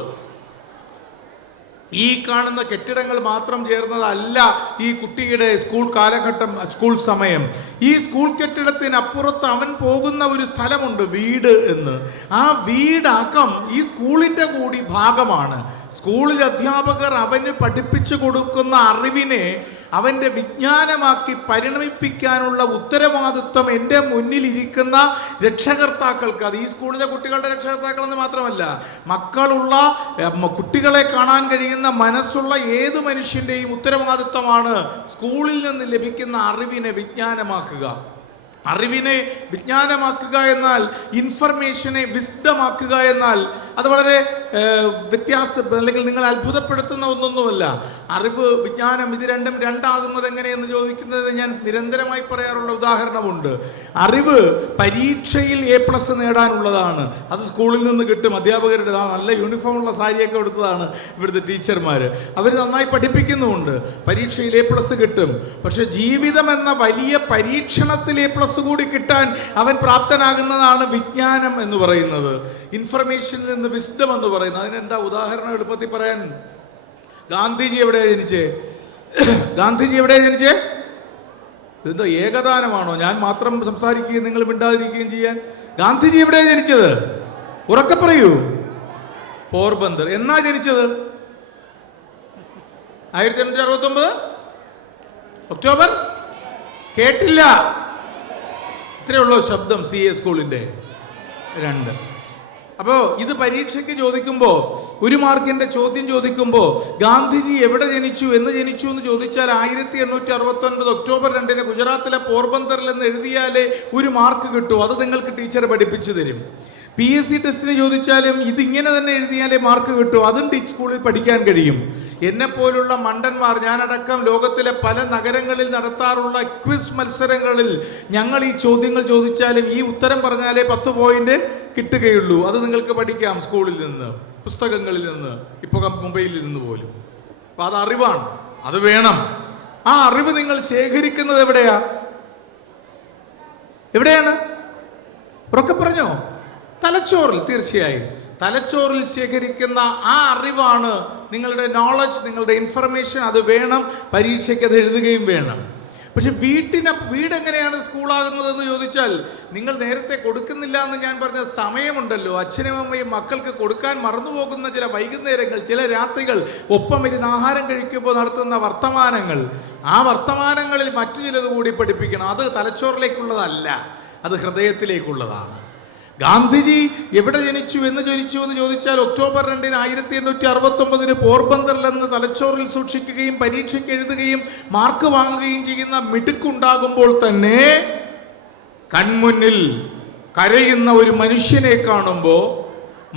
ഈ കാണുന്ന കെട്ടിടങ്ങൾ മാത്രം ചേർന്നതല്ല ഈ കുട്ടിയുടെ സ്കൂൾ കാലഘട്ടം, സ്കൂൾ സമയം. ഈ സ്കൂൾ കെട്ടിടത്തിനപ്പുറത്ത് അവൻ പോകുന്ന ഒരു സ്ഥലമുണ്ട്, വീട് എന്ന്. ആ വീടകം ഈ സ്കൂളിൻ്റെ കൂടി ഭാഗമാണ്. സ്കൂളിൽ അധ്യാപകർ അവന് പഠിപ്പിച്ചു കൊടുക്കുന്ന അറിവിനെ അവൻ്റെ വിജ്ഞാനമാക്കി പരിണമിപ്പിക്കാനുള്ള ഉത്തരവാദിത്വം എൻ്റെ മുന്നിലിരിക്കുന്ന രക്ഷകർത്താക്കൾക്ക്, അത് ഈ സ്കൂളിലെ കുട്ടികളുടെ രക്ഷകർത്താക്കളെന്ന് മാത്രമല്ല, മക്കളുള്ള കുട്ടികളെ കാണാൻ കഴിയുന്ന മനസ്സുള്ള ഏത് മനുഷ്യൻ്റെയും ഉത്തരവാദിത്വമാണ് സ്കൂളിൽ നിന്ന് ലഭിക്കുന്ന അറിവിനെ വിജ്ഞാനമാക്കുക. അറിവിനെ വിജ്ഞാനമാക്കുക എന്നാൽ, ഇൻഫർമേഷനെ വിസ്ഡമാക്കുക എന്നാൽ അത് വളരെ വ്യത്യാസം, അല്ലെങ്കിൽ നിങ്ങൾ അത്ഭുതപ്പെടുത്തുന്ന ഒന്നൊന്നുമല്ല. അറിവ്, വിജ്ഞാനം ഇത് രണ്ടും രണ്ടാകുന്നത് എങ്ങനെയെന്ന് ചോദിക്കുന്നത് ഞാൻ നിരന്തരമായി പറയാറുള്ള ഉദാഹരണമുണ്ട്. അറിവ് പരീക്ഷയിൽ A+ നേടാനുള്ളതാണ്, അത് സ്കൂളിൽ നിന്ന് കിട്ടും. അധ്യാപകരുടെ നല്ല യൂണിഫോമുള്ള സാരിയൊക്കെ കൊടുത്തതാണ് ഇവിടുത്തെ ടീച്ചർമാർ, അവർ നന്നായി പഠിപ്പിക്കുന്നുമുണ്ട്. പരീക്ഷയിൽ A+ കിട്ടും. പക്ഷെ ജീവിതം എന്ന വലിയ പരീക്ഷണത്തിൽ A+ കൂടി കിട്ടാൻ അവൻ പ്രാപ്തനാകുന്നതാണ് വിജ്ഞാനം എന്ന് പറയുന്നത്, ഇൻഫർമേഷനിൽ നിന്ന് വിസ്ഡം എന്ന് പറയുന്നത്. അതിനെന്താ ഉദാഹരണം എളുപ്പത്തിൽ പറയാൻ? ഗാന്ധിജി എവിടെയാ ജനിച്ചേ? ഗാന്ധിജി എവിടെയാ ജനിച്ചേ? ഇതെന്തോ ഏകദാനമാണോ? ഞാൻ മാത്രം സംസാരിക്കുകയും നിങ്ങൾ മിണ്ടാതിരിക്കുകയും ചെയ്യാൻ? ഗാന്ധിജി എവിടെയാ ജനിച്ചത്? ഉറക്കെ പറയൂ. പോർബന്ദർ. എന്നാ ജനിച്ചത്? 1869 ഒക്ടോബർ? കേട്ടില്ല. ഇത്രയുള്ളൂ ശബ്ദം. CA സ്കൂളിൻ്റെ 2. അപ്പോൾ ഇത് പരീക്ഷയ്ക്ക് ചോദിക്കുമ്പോൾ, 1 മാർക്കിൻ്റെ ചോദ്യം ചോദിക്കുമ്പോൾ ഗാന്ധിജി എവിടെ ജനിച്ചു എന്ന് ചോദിച്ചാൽ 1869 ഒക്ടോബർ 2 ഗുജറാത്തിലെ പോർബന്തറിൽ എന്ന് എഴുതിയാലേ 1 മാർക്ക് കിട്ടൂ. അത് നിങ്ങൾക്ക് ടീച്ചർ പഠിപ്പിച്ചു തരും. PSC ടെസ്റ്റിന് ചോദിച്ചാലും ഇതിങ്ങനെ തന്നെ എഴുതിയാലേ മാർക്ക് കിട്ടൂ. അതും സ്കൂളിൽ പഠിക്കാൻ കഴിയും. എന്നെപ്പോലുള്ള മണ്ടന്മാർ, ഞാനടക്കം ലോകത്തിലെ പല നഗരങ്ങളിൽ നടത്താറുള്ള ക്വിസ് മത്സരങ്ങളിൽ ഞങ്ങൾ ഈ ചോദ്യങ്ങൾ ചോദിച്ചാലും ഈ ഉത്തരം പറഞ്ഞാലേ 10 പോയിന്റ് കിട്ടുകയുള്ളൂ. അത് നിങ്ങൾക്ക് പഠിക്കാം സ്കൂളിൽ നിന്ന്, പുസ്തകങ്ങളിൽ നിന്ന്, ഇപ്പോൾ മൊബൈലിൽ നിന്ന് പോലും. അപ്പം അത് അറിവാണ്, അത് വേണം. ആ അറിവ് നിങ്ങൾ ശേഖരിക്കുന്നത് എവിടെയാണ്? ഉറക്കെ പറഞ്ഞോ. തലച്ചോറിൽ. തീർച്ചയായും തലച്ചോറിൽ ശേഖരിക്കുന്ന ആ അറിവാണ് നിങ്ങളുടെ നോളജ്, നിങ്ങളുടെ ഇൻഫർമേഷൻ. അത് വേണം, പരീക്ഷയ്ക്ക് അത് എഴുതുകയും വേണം. പക്ഷെ വീട് എങ്ങനെയാണ് സ്കൂളാകുന്നതെന്ന് ചോദിച്ചാൽ, നിങ്ങൾ നേരത്തെ കൊടുക്കുന്നില്ല എന്ന് ഞാൻ പറഞ്ഞ സമയമുണ്ടല്ലോ, അച്ഛനും അമ്മയും മക്കൾക്ക് കൊടുക്കാൻ മറന്നുപോകുന്ന ചില വൈകുന്നേരങ്ങൾ, ചില രാത്രികൾ, ഒപ്പം ഇരുന്ന് ആഹാരം കഴിക്കുമ്പോൾ നടത്തുന്ന വർത്തമാനങ്ങൾ, ആ വർത്തമാനങ്ങളിൽ മറ്റു ചിലത് കൂടി പഠിപ്പിക്കണം. അത് തലച്ചോറിലേക്കുള്ളതല്ല, അത് ഹൃദയത്തിലേക്കുള്ളതാണ്. ഗാന്ധിജി എവിടെ ജനിച്ചു എന്ന് ചോദിച്ചാൽ ഒക്ടോബർ 2 1869 പോർബന്തറിൽ നിന്ന് തലച്ചോറിൽ സൂക്ഷിക്കുകയും പരീക്ഷയ്ക്ക് എഴുതുകയും മാർക്ക് വാങ്ങുകയും ചെയ്യുന്ന മിടുക്കുണ്ടാകുമ്പോൾ തന്നെ കൺമുന്നിൽ കരയുന്ന ഒരു മനുഷ്യനെ കാണുമ്പോൾ,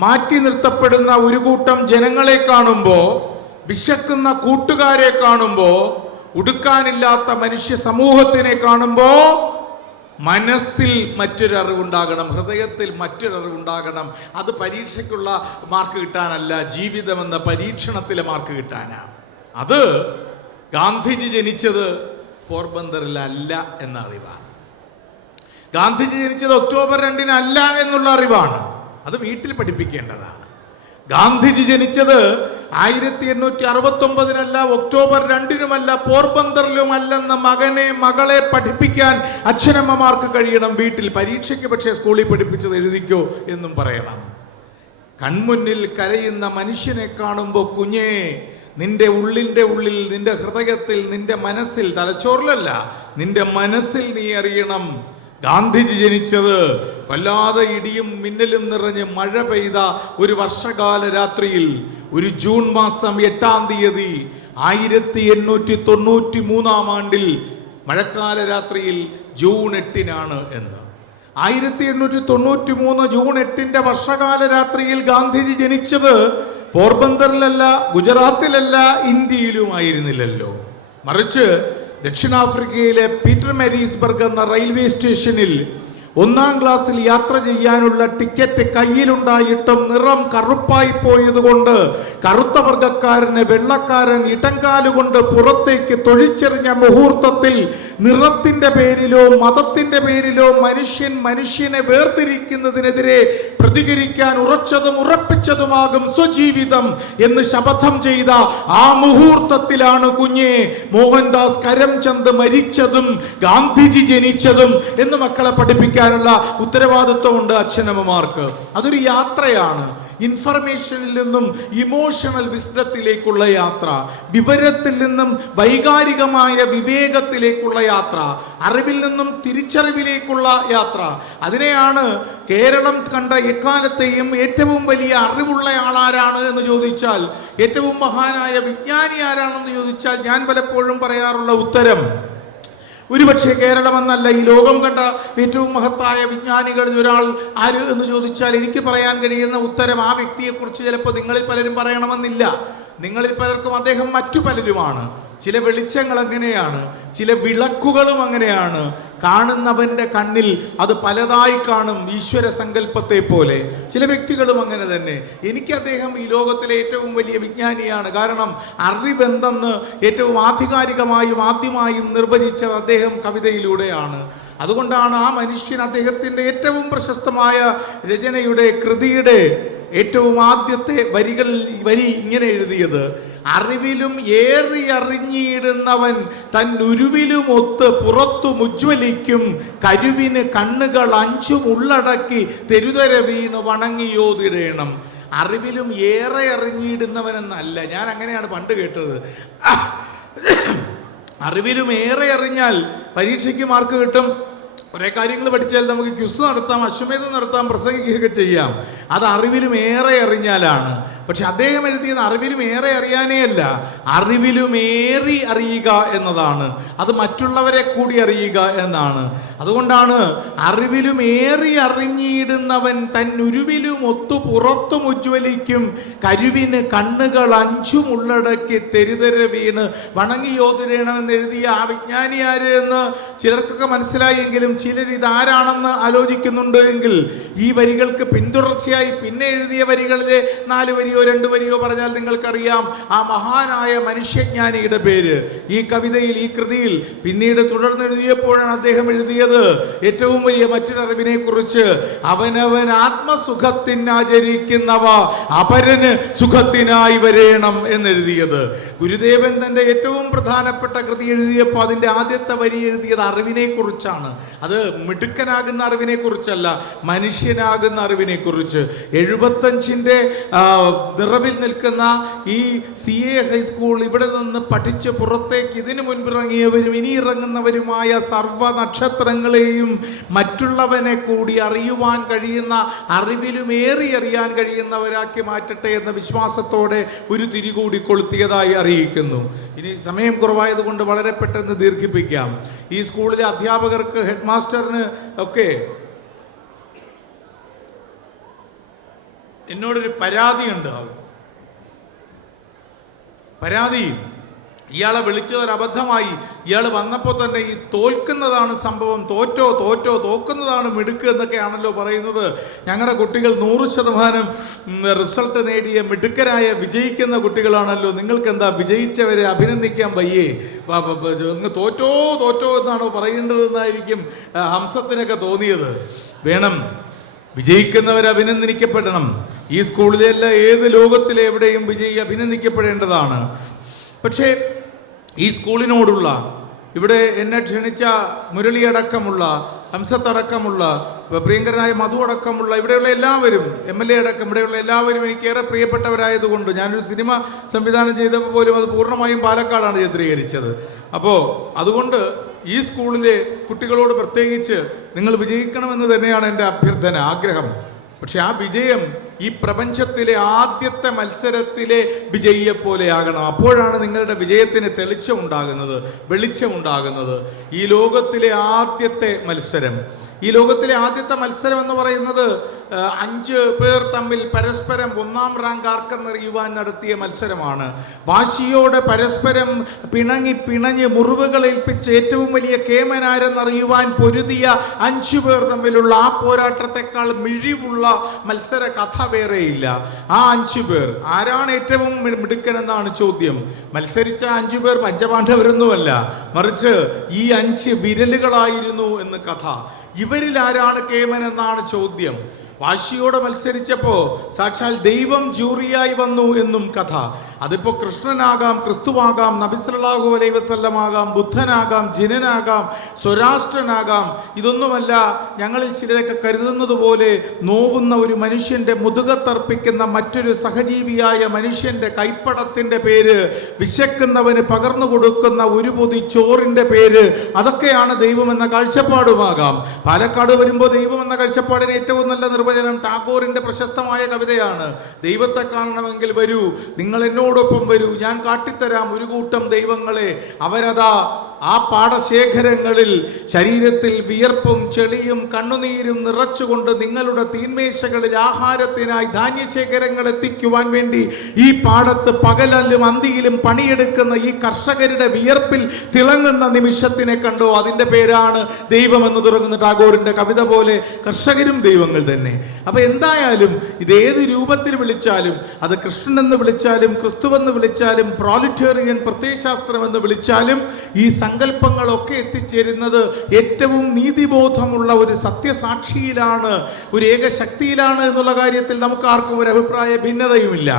മാറ്റി നിർത്തപ്പെടുന്ന ഒരു കൂട്ടം ജനങ്ങളെ കാണുമ്പോൾ, വിശക്കുന്ന കൂട്ടുകാരെ കാണുമ്പോൾ, ഉടുക്കാനില്ലാത്ത മനുഷ്യ സമൂഹത്തിനെ കാണുമ്പോൾ മനസ്സിൽ മറ്റൊരറിവുണ്ടാകണം, ഹൃദയത്തിൽ മറ്റൊരറിവുണ്ടാകണം. അത് പരീക്ഷയ്ക്കുള്ള മാർക്ക് കിട്ടാനല്ല, ജീവിതമെന്ന പരീക്ഷണത്തിലെ മാർക്ക് കിട്ടാനാണ്. അത് ഗാന്ധിജി ജനിച്ചത് പോർബന്തറിലല്ല എന്ന അറിവാണ്. ഗാന്ധിജി ജനിച്ചത് ഒക്ടോബർ 2 അല്ല എന്നുള്ള അറിവാണ്. അത് വീട്ടിൽ പഠിപ്പിക്കേണ്ടതാണ്. ഗാന്ധിജി ജനിച്ചത് 1869 ഒക്ടോബർ 2 പോർബന്തറിലുമല്ലെന്ന മകളെ പഠിപ്പിക്കാൻ അച്ഛനമ്മമാർക്ക് കഴിയണം വീട്ടിൽ. പരീക്ഷയ്ക്ക് പക്ഷേ സ്കൂളിൽ പഠിപ്പിച്ചത് എഴുതിക്കോ എന്നും പറയണം. കൺമുന്നിൽ കരയുന്ന മനുഷ്യനെ കാണുമ്പോൾ കുഞ്ഞേ, നിന്റെ ഉള്ളിൻ്റെ ഉള്ളിൽ, നിന്റെ ഹൃദയത്തിൽ, നിന്റെ മനസ്സിൽ, തലച്ചോറിലല്ല, നിന്റെ മനസ്സിൽ നീ അറിയണം, ഗാന്ധിജി ജനിച്ചത് വല്ലാതെ ഇടിയും മിന്നലും നിറഞ്ഞ് മഴ പെയ്ത ഒരു വർഷകാല രാത്രിയിൽ, ഒരു ജൂൺ മാസം 8-ാം തീയതി 1893 ആണ്ടിൽ മഴക്കാല രാത്രിയിൽ ജൂൺ 8-നാണ് എന്ന്. 1893 ജൂൺ 8-ന്റെ വർഷകാല രാത്രിയിൽ ഗാന്ധിജി ജനിച്ചത് പോർബന്തറിലല്ല, ഗുജറാത്തിലല്ല, ഇന്ത്യയിലുമായിരുന്നില്ലല്ലോ. മറിച്ച് ദക്ഷിണാഫ്രിക്കയിലെ പീറ്റർ മാരീസ്ബർഗ് എന്ന റെയിൽവേ സ്റ്റേഷനിൽ 1-ാം ക്ലാസ്സിൽ യാത്ര ചെയ്യാനുള്ള ടിക്കറ്റ് കയ്യിലുണ്ടായിട്ടും നിറം കറുപ്പായി പോയതുകൊണ്ട് കറുത്ത വർഗക്കാരനെ വെള്ളക്കാരൻ ഇടങ്കാലുകൊണ്ട് പുറത്തേക്ക് തൊഴിച്ചെറിഞ്ഞ മുഹൂർത്തത്തിൽ നിറത്തിന്റെ പേരിലോ മതത്തിന്റെ പേരിലോ മനുഷ്യനെ വേർതിരിക്കുന്നതിനെതിരെ പ്രതികരിക്കാൻ ഉറച്ചതും ഉറപ്പിച്ചതുമാകും സ്വജീവിതം എന്ന് ശപഥം ചെയ്ത ആ മുഹൂർത്തത്തിലാണ് കുഞ്ഞെ മോഹൻദാസ് കരംചന്ദ് മരിച്ചതും ഗാന്ധിജി ജനിച്ചതും എന്ന് മക്കളെ പഠിപ്പിക്കാനുള്ള ഉത്തരവാദിത്വമുണ്ട് അച്ഛനമ്മമാർക്ക്. അതൊരു യാത്രയാണ്. ഇൻഫർമേഷനിൽ നിന്നും ഇമോഷണൽ വിസ്ഡത്തിലേക്കുള്ള യാത്ര, വിവരത്തിൽ നിന്നും വൈകാരികമായ വിവേകത്തിലേക്കുള്ള യാത്ര, അറിവിൽ നിന്നും തിരിച്ചറിവിലേക്കുള്ള യാത്ര. അതിനെയാണ് കേരളം കണ്ട എക്കാലത്തെയും ഏറ്റവും വലിയ അറിവുള്ള ആളാരാണ് എന്ന് ചോദിച്ചാൽ, ഏറ്റവും മഹാനായ വിജ്ഞാനി ആരാണെന്ന് ചോദിച്ചാൽ ഞാൻ പലപ്പോഴും പറയാറുള്ള ഉത്തരം ഒരുപക്ഷെ കേരളമെന്നല്ല, ഈ ലോകം കണ്ട ഏറ്റവും മഹത്തായ വിജ്ഞാനികളിൽ ഒരാൾ ആര് എന്ന് ചോദിച്ചാൽ എനിക്ക് പറയാൻ കഴിയുന്ന ഉത്തരം ആ വ്യക്തിയെക്കുറിച്ച് ചിലപ്പോൾ നിങ്ങളിൽ പലരും പറയണമെന്നില്ല. നിങ്ങളിൽ പലർക്കും അദ്ദേഹം മറ്റു പലരുമാണ്. ചില വെളിച്ചങ്ങൾ അങ്ങനെയാണ്, ചില വിളക്കുകളും അങ്ങനെയാണ്. കാണുന്നവന്റെ കണ്ണിൽ അത് പലതായി കാണും, ഈശ്വര സങ്കല്പത്തെ പോലെ. ചില വ്യക്തികളും അങ്ങനെ തന്നെ. എനിക്ക് അദ്ദേഹം ഈ ലോകത്തിലെ ഏറ്റവും വലിയ വിജ്ഞാനിയാണ്. കാരണം അറിവെന്തെന്ന് ഏറ്റവും ആധികാരികമായും ആദ്യമായും നിർവചിച്ചത് അദ്ദേഹം കവിതയിലൂടെയാണ്. അതുകൊണ്ടാണ് ആ മനുഷ്യൻ അദ്ദേഹത്തിൻ്റെ ഏറ്റവും പ്രശസ്തമായ രചനയുടെ കൃതിയുടെ ഏറ്റവും ആദ്യത്തെ വരി ഇങ്ങനെ എഴുതിയത്: അറിവിലും ഏറി അറിഞ്ഞിടുന്നവൻ തന്നുരുവിലും ഒത്ത് പുറത്തു മുജ്വലിക്കും, കരുവിന് കണ്ണുകൾ 5 ഉള്ളടക്കി തെരുതര വീണ് വണങ്ങിയോതിടേണം. അറിവിലും ഏറെ അറിഞ്ഞിടുന്നവനെന്നല്ല, ഞാൻ അങ്ങനെയാണ് പണ്ട് കേട്ടത്. അറിവിലും ഏറെ അറിഞ്ഞാൽ പരീക്ഷയ്ക്ക് മാർക്ക് കിട്ടും. കുറേ കാര്യങ്ങൾ പഠിച്ചാൽ നമുക്ക് ക്വിസ് നടത്താം, അശ്വമേധം നടത്താം, പ്രസംഗിക്കുകയൊക്കെ ചെയ്യാം. അത് അറിവിലും ഏറെ അറിഞ്ഞാലാണ്. പക്ഷെ അദ്ദേഹം എഴുതിയത് അറിവിലും ഏറെ അറിയാനേ അല്ല, അറിവിലുമേറി അറിയുക എന്നതാണ്. അത് മറ്റുള്ളവരെ കൂടി അറിയുക എന്നാണ്. അതുകൊണ്ടാണ് അറിവിലുമേറി അറിഞ്ഞിടുന്നവൻ തന്നുരുവിലും ഒത്തു പുറത്തും ഉജ്വലിക്കും, കരുവിന് കണ്ണുകൾ 5 ഉള്ളടക്കി തെരുതര വീണ് വണങ്ങിയോതിരണമെന്ന് എഴുതിയ ആ വിജ്ഞാനി ആര് എന്ന് ചിലർക്കൊക്കെ മനസ്സിലായെങ്കിലും ചിലർ ഇതാരാണെന്ന് ആലോചിക്കുന്നുണ്ട് എങ്കിൽ ഈ വരികൾക്ക് പിന്തുടർച്ചയായി പിന്നെ എഴുതിയ വരികളിലെ 4 വരിയോ 2 വരിയോ പറഞ്ഞാൽ നിങ്ങൾക്കറിയാം ആ മഹാനായ മനുഷ്യജ്ഞാനിയുടെ പേര്. ഈ കവിതയിൽ, ഈ കൃതിയിൽ പിന്നീട് തുടർന്ന് എഴുതിയപ്പോഴാണ് അദ്ദേഹം എഴുതിയത് ഏറ്റവും വലിയ മറ്റൊരു അറിവിനെ കുറിച്ച്: അവനവൻ ആത്മസുഖത്തിനാചരിക്കുന്നവ അപരന് സുഖത്തിനായി വരേണം എന്നെഴുതിയത്. ഗുരുദേവൻ തന്റെ ഏറ്റവും പ്രധാനപ്പെട്ട കൃതി എഴുതിയപ്പോൾ അതിൻ്റെ ആദ്യത്തെ വരി എഴുതിയത് അറിവിനെ കുറിച്ചാണ്. അത് മിടുക്കനാകുന്ന അറിവിനെ കുറിച്ചല്ല, മനുഷ്യനാകുന്ന അറിവിനെ കുറിച്ച്. 75ന്റെ നിറവിൽ നിൽക്കുന്ന ഈ CA ഹൈസ്കൂൾ ഇവിടെ നിന്ന് പഠിച്ച് പുറത്തേക്ക് ഇതിനു മുൻപ് ഇറങ്ങിയവരും ഇനി ഇറങ്ങുന്നവരുമായ സർവ്വ നക്ഷത്രങ്ങളെയും മറ്റുള്ളവനെ കൂടി അറിയുവാൻ കഴിയുന്ന, അറിവിലുമേറി അറിയാൻ കഴിയുന്നവരാക്കി മാറ്റട്ടെ എന്ന വിശ്വാസത്തോടെ ഒരു തിരികൂടി കൊളുത്തിയതായി അറിയിക്കുന്നു. ഇനി സമയം കുറവായതുകൊണ്ട് വളരെ പെട്ടെന്ന് ദീർഘിപ്പിക്കാം. ഈ സ്കൂളിലെ അധ്യാപകർക്ക്, ഹെഡ് മാസ്റ്ററിന് ഒക്കെ എന്നോടൊരു പരാതിയുണ്ട്. പരാതി ഇയാളെ വിളിച്ചതൊരു അബദ്ധമായി. ഇയാൾ വന്നപ്പോൾ തന്നെ ഈ തോൽക്കുന്നതാണ് സംഭവം, തോക്കുന്നതാണ് മിടുക്ക് എന്നൊക്കെയാണല്ലോ പറയുന്നത്. ഞങ്ങളുടെ കുട്ടികൾ 100% റിസൾട്ട് നേടിയ മിടുക്കരായ വിജയിക്കുന്ന കുട്ടികളാണല്ലോ. നിങ്ങൾക്ക് എന്താ വിജയിച്ചവരെ അഭിനന്ദിക്കാൻ വയ്യേ? തോറ്റോ എന്നാണോ പറയേണ്ടതെന്നായിരിക്കും ഹംസത്തിനൊക്കെ തോന്നിയത്. വേണം, വിജയിക്കുന്നവർ അഭിനന്ദിക്കപ്പെടണം. ഈ സ്കൂളിലെല്ലാം ഏത് ലോകത്തിലെ എവിടെയും വിജയി അഭിനന്ദിക്കപ്പെടേണ്ടതാണ്. പക്ഷേ ഈ സ്കൂളിനോടുള്ള, ഇവിടെ എന്നെ ക്ഷണിച്ച മുരളി അടക്കമുള്ള, ഹംസത്തടക്കമുള്ള, പ്രിയങ്കരനായ മധു അടക്കമുള്ള ഇവിടെയുള്ള എല്ലാവരും, MLA അടക്കം ഇവിടെയുള്ള എല്ലാവരും എനിക്കേറെ പ്രിയപ്പെട്ടവരായതുകൊണ്ട്, ഞാനൊരു സിനിമ സംവിധാനം ചെയ്തപ്പോൾ പോലും അത് പൂർണ്ണമായും പാലക്കാടാണ് ചിത്രീകരിച്ചത്. അപ്പോൾ അതുകൊണ്ട് ഈ സ്കൂളിലെ കുട്ടികളോട് പ്രത്യേകിച്ച് നിങ്ങൾ വിജയിക്കണമെന്ന് തന്നെയാണ് എൻ്റെ അഭ്യർത്ഥന, ആഗ്രഹം. പക്ഷെ ആ വിജയം ഈ പ്രപഞ്ചത്തിലെ ആദ്യത്തെ മത്സരത്തിലെ വിജയിയെപ്പോലെ ആകണം. അപ്പോഴാണ് നിങ്ങളുടെ വിജയത്തിന് തെളിച്ചമുണ്ടാകുന്നത്, വെളിച്ചമുണ്ടാകുന്നത്. ഈ ലോകത്തിലെ ആദ്യത്തെ മത്സരം എന്ന് പറയുന്നത് 5 പേർ തമ്മിൽ പരസ്പരം 1ാം റാങ്ക് ആർക്കെന്നറിയുവാൻ നടത്തിയ മത്സരമാണ്. വാശിയോടെ പരസ്പരം പിണഞ്ഞ് മുറിവുകളേൽപ്പിച്ച് ഏറ്റവും വലിയ കേമനാരെന്നറിയുവാൻ പൊരുതിയ 5 പേർ തമ്മിലുള്ള ആ പോരാട്ടത്തെക്കാൾ മിഴിവുള്ള മത്സര കഥ വേറെയില്ല. ആ 5 പേർ ആരാണ് ഏറ്റവും മിടുക്കനെന്നാണ് ചോദ്യം. മത്സരിച്ച 5 പേർ പഞ്ചപാണ്ഡവരൊന്നുമല്ല, മറിച്ച് ഈ 5 വിരലുകളായിരുന്നു എന്ന് കഥ. ഇവരിൽ ആരാണ് കേമൻ എന്നാണ് ചോദ്യം. വാശിയോടെ മത്സരിച്ചപ്പോൾ സാക്ഷാൽ ദൈവം ജൂറിയായി വന്നു എന്നും കഥ. അതിപ്പോൾ കൃഷ്ണനാകാം, ക്രിസ്തുവാകാം, നബി സല്ലല്ലാഹു അലൈഹി വസല്ലം ആകാം, ബുദ്ധനാകാം, ജിനനാകാം, സ്വരാഷ്ട്രനാകാം. ഇതൊന്നുമല്ല ഞങ്ങളിൽ ചിലരൊക്കെ കരുതുന്നത് പോലെ നോവുന്ന ഒരു മനുഷ്യൻ്റെ മുതുകത്തർപ്പിക്കുന്ന മറ്റൊരു സഹജീവിയായ മനുഷ്യൻ്റെ കൈപ്പടത്തിൻ്റെ പേര്, വിശക്കുന്നവന് പകർന്നു കൊടുക്കുന്ന ഒരു പൊതി ചോറിൻ്റെ പേര്, അതൊക്കെയാണ് ദൈവം എന്ന കാഴ്ചപ്പാടുമാകാം. പാലക്കാട് വരുമ്പോൾ ദൈവം എന്ന കാഴ്ചപ്പാടിന് ഏറ്റവും നല്ല നിർവചനം ടാഗോറിൻ്റെ പ്രശസ്തമായ കവിതയാണ്. ദൈവത്തെ കാണണമെങ്കിൽ വരൂ, നിങ്ങൾ എന്നോടൊപ്പം വരൂ, ഞാൻ കാട്ടിത്തരാം ഒരു കൂട്ടം ദൈവങ്ങളെ. അവരതാ ആ പാടശേഖരങ്ങളിൽ ശരീരത്തിൽ വിയർപ്പും ചെളിയും കണ്ണുനീരും നിറച്ചുകൊണ്ട് നിങ്ങളുടെ തീന്മേശകളിൽ ആഹാരത്തിനായി ധാന്യശേഖരങ്ങൾ എത്തിക്കുവാൻ വേണ്ടി ഈ പാടത്ത് പകലും അന്തിയിലും പണിയെടുക്കുന്ന ഈ കർഷകരുടെ വിയർപ്പിൽ തിളങ്ങുന്ന നിമിഷത്തിനെ കണ്ടോ, അതിൻ്റെ പേരാണ് ദൈവമെന്ന് തുടങ്ങുന്ന ടാഗോറിൻ്റെ കവിത പോലെ കർഷകരും ദൈവങ്ങൾ തന്നെ. അപ്പൊ എന്തായാലും ഇതേത് രൂപത്തിൽ വിളിച്ചാലും, അത് കൃഷ്ണൻ എന്ന് വിളിച്ചാലും ക്രിസ്തുവെന്ന് വിളിച്ചാലും പ്രോലിറ്റേറിയൻ പ്രത്യയശാസ്ത്രം എന്ന് വിളിച്ചാലും, ഈ സങ്കല്പങ്ങളൊക്കെ എത്തിച്ചേരുന്നത് ഏറ്റവും നീതിബോധമുള്ള ഒരു സത്യസാക്ഷിയിലാണ്, ഒരു ഏകശക്തിയിലാണ് എന്നുള്ള കാര്യത്തിൽ നമുക്ക് ആർക്കും ഒരു അഭിപ്രായ ഭിന്നതയുമില്ല.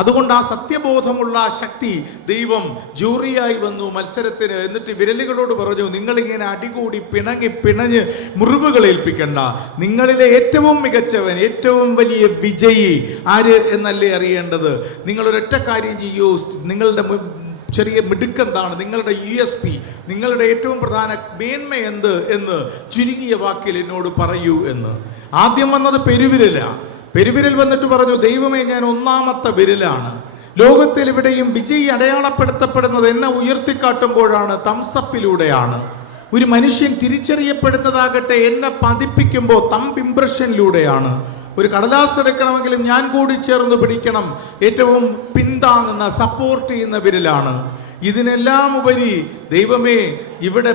അതുകൊണ്ട് ആ സത്യബോധമുള്ള ശക്തി ദൈവം ജൂറിയായി വന്നു മത്സരത്തിന്. എന്നിട്ട് വിരലുകളോട് പറഞ്ഞു, നിങ്ങളിങ്ങനെ അടികൂടി പിണഞ്ഞ് മുറിവുകൾ ഏൽപ്പിക്കണ്ട. നിങ്ങളിലെ ഏറ്റവും മികച്ചവൻ, ഏറ്റവും വലിയ വിജയി ആര് എന്നല്ലേ അറിയേണ്ടത്. നിങ്ങളൊരൊറ്റ കാര്യം ചെയ്യൂ, നിങ്ങളുടെ ചെറിയ മിടുക്കെന്താണ്, നിങ്ങളുടെ USP, നിങ്ങളുടെ ഏറ്റവും പ്രധാന മേന്മ എന്ത് എന്ന് ചുരുങ്ങിയ വാക്കിൽ എന്നോട് പറയൂ എന്ന്. ആദ്യം വന്നത് പെരുവിരൽ വന്നിട്ട് പറഞ്ഞു, ദൈവമേ ഞാൻ 1ാമത്തെ വിരലാണ്. ലോകത്തിൽ എവിടെയും വിജയി അടയാളപ്പെടുത്തപ്പെടുന്നത് എന്നെ ഉയർത്തിക്കാട്ടുമ്പോഴാണ്, തംസപ്പിലൂടെയാണ്. ഒരു മനുഷ്യൻ തിരിച്ചറിയപ്പെടുന്നതാകട്ടെ എന്നെ പതിപ്പിക്കുമ്പോൾ തമ്പ് ഇംപ്രഷനിലൂടെയാണ്. ഒരു കടലാസ് എടുക്കണമെങ്കിലും ഞാൻ കൂടി ചേർന്ന് പിടിക്കണം, ഏറ്റവും പിന്താങ്ങുന്ന സപ്പോർട്ട് ചെയ്യുന്ന വിരലാണ്. ഇതിനെല്ലാം ഉപരി ദൈവമേ, ഇവിടെ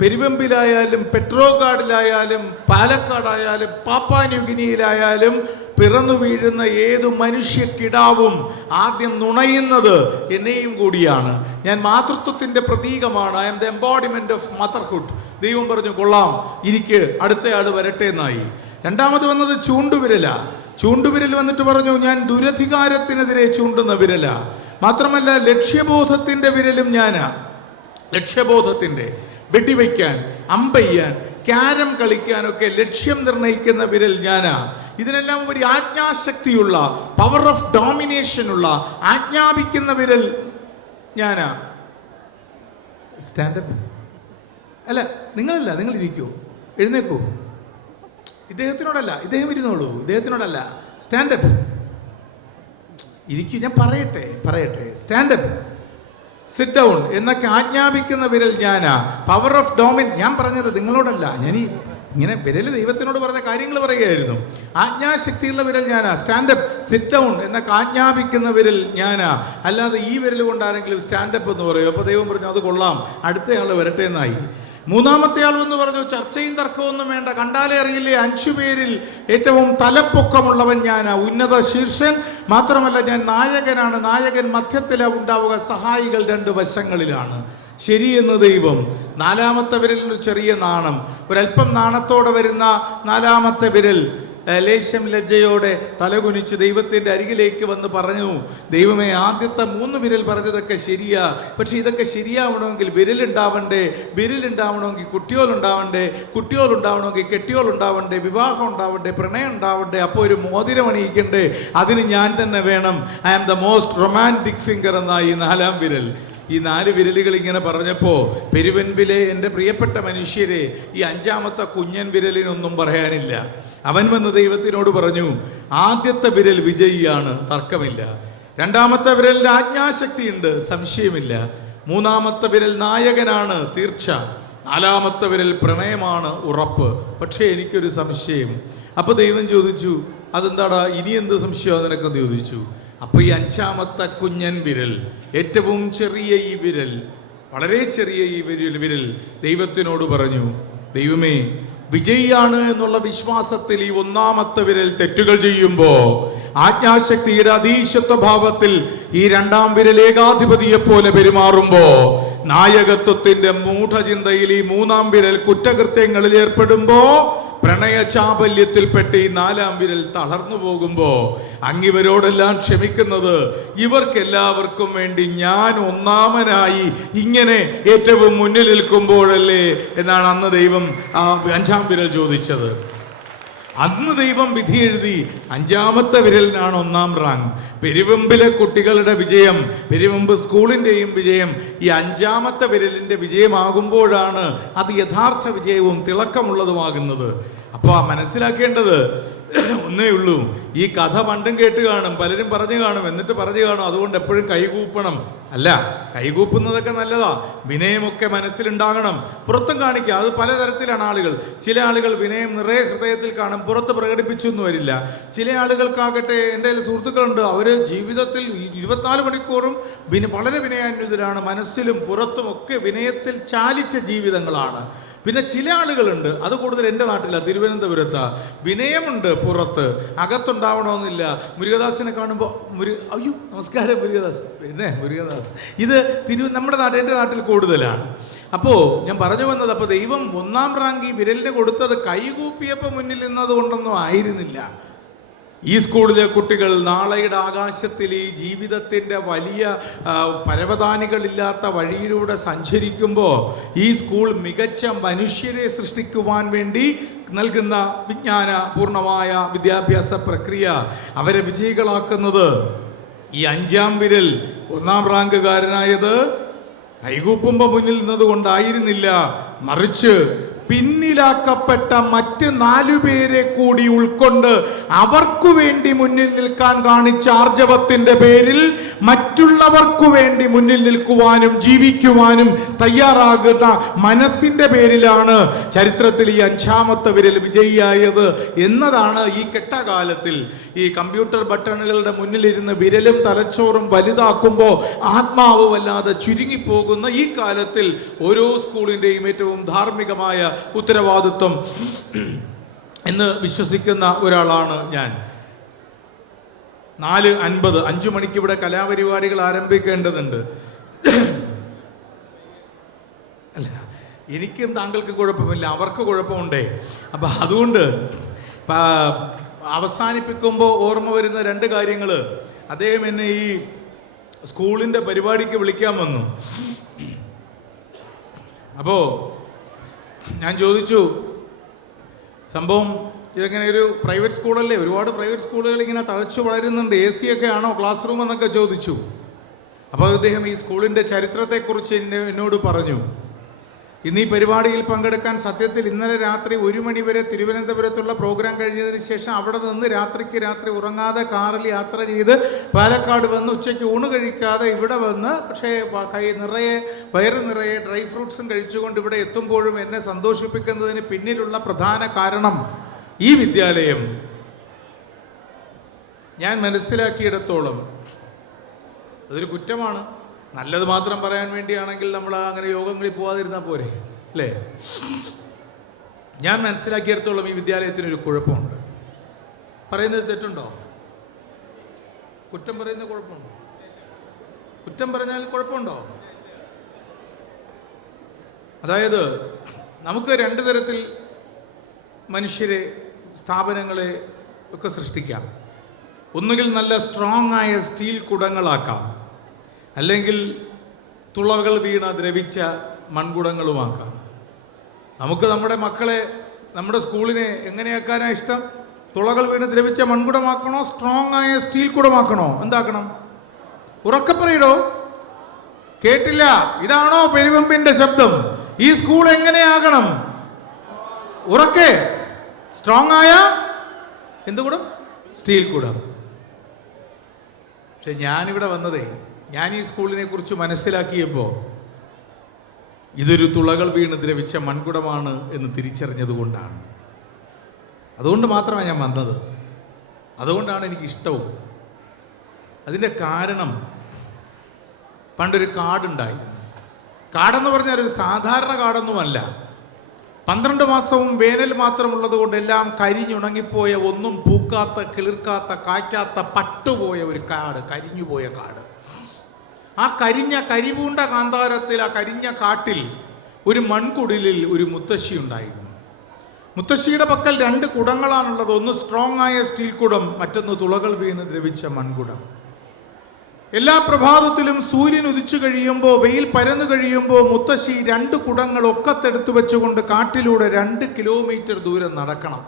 പെരുവെമ്പിലായാലും പെട്രോഗാഡിലായാലും പാലക്കാടായാലും പാപ്പാന്യൂഗിനിയിലായാലും പിറന്നു വീഴുന്ന ഏതു മനുഷ്യക്കിടാവും ആദ്യം നുണയുന്നത് എന്നെയും കൂടിയാണ്. ഞാൻ മാതൃത്വത്തിൻ്റെ പ്രതീകമാണ്. I M the embodiment of motherhood. ദൈവം പറഞ്ഞു, കൊള്ളാം, ഇരിക്ക്, അടുത്തയാൾ വരട്ടെ എന്നായി. രണ്ടാമത് വന്നത് ചൂണ്ടുവിരൽ വന്നിട്ട് പറഞ്ഞു, ഞാൻ ദുരധികാരത്തിനെതിരെ ചൂണ്ടുന്ന വിരല. മാത്രമല്ല ലക്ഷ്യബോധത്തിന്റെ വിരലും ഞാനാ. ലക്ഷ്യബോധത്തിന്റെ, വെടിവെക്കാൻ, അമ്പയ്യാൻ, ക്യാരം കളിക്കാനൊക്കെ ലക്ഷ്യം നിർണയിക്കുന്ന വിരൽ ഞാനാ. ഇതിനെല്ലാം ഒരു ആജ്ഞാശക്തിയുള്ള, പവർ ഓഫ് ഡോമിനേഷനുള്ള, ആജ്ഞാപിക്കുന്ന വിരൽ ഞാനാ. സ്റ്റാൻഡപ്പ് അല്ല, നിങ്ങളല്ല, നിങ്ങൾ ഇരിക്കൂ, എഴുന്നേക്കൂ. ഇദ്ദേഹത്തിനോടല്ല, ഇദ്ദേഹം ഇരുന്നോളൂ, ഇദ്ദേഹത്തിനോടല്ല. സ്റ്റാൻഡപ്പ്, ഇരിക്കൂ, ഞാൻ പറയട്ടെ. സ്റ്റാൻഡപ്പ്, സിറ്റ് ഡൗൺ എന്നൊക്കെ ആജ്ഞാപിക്കുന്ന വിരൽ ഞാനാ. പവർ ഓഫ് ഡോമിൻ, ഞാൻ പറഞ്ഞത് നിങ്ങളോടല്ല, ഞാൻ ഈ ഇങ്ങനെ വിരൽ ദൈവത്തിനോട് പറഞ്ഞ കാര്യങ്ങൾ പറയുകയായിരുന്നു. ആജ്ഞാശക്തിയുള്ള വിരൽ ഞാനാ. സ്റ്റാൻഡപ്പ്, സിറ്റ് ഡൗൺ എന്നൊക്കെ ആജ്ഞാപിക്കുന്ന വിരൽ ഞാനാ. അല്ലാതെ ഈ വിരൽ കൊണ്ട് ആരെങ്കിലും സ്റ്റാൻഡപ്പ് എന്ന് പറയും. അപ്പോൾ ദൈവം പറഞ്ഞു, അത് കൊള്ളാം, അടുത്തയാൾ വരട്ടെ എന്നായി. മൂന്നാമത്തെ ആൾ എന്ന് പറഞ്ഞു, ചർച്ചയും തർക്കമൊന്നും വേണ്ട, കണ്ടാലേ അറിയില്ലേ, 5 പേരിൽ ഏറ്റവും തലപ്പൊക്കമുള്ളവൻ ഞാനാ, ഉന്നത ശീർഷൻ. മാത്രമല്ല ഞാൻ നായകനാണ്. നായകൻ മധ്യത്തിലാണ് ഉണ്ടാവുക, സഹായികൾ 2 വശങ്ങളിലാണ്. ശരിയെന്ന് ദൈവം. 4ാമത്തെ വിരലിന് ചെറിയ നാണം, ഒരല്പം നാണത്തോടെ വരുന്ന 4ാമത്തെ വിരൽ ലേശം ലജ്ജയോടെ തലകുനിച്ച് ദൈവത്തിൻ്റെ അരികിലേക്ക് വന്ന് പറഞ്ഞു, ദൈവമേ, ആദ്യത്തെ 3 വിരൽ പറഞ്ഞതൊക്കെ ശരിയാ, പക്ഷെ ഇതൊക്കെ ശരിയാവണമെങ്കിൽ വിരലുണ്ടാവണമെങ്കിൽ കുട്ടിയോളുണ്ടാവണമെങ്കിൽ കെട്ടിയോളുണ്ടാവണ്ടേ, വിവാഹം ഉണ്ടാവണ്ടേ, പ്രണയം ഉണ്ടാവണ്ടേ, അപ്പോൾ ഒരു മോതിരം അണിയിക്കണ്ടേ, അതിന് ഞാൻ തന്നെ വേണം. I am the most romantic finger എന്നായി 4ാം വിരൽ. ഈ 4 വിരലുകൾ ഇങ്ങനെ പറഞ്ഞപ്പോൾ പെരുവൻപിലെ എൻ്റെ പ്രിയപ്പെട്ട മനുഷ്യരെ, ഈ 5ാമത്തെ കുഞ്ഞൻ വിരലിനൊന്നും പറയാനില്ല. അവൻ വന്ന് ദൈവത്തിനോട് പറഞ്ഞു, ആദ്യത്തെ വിരൽ വിജയിയാണ്, തർക്കമില്ല. 2ാമത്തെ വിരലിൽ ആജ്ഞാശക്തിയുണ്ട്, സംശയമില്ല. 3ാമത്തെ വിരൽ നായകനാണ്, തീർച്ച. 4ാമത്തെ വിരൽ പ്രണയമാണ്, ഉറപ്പ്. പക്ഷേ എനിക്കൊരു സംശയം. അപ്പോൾ ദൈവം ചോദിച്ചു, അതെന്താടാ, ഇനി എന്ത് സംശയമാണ് നിനക്കെന്ന് ചോദിച്ചു. അപ്പോൾ ഈ 5ാമത്തെ കുഞ്ഞൻ വിരൽ, ഏറ്റവും ചെറിയ ഈ വിരൽ, വളരെ ചെറിയ ഈ വിരൽ ദൈവത്തിനോട് പറഞ്ഞു, ദൈവമേ, വിജയിയാണ് എന്നുള്ള വിശ്വാസത്തിൽ ഈ 1ാമത്തെ വിരൽ തെറ്റുകൾ ചെയ്യുമ്പോൾ, ആജ്ഞാശക്തിയുടെ അതീശത്വ ഭാവത്തിൽ ഈ 2ാം വിരൽ ഏകാധിപതിയെ പോലെ പെരുമാറുമ്പോ, നായകത്വത്തിന്റെ മൂഢചിന്തയിൽ ഈ 3ാം വിരൽ കുറ്റകൃത്യങ്ങളിൽ ഏർപ്പെടുമ്പോ, പ്രണയ ചാബല്യത്തിൽപ്പെട്ട് ഈ 4ാം വിരൽ തളർന്നു പോകുമ്പോ, അങ്ങിവരോടെല്ലാം ക്ഷമിക്കുന്നത് ഇവർക്കെല്ലാവർക്കും വേണ്ടി ഞാൻ ഒന്നാമനായി ഇങ്ങനെ ഏറ്റവും മുന്നിൽ നിൽക്കുമ്പോഴല്ലേ എന്നാണ് അന്ന് ദൈവം 5ാം വിരൽ ചോദിച്ചത്. അന്ന് ദൈവം വിധി എഴുതി 5ാമത്തെ വിരലിനാണ് 1ാം റാങ്ക്. പെരുവമ്പിലെ കുട്ടികളുടെ വിജയം, പെരുവമ്പ് സ്കൂളിൻ്റെയും വിജയം ഈ 5ാമത്തെ വിരലിൻ്റെ വിജയമാകുമ്പോഴാണ് അത് യഥാർത്ഥ വിജയവും തിളക്കമുള്ളതുമാകുന്നത്. അപ്പോൾ മനസ്സിലാക്കേണ്ടത് ഒന്നേ ഉള്ളൂ, ഈ കഥ പണ്ടും കേട്ട് കാണും, പലരും പറഞ്ഞു കാണും, എന്നിട്ട് പറഞ്ഞു കാണും അതുകൊണ്ട് എപ്പോഴും കൈകൂപ്പണം. അല്ല, കൈകൂപ്പുന്നതൊക്കെ നല്ലതാ, വിനയമൊക്കെ മനസ്സിലുണ്ടാകണം, പുറത്തും കാണിക്കുക. അത് പലതരത്തിലാണ് ആളുകൾ. ചില ആളുകൾ വിനയം നിറയെ ഹൃദയത്തിൽ കാണും, പുറത്ത് പ്രകടിപ്പിച്ചൊന്നും വരില്ല. ചില ആളുകൾക്കാകട്ടെ, എൻ്റെ സുഹൃത്തുക്കളുണ്ട്, അവർ ജീവിതത്തിൽ 24 മണിക്കൂറും വളരെ വിനയാന്വിതരാണ്, മനസ്സിലും പുറത്തുമൊക്കെ വിനയത്തിൽ ചാലിച്ച ജീവിതങ്ങളാണ്. പിന്നെ ചില ആളുകളുണ്ട്, അത് കൂടുതൽ എൻ്റെ നാട്ടിലാണ്, തിരുവനന്തപുരത്താ, വിനയമുണ്ട് പുറത്ത്, അകത്തുണ്ടാവണമെന്നില്ല. മുരുകദാസിനെ കാണുമ്പോൾ അയ്യോ നമസ്കാരം മുരുകദാസ്, പിന്നെ മുരുകദാസ്, ഇത് നമ്മുടെ നാട്ടിൽ, എൻ്റെ നാട്ടിൽ കൂടുതലാണ്. അപ്പോൾ ഞാൻ പറഞ്ഞു വന്നത്, അപ്പോൾ ദൈവം 1ാം റാങ്ക് ഈ വിരലിന് കൊടുത്തത് കൈകൂപ്പിയപ്പോൾ മുന്നിൽ നിന്നത് കൊണ്ടൊന്നും ആയിരുന്നില്ല. ഈ സ്കൂളിലെ കുട്ടികൾ നാളെയുടെ ആകാശത്തിൽ ഈ ജീവിതത്തിൻ്റെ വലിയ പരവതാനികളില്ലാത്ത വഴിയിലൂടെ സഞ്ചരിക്കുമ്പോൾ, ഈ സ്കൂൾ മികച്ച മനുഷ്യരെ സൃഷ്ടിക്കുവാൻ വേണ്ടി നൽകുന്ന വിജ്ഞാന പൂർണ്ണമായ വിദ്യാഭ്യാസ പ്രക്രിയ അവരെ വിജയികളാക്കുന്നത്, ഈ 5ാം വിരൽ 1ാം റാങ്കുകാരനായത് കൈകൂപ്പുമ്പോൾ മുന്നിൽ നിന്നത് കൊണ്ടായിരുന്നില്ല, മറിച്ച് പിന്നിലാക്കപ്പെട്ട മറ്റ് 4 പേരെ കൂടി ഉൾക്കൊണ്ട് അവർക്കു വേണ്ടി മുന്നിൽ നിൽക്കാൻ കാണിച്ച ആർജവത്തിന്റെ പേരിൽ മറ്റുള്ളവർക്കു വേണ്ടി മുന്നിൽ നിൽക്കുവാനും ജീവിക്കുവാനും തയ്യാറാകുന്ന മനസ്സിന്റെ പേരിലാണ് ചരിത്രത്തിൽ ഈ 5ാമത്തെ വിരൽ വിജയിയായത് എന്നതാണ് ഈ കെട്ടകാലത്തിൽ ഈ കമ്പ്യൂട്ടർ ബട്ടണുകളുടെ മുന്നിലിരുന്ന് വിരലും തലച്ചോറും വലുതാക്കുമ്പോൾ ആത്മാവ് വല്ലാതെ ചുരുങ്ങിപ്പോകുന്ന ഈ കാലത്തിൽ ഓരോ സ്കൂളിൻ്റെയും ഏറ്റവും ധാർമ്മികമായ ഉത്തരവാദിത്വം എന്ന് വിശ്വസിക്കുന്ന ഒരാളാണ് ഞാൻ. 4:50 5 മണിക്ക് ഇവിടെ കലാപരിപാടികൾ ആരംഭിക്കേണ്ടതുണ്ട്. അല്ല, എനിക്കും താങ്കൾക്ക് കുഴപ്പമില്ല, അവർക്ക് കുഴപ്പമുണ്ടേ. അപ്പം അതുകൊണ്ട് അവസാനിപ്പിക്കുമ്പോൾ ഓർമ്മ വരുന്ന 2 കാര്യങ്ങൾ. അദ്ദേഹം എന്നെ ഈ സ്കൂളിൻ്റെ പരിപാടിക്ക് വിളിക്കാൻ വന്നു. അപ്പോൾ ഞാൻ ചോദിച്ചു, സംഭവം ഇതെങ്ങനെ, ഒരു പ്രൈവറ്റ് സ്കൂളല്ലേ, ഒരുപാട് പ്രൈവറ്റ് സ്കൂളുകൾ ഇങ്ങനെ തഴച്ചു വളരുന്നുണ്ട്, AC ഒക്കെ ആണോ ക്ലാസ് റൂം എന്നൊക്കെ ചോദിച്ചു. അപ്പോൾ അദ്ദേഹം ഈ സ്കൂളിൻ്റെ ചരിത്രത്തെക്കുറിച്ച് എന്നോട് പറഞ്ഞു. ഇന്ന് ഈ പരിപാടിയിൽ പങ്കെടുക്കാൻ സത്യത്തിൽ ഇന്നലെ രാത്രി 1 മണി വരെ തിരുവനന്തപുരത്തുള്ള പ്രോഗ്രാം കഴിഞ്ഞതിന് ശേഷം അവിടെ നിന്ന് രാത്രി ഉറങ്ങാതെ കാറിൽ യാത്ര ചെയ്ത് പാലക്കാട് വന്ന് ഉച്ചയ്ക്ക് ഊണ് കഴിക്കാതെ ഇവിടെ വന്ന്, പക്ഷേ വയറ് നിറയെ ഡ്രൈ ഫ്രൂട്ട്സും കഴിച്ചുകൊണ്ട് ഇവിടെ എത്തുമ്പോഴും എന്നെ സന്തോഷിപ്പിക്കുന്നതിന് പിന്നിലുള്ള പ്രധാന കാരണം ഈ വിദ്യാലയം ഞാൻ മനസ്സിലാക്കിയിടത്തോളം അതൊരു കുറ്റമാണ്. നല്ലത് മാത്രം പറയാൻ വേണ്ടിയാണെങ്കിൽ നമ്മൾ അങ്ങനെ യോഗങ്ങളിൽ പോകാതിരുന്നാൽ പോരെ, അല്ലേ? ഞാൻ മനസ്സിലാക്കിയിടത്തോളം ഈ വിദ്യാലയത്തിനൊരു കുഴപ്പമുണ്ട്. പറയുന്നത് തെറ്റുണ്ടോ? കുറ്റം പറയുന്ന കുഴപ്പമുണ്ടോ? കുറ്റം പറഞ്ഞാൽ കുഴപ്പമുണ്ടോ? അതായത് നമുക്ക് 2 തരത്തിൽ മനുഷ്യരെ, സ്ഥാപനങ്ങളെ ഒക്കെ സൃഷ്ടിക്കാം. ഒന്നുകിൽ നല്ല സ്ട്രോങ് ആയ സ്റ്റീൽ കുടങ്ങളാക്കാം, അല്ലെങ്കിൽ തുളകൾ വീണ ദ്രവിച്ച മൺകുടങ്ങളുമാക്കാം. നമുക്ക് നമ്മുടെ മക്കളെ, നമ്മുടെ സ്കൂളിനെ എങ്ങനെയാക്കാനാണ് ഇഷ്ടം? തുളകൾ വീണ് ദ്രവിച്ച മൺകുടമാക്കണോ, സ്ട്രോങ് ആയ സ്റ്റീൽ കുടമാക്കണോ? എന്താക്കണം? ഉറക്കെ പറയടോ. കേട്ടില്ല. ഇതാണോ പെരുവമ്പിന്റെ ശബ്ദം? ഈ സ്കൂൾ എങ്ങനെയാകണം? ഉറക്കെ സ്ട്രോങ് ആയ എന്ത് കൂടം? സ്റ്റീൽ കൂടം. പക്ഷെ ഞാനിവിടെ വന്നതേ, ഞാൻ ഈ സ്കൂളിനെ കുറിച്ച് മനസ്സിലാക്കിയപ്പോൾ ഇതൊരു തുളകൾ വീണ് ദ്രവിച്ച മൺകുടമാണ് എന്ന് തിരിച്ചറിഞ്ഞത് കൊണ്ടാണ്. അതുകൊണ്ട് മാത്രമാണ് ഞാൻ വന്നത്. അതുകൊണ്ടാണ് എനിക്കിഷ്ടവും. അതിൻ്റെ കാരണം, പണ്ടൊരു കാടുണ്ടായിരുന്നു. കാടെന്ന് പറഞ്ഞാൽ ഒരു സാധാരണ കാടൊന്നുമല്ല. 12 മാസവും വേനൽ മാത്രമുള്ളത് കൊണ്ട് എല്ലാം കരിഞ്ഞുണങ്ങിപ്പോയ, ഒന്നും പൂക്കാത്ത, കിളിർക്കാത്ത, കായ്ക്കാത്ത, പട്ടുപോയ ഒരു കാട്, കരിഞ്ഞുപോയ കാട്. ആ കരിപൂണ്ട കാന്താരത്തിൽ, ആ കരിഞ്ഞ കാട്ടിൽ ഒരു മൺകുടിലിൽ ഒരു മുത്തശ്ശി ഉണ്ടായിരുന്നു. മുത്തശ്ശിയുടെ പക്കൽ 2 കുടങ്ങളാണുള്ളത്. ഒന്ന് സ്ട്രോങ് ആയ സ്റ്റീൽ കുടം, മറ്റൊന്ന് തുളകൾ വീണ് ദ്രവിച്ച മൺകുടം. എല്ലാ പ്രഭാതത്തിലും സൂര്യൻ ഉദിച്ചു കഴിയുമ്പോൾ, വെയിൽ പരന്നു കഴിയുമ്പോൾ മുത്തശ്ശി 2 കുടങ്ങൾ ഒക്കത്തെടുത്തു വെച്ചുകൊണ്ട് കാട്ടിലൂടെ 2 കിലോമീറ്റർ ദൂരം നടക്കണം.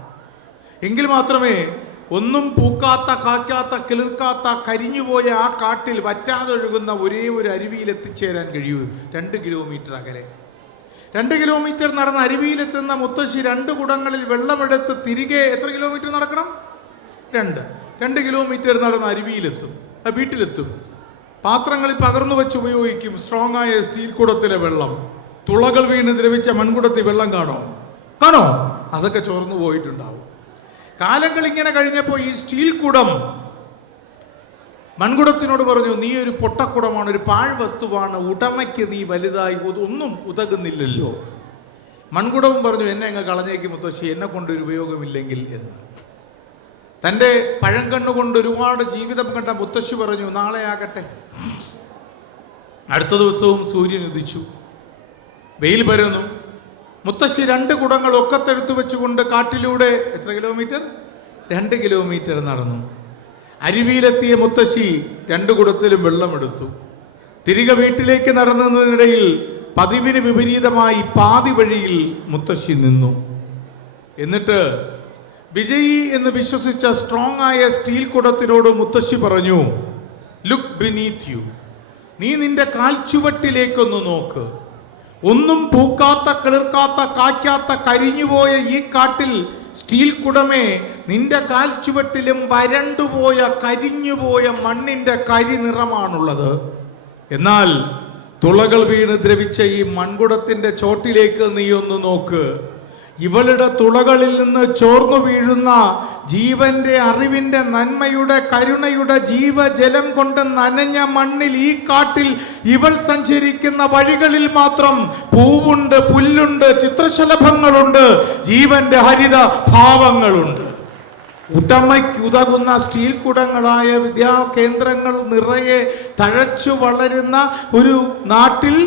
എങ്കിൽ മാത്രമേ ഒന്നും പൂക്കാത്ത, കായ്ക്കാത്ത, കിളിർക്കാത്ത, കരിഞ്ഞുപോയ ആ കാട്ടിൽ വറ്റാതൊഴുകുന്ന ഒരേ ഒരു അരുവിയിൽ എത്തിച്ചേരാൻ കഴിയൂ. 2 കിലോമീറ്റർ അകലെ 2 കിലോമീറ്റർ നടന്ന് അരുവിയിലെത്തുന്ന മുത്തശ്ശി 2 കുടങ്ങളിൽ വെള്ളമെടുത്ത് തിരികെ എത്ര കിലോമീറ്റർ നടക്കണം? 2 കിലോമീറ്റർ നടന്ന് അരുവിയിലെത്തും, വീട്ടിലെത്തും. പാത്രങ്ങളിൽ പകർന്നു വെച്ച് ഉപയോഗിക്കും സ്ട്രോങ് ആയ സ്റ്റീൽ കുടത്തിലെ വെള്ളം. തുളകൾ വീണ് ദ്രവിച്ച മൺകുടത്തിൽ വെള്ളം കാണോ? അതൊക്കെ ചോർന്നു പോയിട്ടുണ്ടാവും. കാലങ്ങൾ ഇങ്ങനെ കഴിഞ്ഞപ്പോൾ ഈ സ്റ്റീൽ കുടം മൺകുടത്തിനോട് പറഞ്ഞു, നീ ഒരു പൊട്ടക്കുടമാണ്, ഒരു പാഴ് വസ്തുവാണ്, ഉടമയ്ക്ക് നീ വലുതായി ഒന്നും ഉതകുന്നില്ലല്ലോ. മൺകുടവും പറഞ്ഞു, എന്നെ അങ്ങ് കളഞ്ഞേക്ക് മുത്തശ്ശി, എന്നെ കൊണ്ടൊരു ഉപയോഗമില്ലെങ്കിൽ എന്ന്. തൻ്റെ പഴങ്കണ്ണുകൊണ്ട് ഒരുപാട് ജീവിതം കണ്ട മുത്തശ്ശി പറഞ്ഞു, നാളെ ആകട്ടെ. അടുത്ത ദിവസവും സൂര്യൻ ഉദിച്ചു, വെയിൽ പരന്നു. മുത്തശ്ശി 2 കുടങ്ങൾ ഒക്കത്തെടുത്തു വെച്ചുകൊണ്ട് കാട്ടിലൂടെ എത്ര കിലോമീറ്റർ? 2 കിലോമീറ്റർ നടന്നു. അരുവിയിലെത്തിയ മുത്തശ്ശി 2 കുടത്തിലും വെള്ളമെടുത്തു. തിരികെ വീട്ടിലേക്ക് നടന്നതിനിടയിൽ പതിവിന് വിപരീതമായി പാതി വഴിയിൽ മുത്തശ്ശി നിന്നു. എന്നിട്ട് വിജയി എന്ന് വിശ്വസിച്ച സ്ട്രോങ് ആയ സ്റ്റീൽ കുടത്തിനോട് മുത്തശ്ശി പറഞ്ഞു, ലുക്ക് ബിനീത്ത് യു. നീ നിന്റെ കാൽച്ചുവട്ടിലേക്കൊന്ന് നോക്ക്. ഒന്നും പൂക്കാത്ത, കിളിർക്കാത്ത, കായ്ക്കാത്ത, കരിഞ്ഞുപോയ ഈ കാട്ടിൽ സ്റ്റീൽ കുടമേ, നിന്റെ കാൽച്ചുവട്ടിലും വരണ്ടുപോയ, കരിഞ്ഞുപോയ മണ്ണിന്റെ കരി നിറമാണുള്ളത്. എന്നാൽ തുളകൾ വീണ് ദ്രവിച്ച ഈ മൺകുടത്തിന്റെ ചോട്ടിലേക്ക് നീ ഒന്ന് നോക്ക്. ഇവളുടെ തുളകളിൽ നിന്ന് ചോർന്നു വീഴുന്ന ജീവന്റെ, അറിവിന്റെ, നന്മയുടെ, കരുണയുടെ ജീവജലം കൊണ്ട് നനഞ്ഞ മണ്ണിൽ, ഈ കാട്ടിൽ ഇവൾ സഞ്ചരിക്കുന്ന വഴികളിൽ മാത്രം പൂവുണ്ട്, പുല്ലുണ്ട്, ചിത്രശലഭങ്ങളുണ്ട്, ജീവന്റെ ഹരിത ഭാവങ്ങളുണ്ട്. ഉടമയ്ക്ക് ഉതകുന്ന സ്റ്റീൽ കുടങ്ങളായ വിദ്യാകേന്ദ്രങ്ങൾ നിറയെ തഴച്ചു വളരുന്ന ഒരു നാട്ടിൽ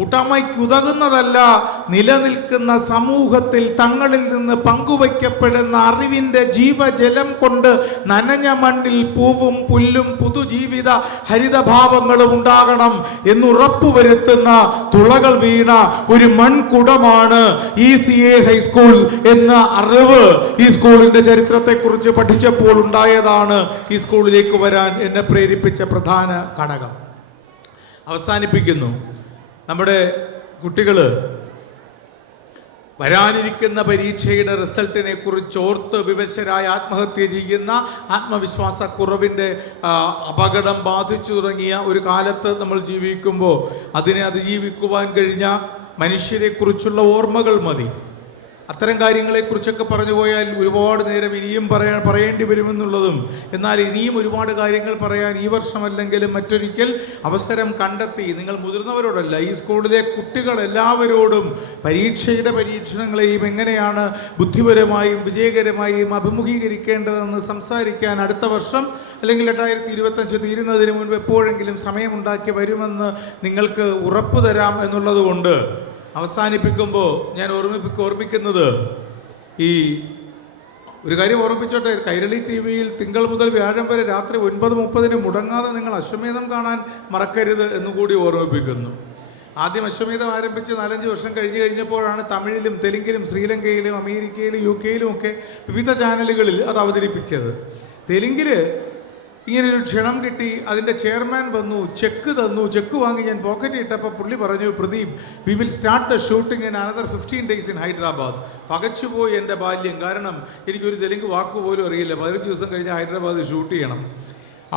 ഉടമയ്ക്ക് ഉതകുന്നതല്ല, നിലനിൽക്കുന്ന സമൂഹത്തിൽ തങ്ങളിൽ നിന്ന് പങ്കുവയ്ക്കപ്പെടുന്ന അറിവിൻ്റെ ജീവജലം കൊണ്ട് നനഞ്ഞ മണ്ണിൽ പൂവും പുല്ലും പുതുജീവിത ഹരിതഭാവങ്ങളും ഉണ്ടാകണം എന്നുറപ്പുവരുത്തുന്ന തുളകൾ വീണ ഒരു മൺകുടമാണ് ECA ഹൈസ്കൂൾ എന്ന അറിവ് ഈ സ്കൂളിൻ്റെ ചരിത്രത്തെക്കുറിച്ച് പഠിച്ചപ്പോൾ ഉണ്ടായതാണ് ഈ സ്കൂളിലേക്ക് വരാൻ എന്നെ പ്രേരിപ്പിച്ച പ്രധാന ഘടകം. അവസാനിപ്പിക്കുന്നു. നമ്മുടെ കുട്ടികൾ വരാനിരിക്കുന്ന പരീക്ഷയുടെ റിസൾട്ടിനെ കുറിച്ച് ഓർത്ത് വിവശരായ ആത്മഹത്യ ചെയ്യുന്ന, ആത്മവിശ്വാസക്കുറവിൻ്റെ അപകടം ബാധിച്ചു തുടങ്ങിയ ഒരു കാലത്ത് നമ്മൾ ജീവിക്കുമ്പോൾ അതിനെ അതിജീവിക്കുവാൻ കഴിഞ്ഞ മനുഷ്യരെക്കുറിച്ചുള്ള ഓർമ്മകൾ മതി. അത്തരം കാര്യങ്ങളെക്കുറിച്ചൊക്കെ പറഞ്ഞു പോയാൽ ഒരുപാട് നേരം ഇനിയും പറയേണ്ടി വരുമെന്നുള്ളതും, എന്നാൽ ഇനിയും ഒരുപാട് കാര്യങ്ങൾ പറയാൻ ഈ വർഷമല്ലെങ്കിലും മറ്റൊരിക്കൽ അവസരം കണ്ടെത്തി നിങ്ങൾ മുതിർന്നവരോടല്ല, ഈ സ്കൂളിലെ കുട്ടികൾ എല്ലാവരോടും പരീക്ഷയുടെ പരീക്ഷണങ്ങളെയും എങ്ങനെയാണ് ബുദ്ധിപരമായും വിജയകരമായും അഭിമുഖീകരിക്കേണ്ടതെന്ന് സംസാരിക്കാൻ അടുത്ത വർഷം അല്ലെങ്കിൽ 2025 തീരുന്നതിന് മുൻപ് എപ്പോഴെങ്കിലും സമയമുണ്ടാക്കി വരുമെന്ന് നിങ്ങൾക്ക് ഉറപ്പു തരാം എന്നുള്ളത് കൊണ്ട് അവസാനിപ്പിക്കുമ്പോൾ ഞാൻ ഓർമ്മിക്കുന്നത് ഈ ഒരു കാര്യം ഓർമ്മിച്ചോട്ടെ. കൈരളി TV-യിൽ തിങ്കൾ മുതൽ വ്യാഴം വരെ രാത്രി 9:30 മുടങ്ങാതെ നിങ്ങൾ അശ്വമേധം കാണാൻ മറക്കരുത് എന്നുകൂടി ഓർമ്മിപ്പിക്കുന്നു. ആദ്യം അശ്വമേധം ആരംഭിച്ച് 4-5 വർഷം കഴിഞ്ഞപ്പോഴാണ് തമിഴിലും തെലുങ്കിലും ശ്രീലങ്കയിലും അമേരിക്കയിലും UK-യിലും ഒക്കെ വിവിധ ചാനലുകളിൽ അത് അവതരിപ്പിച്ചത്. തെലുങ്കിൽ ഇങ്ങനെയൊരു ക്ഷണം കിട്ടി. അതിൻ്റെ ചെയർമാൻ വന്നു, ചെക്ക് തന്നു. ചെക്ക് വാങ്ങി ഞാൻ പോക്കറ്റിൽ ഇട്ടപ്പോൾ പുള്ളി പറഞ്ഞു, Pradeep, we will start the shooting in another 15 days in Hyderabad. പകച്ചുപോയി എൻ്റെ ബാല്യം. കാരണം എനിക്കൊരു തെലുങ്ക് വാക്ക് പോലും അറിയില്ല. 15 ദിവസം കഴിഞ്ഞ് ഹൈദരാബാദ് ഷൂട്ട് ചെയ്യണം.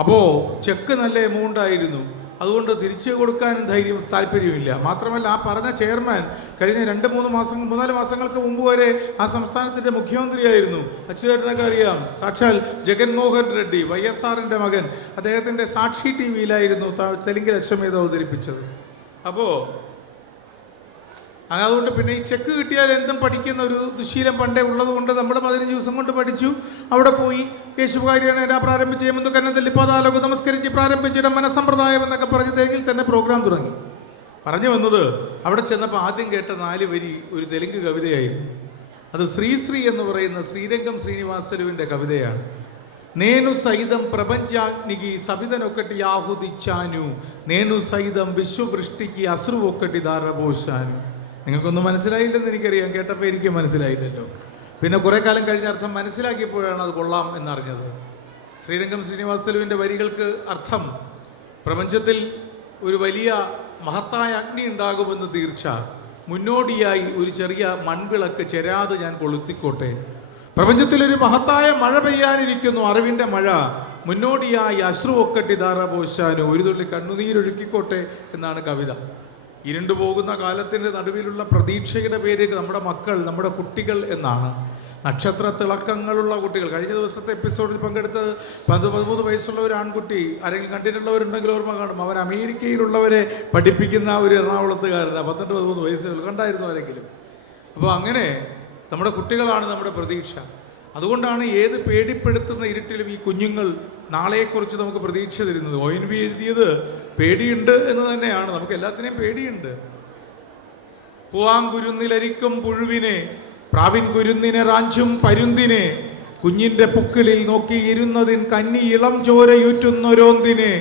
അപ്പോൾ ചെക്ക് നല്ല എമൗണ്ട് ആയിരുന്നു. അതുകൊണ്ട് തിരിച്ചു കൊടുക്കാനും താല്പര്യമില്ല. മാത്രമല്ല, ആ പറഞ്ഞ ചെയർമാൻ കഴിഞ്ഞ 2-3 മാസങ്ങൾക്ക് മുമ്പ് വരെ ആ സംസ്ഥാനത്തിൻ്റെ മുഖ്യമന്ത്രിയായിരുന്നു. അച്യുതേട്ടനൊക്കെ അറിയാം. സാക്ഷാൽ ജഗൻമോഹൻ റെഡ്ഡി, YSRൻ്റെ മകൻ. അദ്ദേഹത്തിൻ്റെ സാക്ഷി TV യിലായിരുന്നു തെലുങ്കിൽ അശ്വമേധ അവതരിപ്പിച്ചത്. അപ്പോൾ അതുകൊണ്ട് പിന്നെ ഈ ചെക്ക് കിട്ടിയാൽ എന്തും പഠിക്കുന്ന ഒരു ദുശീലം പണ്ടേ ഉള്ളതുകൊണ്ട് നമ്മൾ 15 ദിവസം കൊണ്ട് പഠിച്ചു. അവിടെ പോയി യേശുകാരിയാണ് പ്രാരംഭിച്ച് മുന്തു കന്നത്തിൽ പതാലോക നമസ്കരിച്ച് പ്രാരംഭിച്ചിടം മനസ്സമ്പ്രദായം എന്നൊക്കെ പറഞ്ഞ് തെലുങ്കിൽ തന്നെ പ്രോഗ്രാം തുടങ്ങി. പറഞ്ഞു വന്നത്, അവിടെ ചെന്നപ്പോൾ ആദ്യം കേട്ട 4 വരി ഒരു തെലുങ്ക് കവിതയായിരുന്നു. അത് ശ്രീ എന്ന് പറയുന്ന ശ്രീരംഗം ശ്രീനിവാസലുവിൻ്റെ കവിതയാണ്. നേനു സഹിതം പ്രപഞ്ചാഗ്നിക്ക് സവിതനൊക്കട്ടി ആഹുതിച്ചാനു, നേനു സഹിതം വിശ്വവൃഷ്ടിക്ക് അശ്രുവൊക്കട്ടി ധാരപോശാനു. നിങ്ങൾക്കൊന്നും മനസ്സിലായില്ലെന്ന് എനിക്കറിയാം, കേട്ടപ്പോൾ എനിക്ക് മനസ്സിലായില്ലല്ലോ. പിന്നെ കുറേ കാലം കഴിഞ്ഞ അർത്ഥം മനസ്സിലാക്കിയപ്പോഴാണ് അത് കൊള്ളാം എന്നറിഞ്ഞത്. ശ്രീരംഗം ശ്രീനിവാസലുവിൻ്റെ വരികൾക്ക് അർത്ഥം, പ്രപഞ്ചത്തിൽ ഒരു വലിയ മഹത്തായ അഗ്നി ഉണ്ടാകുമെന്ന് തീർച്ച, മുന്നോടിയായി ഒരു ചെറിയ മൺവിളക്ക് ചെരാതെ ഞാൻ കൊളുത്തിക്കോട്ടെ. പ്രപഞ്ചത്തിലൊരു മഹത്തായ മഴ പെയ്യാനിരിക്കുന്നു, അറിവിൻ്റെ മഴ. മുന്നോടിയായി അശ്രുവൊക്കട്ടി ധാരപോശാനു, ഒരു തുള്ളി കണ്ണുനീരൊഴുക്കിക്കോട്ടെ എന്നാണ് കവിത. ഇരുണ്ടുപോകുന്ന കാലത്തിൻ്റെ നടുവിലുള്ള പ്രതീക്ഷയുടെ പേര് നമ്മുടെ മക്കൾ, നമ്മുടെ കുട്ടികൾ എന്നാണ്. നക്ഷത്ര തിളക്കങ്ങളുള്ള കുട്ടികൾ. കഴിഞ്ഞ ദിവസത്തെ എപ്പിസോഡിൽ പങ്കെടുത്തത് 13 വയസ്സുള്ള ഒരു ആൺകുട്ടി. ആരെങ്കിലും കണ്ടിട്ടുള്ളവരുണ്ടെങ്കിൽ ഓർമ്മ കാണും. അവർ അമേരിക്കയിലുള്ളവരെ പഠിപ്പിക്കുന്ന ഒരു എറണാകുളത്തുകാരനാണ്. 12-13 വയസ്സുകൾ കണ്ടായിരുന്നു ആരെങ്കിലും. അപ്പോൾ അങ്ങനെ നമ്മുടെ കുട്ടികളാണ് നമ്മുടെ പ്രതീക്ഷ. അതുകൊണ്ടാണ് ഏത് പേടിപ്പെടുത്തുന്ന ഇരുട്ടിലും ഈ കുഞ്ഞുങ്ങൾ നാളെക്കുറിച്ച് നമുക്ക് പ്രതീക്ഷ തരുന്നത്. ONV എഴുതിയത് പേടിയുണ്ട് എന്ന് തന്നെയാണ്. നമുക്ക് എല്ലാത്തിനെയും പേടിയുണ്ട്. പൂവാങ്കുരുന്നിലരിക്കും പുഴുവിനെ, പ്രാവിൻ കുരുന്നിനെ റാഞ്ചും പരുന്തിനെ, കുഞ്ഞിൻ്റെ പൊക്കിളിൽ നോക്കി ഇരുന്നതിൻ കന്നി ഇളം ചോരയൂറ്റുന്നൊരോന്തിനെ,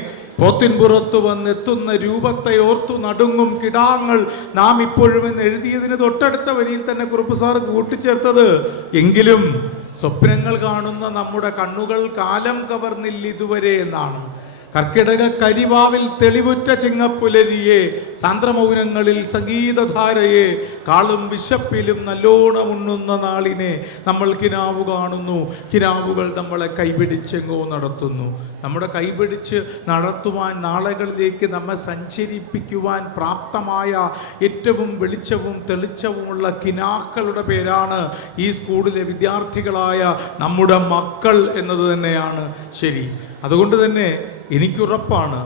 പോത്തിൻ പുറത്തു വന്നെത്തുന്ന രൂപത്തെ ഓർത്തു നടുങ്ങും കിടാങ്ങൾ നാം ഇപ്പോഴും എന്ന് എഴുതിയതിന് തൊട്ടടുത്ത വരിയിൽ തന്നെ കുറുപ്പ് സാറ് കൂട്ടിച്ചേർത്തത്, എങ്കിലും സ്വപ്നങ്ങൾ കാണുന്ന നമ്മുടെ കണ്ണുകൾ കാലം കവർന്നില്ല ഇതുവരെ എന്നാണ്. കർക്കിടക കരിവാവിൽ തെളിവുറ്റ ചിങ്ങപ്പുലരിയെ, സാന്ദ്രമൗനങ്ങളിൽ സംഗീതധാരയെ, കാളും വിശപ്പിലും നല്ലോണം ഉണ്ണുന്ന നാളിനെ നമ്മൾ കിനാവു കാണുന്നു. കിനാവുകൾ നമ്മളെ കൈപിടിച്ചെങ്ങോ നടത്തുന്നു. നമ്മുടെ കൈപിടിച്ച് നടത്തുവാൻ, നാളുകളിലേക്ക് നമ്മെ സഞ്ചരിപ്പിക്കുവാൻ പ്രാപ്തമായ ഏറ്റവും വെളിച്ചവും തെളിച്ചവുമുള്ള കിനാക്കളുടെ പേരാണ് ഈ സ്കൂളിലെ വിദ്യാർത്ഥികളായ നമ്മുടെ മക്കൾ എന്നത് തന്നെയാണ് ശരി. അതുകൊണ്ട് തന്നെ എനിക്കുറപ്പാണ്,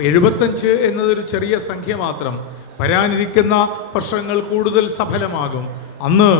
75 എന്നതൊരു ചെറിയ സംഖ്യ മാത്രം. വരാനിരിക്കുന്ന വർഷങ്ങൾ കൂടുതൽ സഫലമാകും. അന്ന്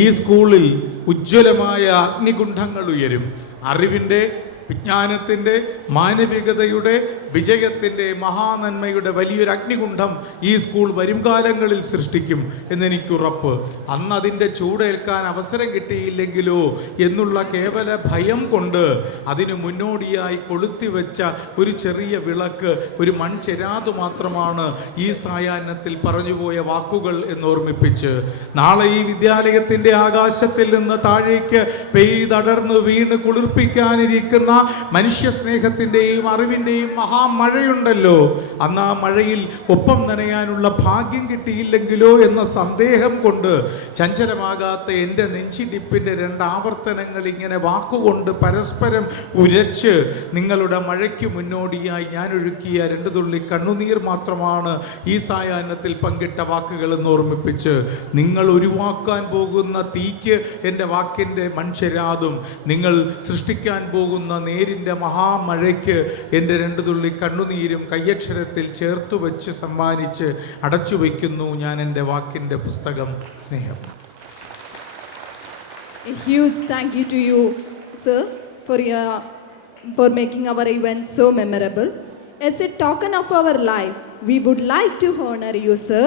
ഈ സ്കൂളിൽ ഉജ്ജ്വലമായ അഗ്നികുണ്ഠങ്ങൾ ഉയരും. അറിവിൻ്റെ, വിജ്ഞാനത്തിൻ്റെ, മാനവികതയുടെ, വിജയത്തിൻ്റെ, മഹാനന്മയുടെ വലിയൊരു അഗ്നികുണ്ഠം ഈ സ്കൂൾ വരും കാലങ്ങളിൽ സൃഷ്ടിക്കും എന്നെനിക്കുറപ്പ്. അന്ന് അതിൻ്റെ ചൂടേൽക്കാൻ അവസരം കിട്ടിയില്ലെങ്കിലോ എന്നുള്ള കേവല ഭയം കൊണ്ട് അതിന് മുന്നോടിയായി കൊളുത്തിവെച്ച ഒരു ചെറിയ വിളക്ക്, ഒരു മൺചെരാതു മാത്രമാണ് ഈ സായാഹ്നത്തിൽ പറഞ്ഞുപോയ വാക്കുകൾ എന്നോർമ്മിപ്പിച്ച്, നാളെ ഈ വിദ്യാലയത്തിൻ്റെ ആകാശത്തിൽ നിന്ന് താഴേക്ക് പെയ്തടർന്ന് വീണ് കുളിർപ്പിക്കാനിരിക്കുന്ന മനുഷ്യ സ്നേഹത്തിൻ്റെയും അറിവിൻ്റെയും മഴയുണ്ടല്ലോ, അന്ന് ആ മഴയിൽ ഒപ്പം നനയാനുള്ള ഭാഗ്യം കിട്ടിയില്ലെങ്കിലോ എന്ന സന്ദേഹം കൊണ്ട് ചഞ്ചലമാകാത്ത എൻ്റെ നെഞ്ചിടിപ്പിൻ്റെ 2 ആവർത്തനങ്ങൾ ഇങ്ങനെ വാക്കുകൊണ്ട് പരസ്പരം ഉരച്ച് നിങ്ങളുടെ മഴയ്ക്ക് മുന്നോടിയായി ഞാൻ ഒഴുക്കിയ 2 തുള്ളി കണ്ണുനീർ മാത്രമാണ് ഈ സായാഹ്നത്തിൽ പങ്കിട്ട വാക്കുകൾ എന്ന് ഓർമ്മിപ്പിച്ച്, നിങ്ങൾ ഉരുവാക്കാൻ പോകുന്ന തീക്ക് എൻ്റെ വാക്കിൻ്റെ മൺചെരാതും, നിങ്ങൾ സൃഷ്ടിക്കാൻ പോകുന്ന നേരിൻ്റെ മഹാമഴയ്ക്ക് എൻ്റെ 2 തുള്ളി കണ്ണുനീരും കയ്യക്ഷരത്തിൽ ചേർത്തു വെച്ച് സമ്മാനിച്ച് അടച്ചു വയ്ക്കുന്നു ഞാൻ എൻ്റെ വാക്കിൻ്റെ പുസ്തകം സ്നേഹം. A huge thank you to you, sir, for making our event so memorable. As a token of our life, we would like to honor you, sir.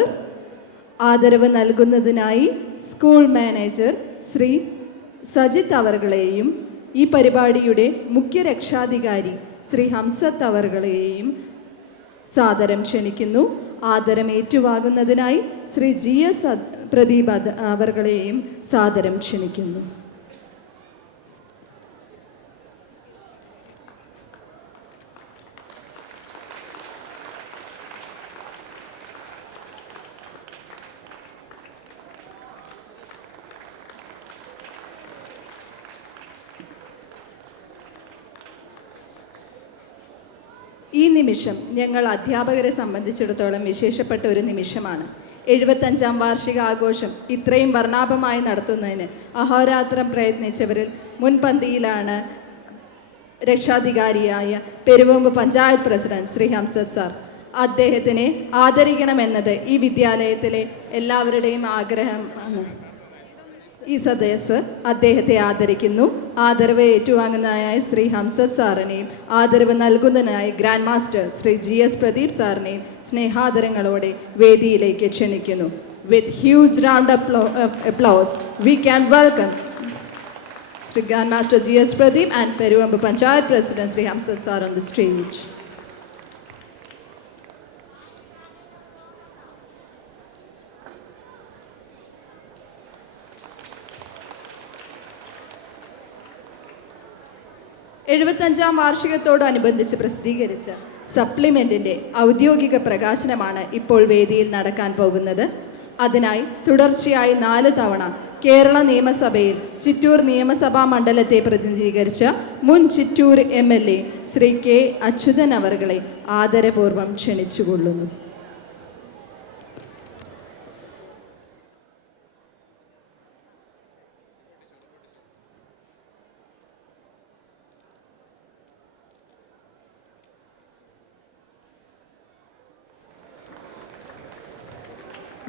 ആദരവ് നൽകുന്നതിനായി സ്കൂൾ മാനേജർ ശ്രീ സജിത്ത് അവർകളെയും ഈ പരിപാടിയുടെ മുഖ്യ രക്ഷാധികാരി ശ്രീ ഹംസത്ത് അവർകളെയും സാദരം ക്ഷണിക്കുന്നു. ആദരം ഏറ്റുവാങ്ങുന്നതിനായി ശ്രീ GS പ്രദീപ് അവർകളെയും സാദരം ക്ഷണിക്കുന്നു. ഈ നിമിഷം ഞങ്ങൾ അധ്യാപകരെ സംബന്ധിച്ചിടത്തോളം വിശേഷപ്പെട്ട ഒരു നിമിഷമാണ്. 75-ാം വാർഷികാഘോഷം ഇത്രയും വർണ്ണാഭമായി നടത്തുന്നതിന് അഹോരാത്രം പ്രയത്നിച്ചവരിൽ മുൻപന്തിയിലാണ് രക്ഷാധികാരിയായ പെരുവമ്പ് പഞ്ചായത്ത് പ്രസിഡന്റ് ശ്രീ ഹംസത്ത് സാർ. അദ്ദേഹത്തിനെ ആദരിക്കണമെന്നത് ഈ വിദ്യാലയത്തിലെ എല്ലാവരുടെയും ആഗ്രഹമാണ്. ഈ സദസ്സ് അദ്ദേഹത്തെ ആദരിക്കുന്നു. ആദരവ് ഏറ്റുവാങ്ങുന്നതിനായി ശ്രീ ഹംസത്ത് സാറിനെയും ആദരവ് നൽകുന്നതിനായി grand master Shri GS Pradeep സാറിനെയും സ്നേഹാദരങ്ങളോടെ വേദിയിലേക്ക് ക്ഷണിക്കുന്നു. With huge round applause we can welcome Sri Grand Master GS Pradeep and Peruvambu Panchayat President Sri Hamsat Sir on the stage. എഴുപത്തഞ്ചാം വാർഷികത്തോടനുബന്ധിച്ച് പ്രസിദ്ധീകരിച്ച സപ്ലിമെന്റിന്റെ ഔദ്യോഗിക പ്രകാശനമാണ് ഇപ്പോൾ വേദിയിൽ നടക്കാൻ പോകുന്നത്. അതിനായി തുടർച്ചയായി 4 തവണ കേരള നിയമസഭയിൽ ചിറ്റൂർ നിയമസഭാ മണ്ഡലത്തെ പ്രതിനിധീകരിച്ച മുൻ ചിറ്റൂർ MLA ശ്രീ K. അച്യുതൻ അവർകളെ ആദരപൂർവ്വം ക്ഷണിച്ചുകൊള്ളുന്നു.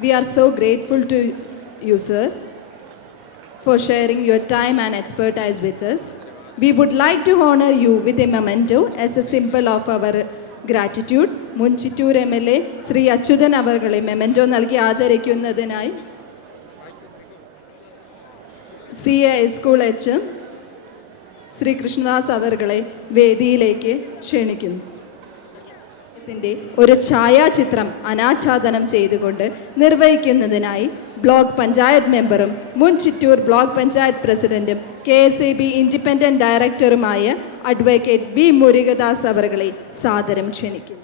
We are so grateful to you, sir, for sharing your time and expertise with us. We would like to honor you with a memento as a symbol of our gratitude. മുൻ Chittur MLA Shri Achuthan അവർകളെ memento നൽകി ആദരിക്കുന്നതിനായി CA school HM Shri Krishnadas അവർകളെ വേദിയിലേക്ക് ക്ഷണിക്കുന്നു. ഒരു ഛായാചിത്രം അനാച്ഛാദനം ചെയ്തുകൊണ്ട് നിർവഹിക്കുന്നതിനായി ബ്ലോക്ക് പഞ്ചായത്ത് മെമ്പറും മുൻ ചിറ്റൂർ ബ്ലോക്ക് പഞ്ചായത്ത് പ്രസിഡന്റും KSAB ഇൻഡിപെൻഡന്റ് ഡയറക്ടറുമായ അഡ്വക്കേറ്റ് B. മുരുകദാസ് അവർകളെ സാദരം ക്ഷണിക്കുന്നു.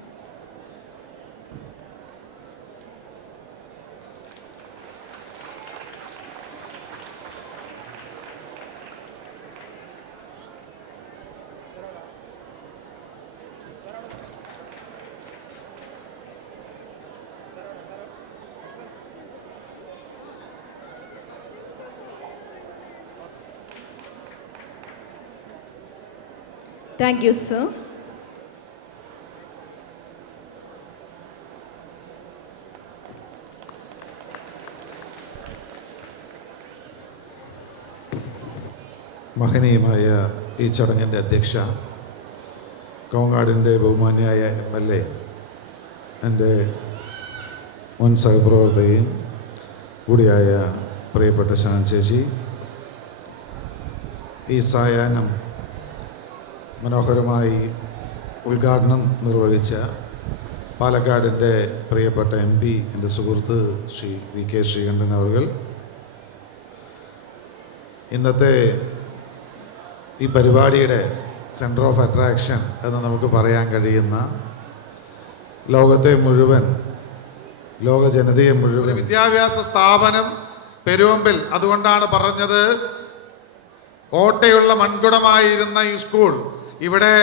Thank you, sir. മഹനീയമായ ഈ ചടങ്ങിൻ്റെ അധ്യക്ഷ, കോങ്ങാടിൻ്റെ ബഹുമാന്യായ MLA, എൻ്റെ മുൻ സഹപ്രവർത്തകയും കൂടിയായ പ്രിയപ്പെട്ട ഷാൻ ചേച്ചി, ഈ സായാഹ്നം മനോഹരമായി ഉദ്ഘാടനം നിർവഹിച്ച പാലക്കാടിൻ്റെ പ്രിയപ്പെട്ട MP, എൻ്റെ സുഹൃത്ത് ശ്രീ VK ശ്രീകണ്ഠൻ അവർ, ഇന്നത്തെ ഈ പരിപാടിയുടെ സെൻറ്റർ ഓഫ് അട്രാക്ഷൻ എന്ന് നമുക്ക് പറയാൻ കഴിയുന്ന ലോകത്തെ മുഴുവൻ, ലോക ജനതയെ മുഴുവൻ വിദ്യാഭ്യാസ സ്ഥാപനം പെരുവമ്പിൽ, അതുകൊണ്ടാണ് പറഞ്ഞത് ഓട്ടയുള്ള മൺകുടമായിരുന്ന ഈ സ്കൂൾ ഇവിടെ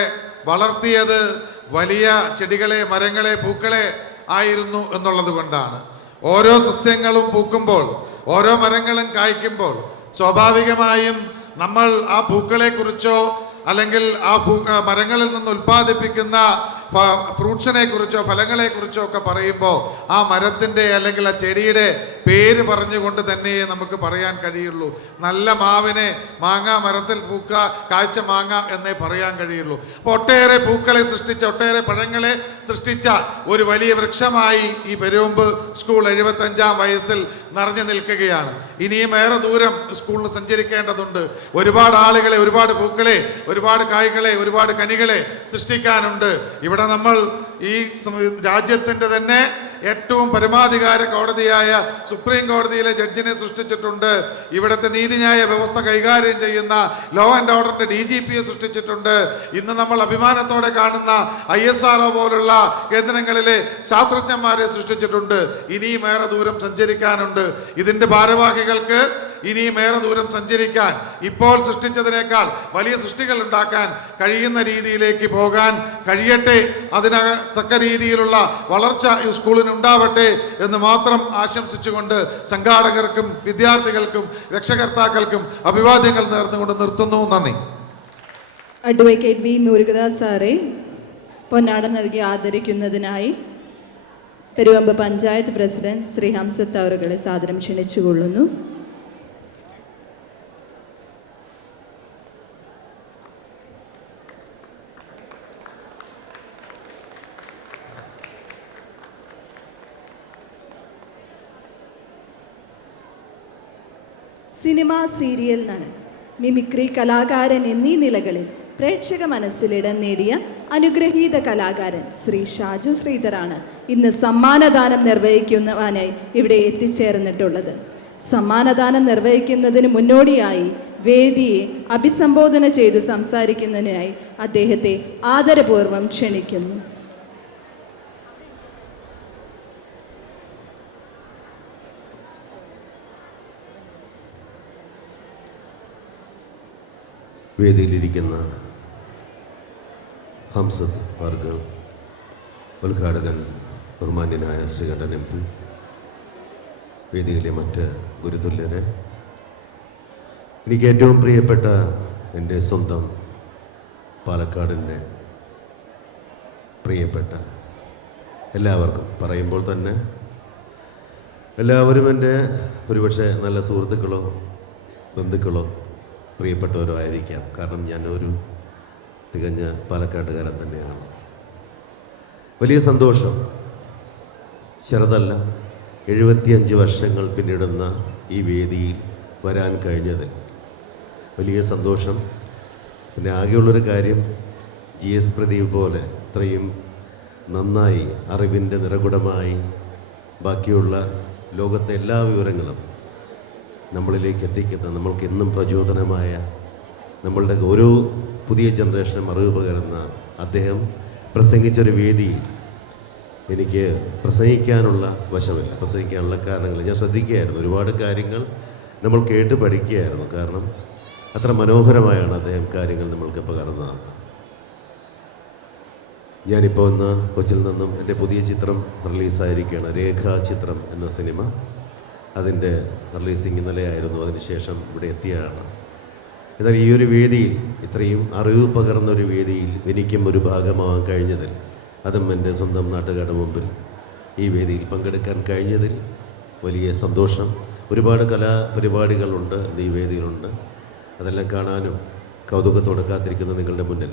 വളർത്തിയത് വലിയ ചെടികളെ, മരങ്ങളെ, പൂക്കളെ ആയിരുന്നു എന്നുള്ളത് കൊണ്ടാണ്. ഓരോ സസ്യങ്ങളും പൂക്കുമ്പോൾ, ഓരോ മരങ്ങളും കായ്ക്കുമ്പോൾ സ്വാഭാവികമായും നമ്മൾ ആ പൂക്കളെക്കുറിച്ചോ അല്ലെങ്കിൽ ആ മരങ്ങളിൽ നിന്ന് ഉൽപ്പാദിപ്പിക്കുന്ന ഫ്രൂട്ട്സിനെ കുറിച്ചോ ഫലങ്ങളെക്കുറിച്ചോ ഒക്കെ പറയുമ്പോൾ ആ മരത്തിൻ്റെ അല്ലെങ്കിൽ ആ ചെടിയുടെ പേര് പറഞ്ഞുകൊണ്ട് തന്നെ നമുക്ക് പറയാൻ കഴിയുള്ളൂ. നല്ല മാവിനെ മാങ്ങ മരത്തിൽ കായ്ച്ച മാങ്ങ എന്നേ പറയാൻ കഴിയുള്ളൂ. അപ്പോൾ ഒട്ടേറെ പൂക്കളെ സൃഷ്ടിച്ച, ഒട്ടേറെ പഴങ്ങളെ സൃഷ്ടിച്ച ഒരു വലിയ വൃക്ഷമായി ഈ പെരുവമ്പ് സ്കൂൾ 75-ാം വയസ്സിൽ നിറഞ്ഞു നിൽക്കുകയാണ്. ഇനിയും ഏറെ ദൂരം സ്കൂളിൽ സഞ്ചരിക്കേണ്ടതുണ്ട്. ഒരുപാട് ആളുകളെ, ഒരുപാട് പൂക്കളെ, ഒരുപാട് കായ്കളെ, ഒരുപാട് കനികളെ സൃഷ്ടിക്കാനുണ്ട്. ഇവിടെ നമ്മൾ ഈ രാജ്യത്തിൻ്റെ തന്നെ ഏറ്റവും പരമാധികാര കോടതിയായ സുപ്രീം കോടതിയിലെ ജഡ്ജിനെ സൃഷ്ടിച്ചിട്ടുണ്ട്. ഇവിടുത്തെ നീതിന്യായ വ്യവസ്ഥ കൈകാര്യം ചെയ്യുന്ന ലോ ആൻഡ് ഓർഡറിന്റെ DGPയെ സൃഷ്ടിച്ചിട്ടുണ്ട്. ഇന്ന് നമ്മൾ അഭിമാനത്തോടെ കാണുന്ന ISRO പോലുള്ള കേന്ദ്രങ്ങളിലെ ശാസ്ത്രജ്ഞന്മാരെ സൃഷ്ടിച്ചിട്ടുണ്ട്. ഇനിയും ഏറെ ദൂരം സഞ്ചരിക്കാനുണ്ട്. ഇതിന്റെ ഭാരവാഹികൾക്ക് ഇനിയും ഏറെ ദൂരം സഞ്ചരിക്കാൻ, ഇപ്പോൾ സൃഷ്ടിച്ചതിനേക്കാൾ വലിയ സൃഷ്ടികൾ ഉണ്ടാക്കാൻ കഴിയുന്ന രീതിയിലേക്ക് പോകാൻ കഴിയട്ടെ. അതിന് തക്ക രീതിയിലുള്ള വളർച്ച ഈ സ്കൂളിന് ഉണ്ടാവട്ടെ എന്ന് മാത്രം ആശംസിച്ചുകൊണ്ട് സംഘാടകർക്കും വിദ്യാർത്ഥികൾക്കും രക്ഷകർത്താക്കൾക്കും അഭിവാദ്യങ്ങൾ നേർന്നുകൊണ്ട് നിർത്തുന്നു. നന്ദി. അഡ്വക്കേറ്റ് വി മുരുകദാസ് സാറെ പൊന്നാട നൽകി ആദരിക്കുന്നതിനായി പെരുവമ്പ് പഞ്ചായത്ത് പ്രസിഡന്റ് ശ്രീ ഹംസത്ത് അവറുകളെ സാദരം ക്ഷണിച്ചുകൊള്ളുന്നു. സിനിമ, സീരിയൽ നടൻ, മിമിക്രി കലാകാരൻ എന്നീ നിലകളിൽ പ്രേക്ഷക മനസ്സിലിടം നേടിയ അനുഗ്രഹീത കലാകാരൻ ശ്രീ ഷാജു ശ്രീധറാണ് ഇന്ന് സമ്മാനദാനം നിർവഹിക്കുവാനായി ഇവിടെ എത്തിച്ചേർന്നിട്ടുള്ളത്. സമ്മാനദാനം നിർവഹിക്കുന്നതിന് മുന്നോടിയായി വേദിയെ അഭിസംബോധന ചെയ്തു സംസാരിക്കുന്നതിനായി അദ്ദേഹത്തെ ആദരപൂർവ്വം ക്ഷണിക്കുന്നു. വേദിയിലിരിക്കുന്ന ഹംസത്ത് അവർക്ക്, ഉദ്ഘാടകൻ ബഹുമാന്യനായ ശ്രീകണ്ഠൻ MP, വേദിയിലെ മറ്റ് ഗുരുതുല്യരെ, എനിക്ക് ഏറ്റവും പ്രിയപ്പെട്ട എൻ്റെ സ്വന്തം പാലക്കാടിൻ്റെ പ്രിയപ്പെട്ട എല്ലാവർക്കും, പറയുമ്പോൾ തന്നെ എല്ലാവരും എൻ്റെ ഒരുപക്ഷെ നല്ല സുഹൃത്തുക്കളോ ബന്ധുക്കളോ പ്രിയപ്പെട്ടവരോ ആയിരിക്കാം. കാരണം ഞാനൊരു തികഞ്ഞ പാലക്കാട്ടുകാരൻ തന്നെയാണ്. വലിയ സന്തോഷം, ചെറുതല്ല. 75 വർഷങ്ങൾ പിന്നിടുന്ന ഈ വേദിയിൽ വരാൻ കഴിഞ്ഞതിൽ വലിയ സന്തോഷം. പിന്നെ ആകെയുള്ളൊരു കാര്യം, GS പ്രദീപ് പോലെ ഇത്രയും നന്നായി അറിവിൻ്റെ നിറകുടമായി ബാക്കിയുള്ള ലോകത്തെ എല്ലാ വിവരങ്ങളും നമ്മളിലേക്ക് എത്തിക്കുന്ന, നമ്മൾക്ക് എന്നും പ്രചോദനമായ, നമ്മളുടെ ഓരോ പുതിയ ജനറേഷനും അറിവ് പകരുന്ന അദ്ദേഹം പ്രസംഗിച്ചൊരു വേദിയിൽ എനിക്ക് പ്രസംഗിക്കാനുള്ള വശമില്ല. പ്രസംഗിക്കാനുള്ള കാരണങ്ങൾ ഞാൻ ശ്രദ്ധിക്കുകയായിരുന്നു. ഒരുപാട് കാര്യങ്ങൾ നമ്മൾ കേട്ട് പഠിക്കുകയായിരുന്നു. കാരണം അത്ര മനോഹരമായാണ് അദ്ദേഹം കാര്യങ്ങൾ നമ്മൾക്ക് പകർന്നത്. ഞാനിപ്പോൾ ഇന്ന് കൊച്ചിയിൽ നിന്നും എൻ്റെ പുതിയ ചിത്രം റിലീസായിരിക്കുകയാണ്. രേഖാചിത്രം എന്ന സിനിമ. അതിൻ്റെ റിലീസിങ് ഇന്നലെയായിരുന്നു. അതിനുശേഷം ഇവിടെ എത്തിയതാണ്. എന്നാൽ ഈ ഒരു വേദിയിൽ, ഇത്രയും അറിവ് പകർന്നൊരു വേദിയിൽ എനിക്കും ഒരു ഭാഗമാകാൻ കഴിഞ്ഞതിൽ, അതും എൻ്റെ സ്വന്തം നാട്ടുകാരുടെ മുമ്പിൽ ഈ വേദിയിൽ പങ്കെടുക്കാൻ കഴിഞ്ഞതിൽ വലിയ സന്തോഷം. ഒരുപാട് കലാപരിപാടികളുണ്ട് ഈ വേദിയിലുണ്ട്. അതെല്ലാം കാണാനും കൗതുകത്തോടെ കാത്തിരിക്കുന്ന നിങ്ങളുടെ മുന്നിൽ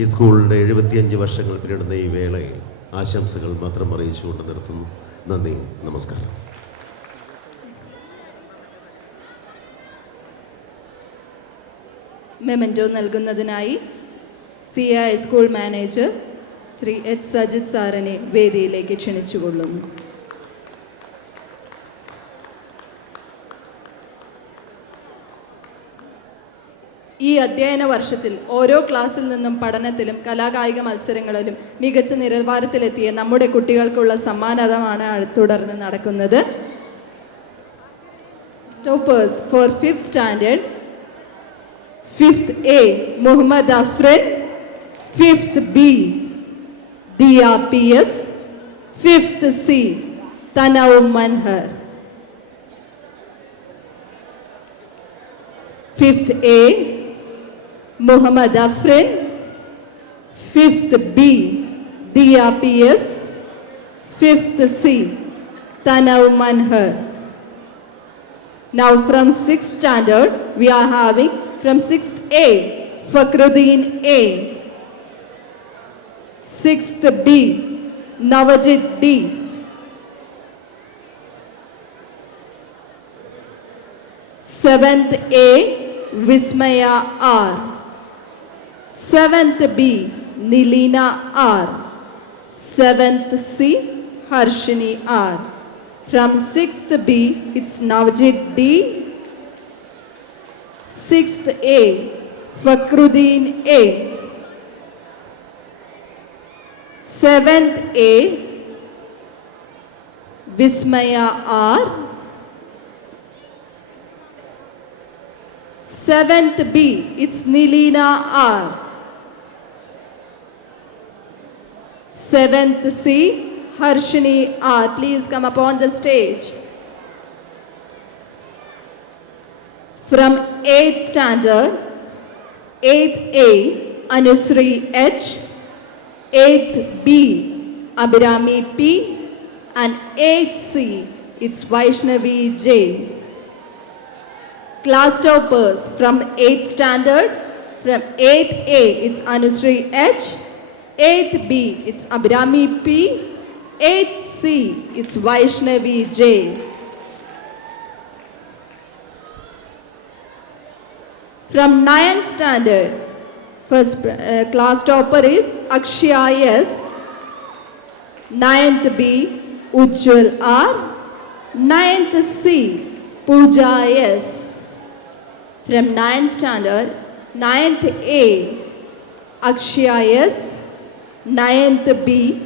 ഈ സ്കൂളിൻ്റെ 75 വർഷങ്ങൾ പിന്നിടുന്ന ഈ വേളയിൽ ആശംസകൾ മാത്രം അറിയിച്ചുകൊണ്ട് നിർത്തുന്നു. നന്ദി, നമസ്കാരം. മെമൻറ്റോ നൽകുന്നതിനായി CI school manager Shri H. Sajith സാറിനെ വേദിയിലേക്ക് ക്ഷണിച്ചുകൊള്ളുന്നു. ഈ അധ്യയന വർഷത്തിൽ ഓരോ ക്ലാസ്സിൽ നിന്നും പഠനത്തിലും കലാകായിക മത്സരങ്ങളിലും മികച്ച നിലവാരത്തിലെത്തിയ നമ്മുടെ കുട്ടികൾക്കുള്ള സമ്മാനമാണ് തുടർന്ന് നടക്കുന്നത്. Stoppers for 5th standard, 5th A Muhammad Afrin, 5th B Dia PS, 5th C Tanaw Manhar. 5th A Muhammad Afrin, 5th B Dia PS, 5th C Tanaw Manhar. Now from 6th standard we are having from 6th A Fakhruddin A, 6th B Navajit D, 7th A Vismaya R, 7th B Nilina R, 7th C Harshini R. From 6th B it's Navajit D, 6th A Fakhruddin A, 7th A Vismaya R, 7th B, it's Nilina R. 7th C, Harshini R. Please come upon the stage. From 8th standard, 8th A, Anusri H, 8th B, Abhirami P, and 8th C, it's Vaishnavi J. Class toppers from 8th standard, from 8th A, it's Anusri H, 8th B, it's Abhirami P, 8th C, it's Vaishnavi J. From 9th standard, first class topper is Akshaya S, 9th B, Ujjwal R, 9th C, Pooja S. From 9th standard, 9th A, Akshaya S, 9th B,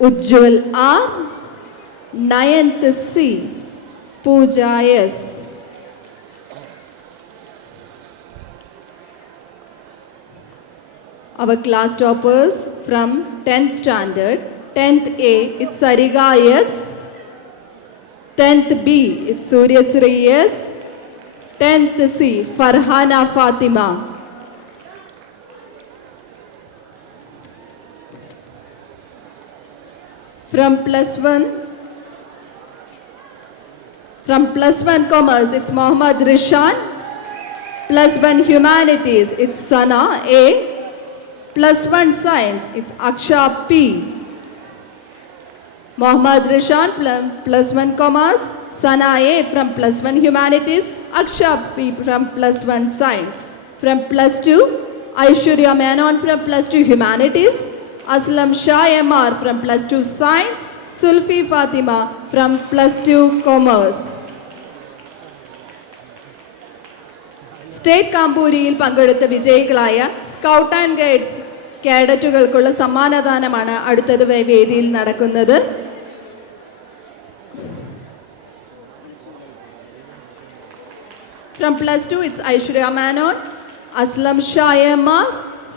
Ujjwal R, 9th C, Pooja S. Our class toppers from 10th standard, 10th A, it's Sariga S, 10th B, it's Suryasri S, 10th C, Farhana Fatima. From plus one commerce, it's Mohammad Rishan. Plus one humanities, it's Sana A. Plus one science, it's Aksha P. Mohammad Rishan plus one commerce, Sana A from plus one humanities, Aksha P from plus one science. From plus two, Aishwarya Menon from plus two humanities, Aslam Shah MR from plus two science, Sulfi Fatima from plus two commerce. State കാമ്പൂരിയിൽ പങ്കെടുത്ത വിജയികളായ scout and guides കേഡറ്റുകൾക്കുള്ള സമ്മാനദാനമാണ് അടുത്തത് വേദിയിൽ നടക്കുന്നത്. From plus 2, it's Aishwarya Menon, Aslam Shayama,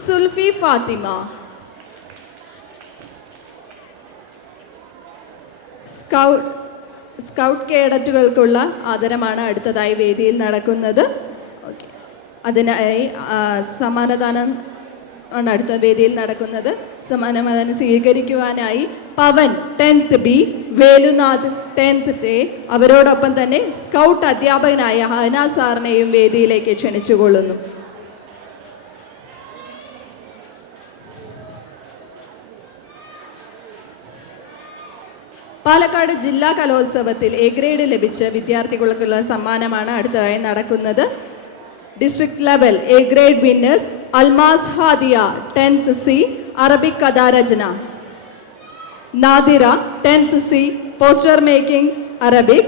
Sulfi Fatima. Scout കേഡറ്റുകൾക്കുള്ള ആദരമാണ് അടുത്തതായി വേദിയിൽ നടക്കുന്നത്. അതിനായി സമ്മാനദാനം ആണ് അടുത്ത വേദിയിൽ നടക്കുന്നത്. സമ്മാനദാനം സ്വീകരിക്കുവാനായി പവൻ 10th B, വേലുനാഥ് 10th A, അവരോടൊപ്പം തന്നെ സ്കൗട്ട് അധ്യാപകനായ ഹന സാറിനെയും വേദിയിലേക്ക് ക്ഷണിച്ചുകൊള്ളുന്നു. പാലക്കാട് ജില്ലാ കലോത്സവത്തിൽ എ ഗ്രേഡ് ലഭിച്ച വിദ്യാർത്ഥികൾക്കുള്ള സമ്മാനമാണ് അടുത്തതായി നടക്കുന്നത്. District level A grade winners Almas Hadia 10th C, Arabic Kada Rajna. Nadira 10th C, poster making Arabic.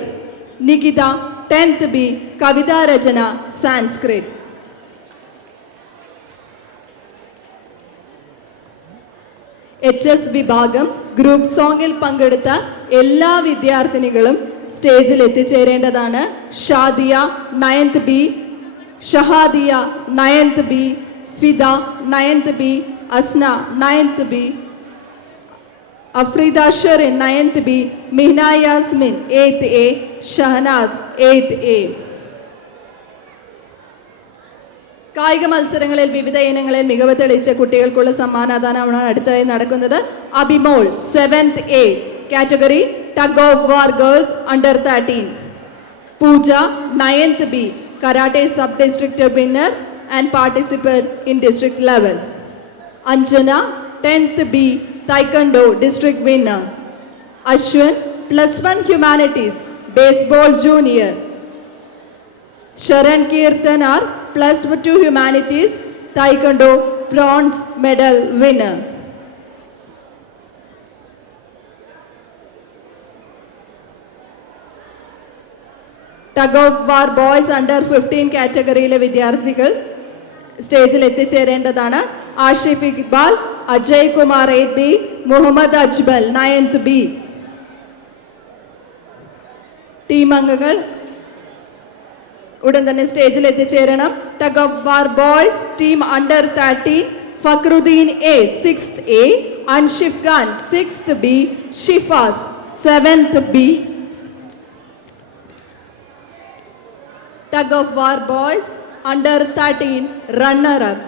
Nikita 10th B, Kavita Rajana Sanskrit. HS വിഭാഗം ഗ്രൂപ്പ് സോങ്ങിൽ പങ്കെടുത്ത എല്ലാ വിദ്യാർത്ഥിനികളും സ്റ്റേജിൽ എത്തിച്ചേരേണ്ടതാണ്. Shadiya 9th B, ഷഹാദിയ 9th B, Fida 9th B, Asna 9th B, അഫ്രീദ Sherin 9th B, മിഹ്ന Yasmin 8th A, Shahnaz 8th A. കായിക മത്സരങ്ങളിൽ വിവിധ ഇനങ്ങളിൽ മികവ് തെളിയിച്ച കുട്ടികൾക്കുള്ള സമ്മാനദാനമാണ് അടുത്തായി നടക്കുന്നത്. Abimol 7th A, category tug of war girls under 13. Pooja 9th B, Karate sub-district winner and participant in district level. Anjana 10th B, Taekwondo district winner. Ashwin +1 humanities, baseball junior. Sharan Kirtanar +2 humanities, Taekwondo bronze medal winner. Tug of war boys under 15 കാറ്റഗറിയിലെ വിദ്യാർത്ഥികൾ സ്റ്റേജിൽ എത്തിച്ചേരേണ്ടതാണ്. Ashif Iqbal, Ajay Kumar 8th B, Muhammad Ajbal 9th B. Team അംഗങ്ങൾ ഉടൻ തന്നെ സ്റ്റേജിൽ എത്തിച്ചേരണം. Tug of war boys team under 13, Fakruddin A 6th A, Anshif Khan 6th B, Shifas 7th B. Tug of war boys under 13 runner up.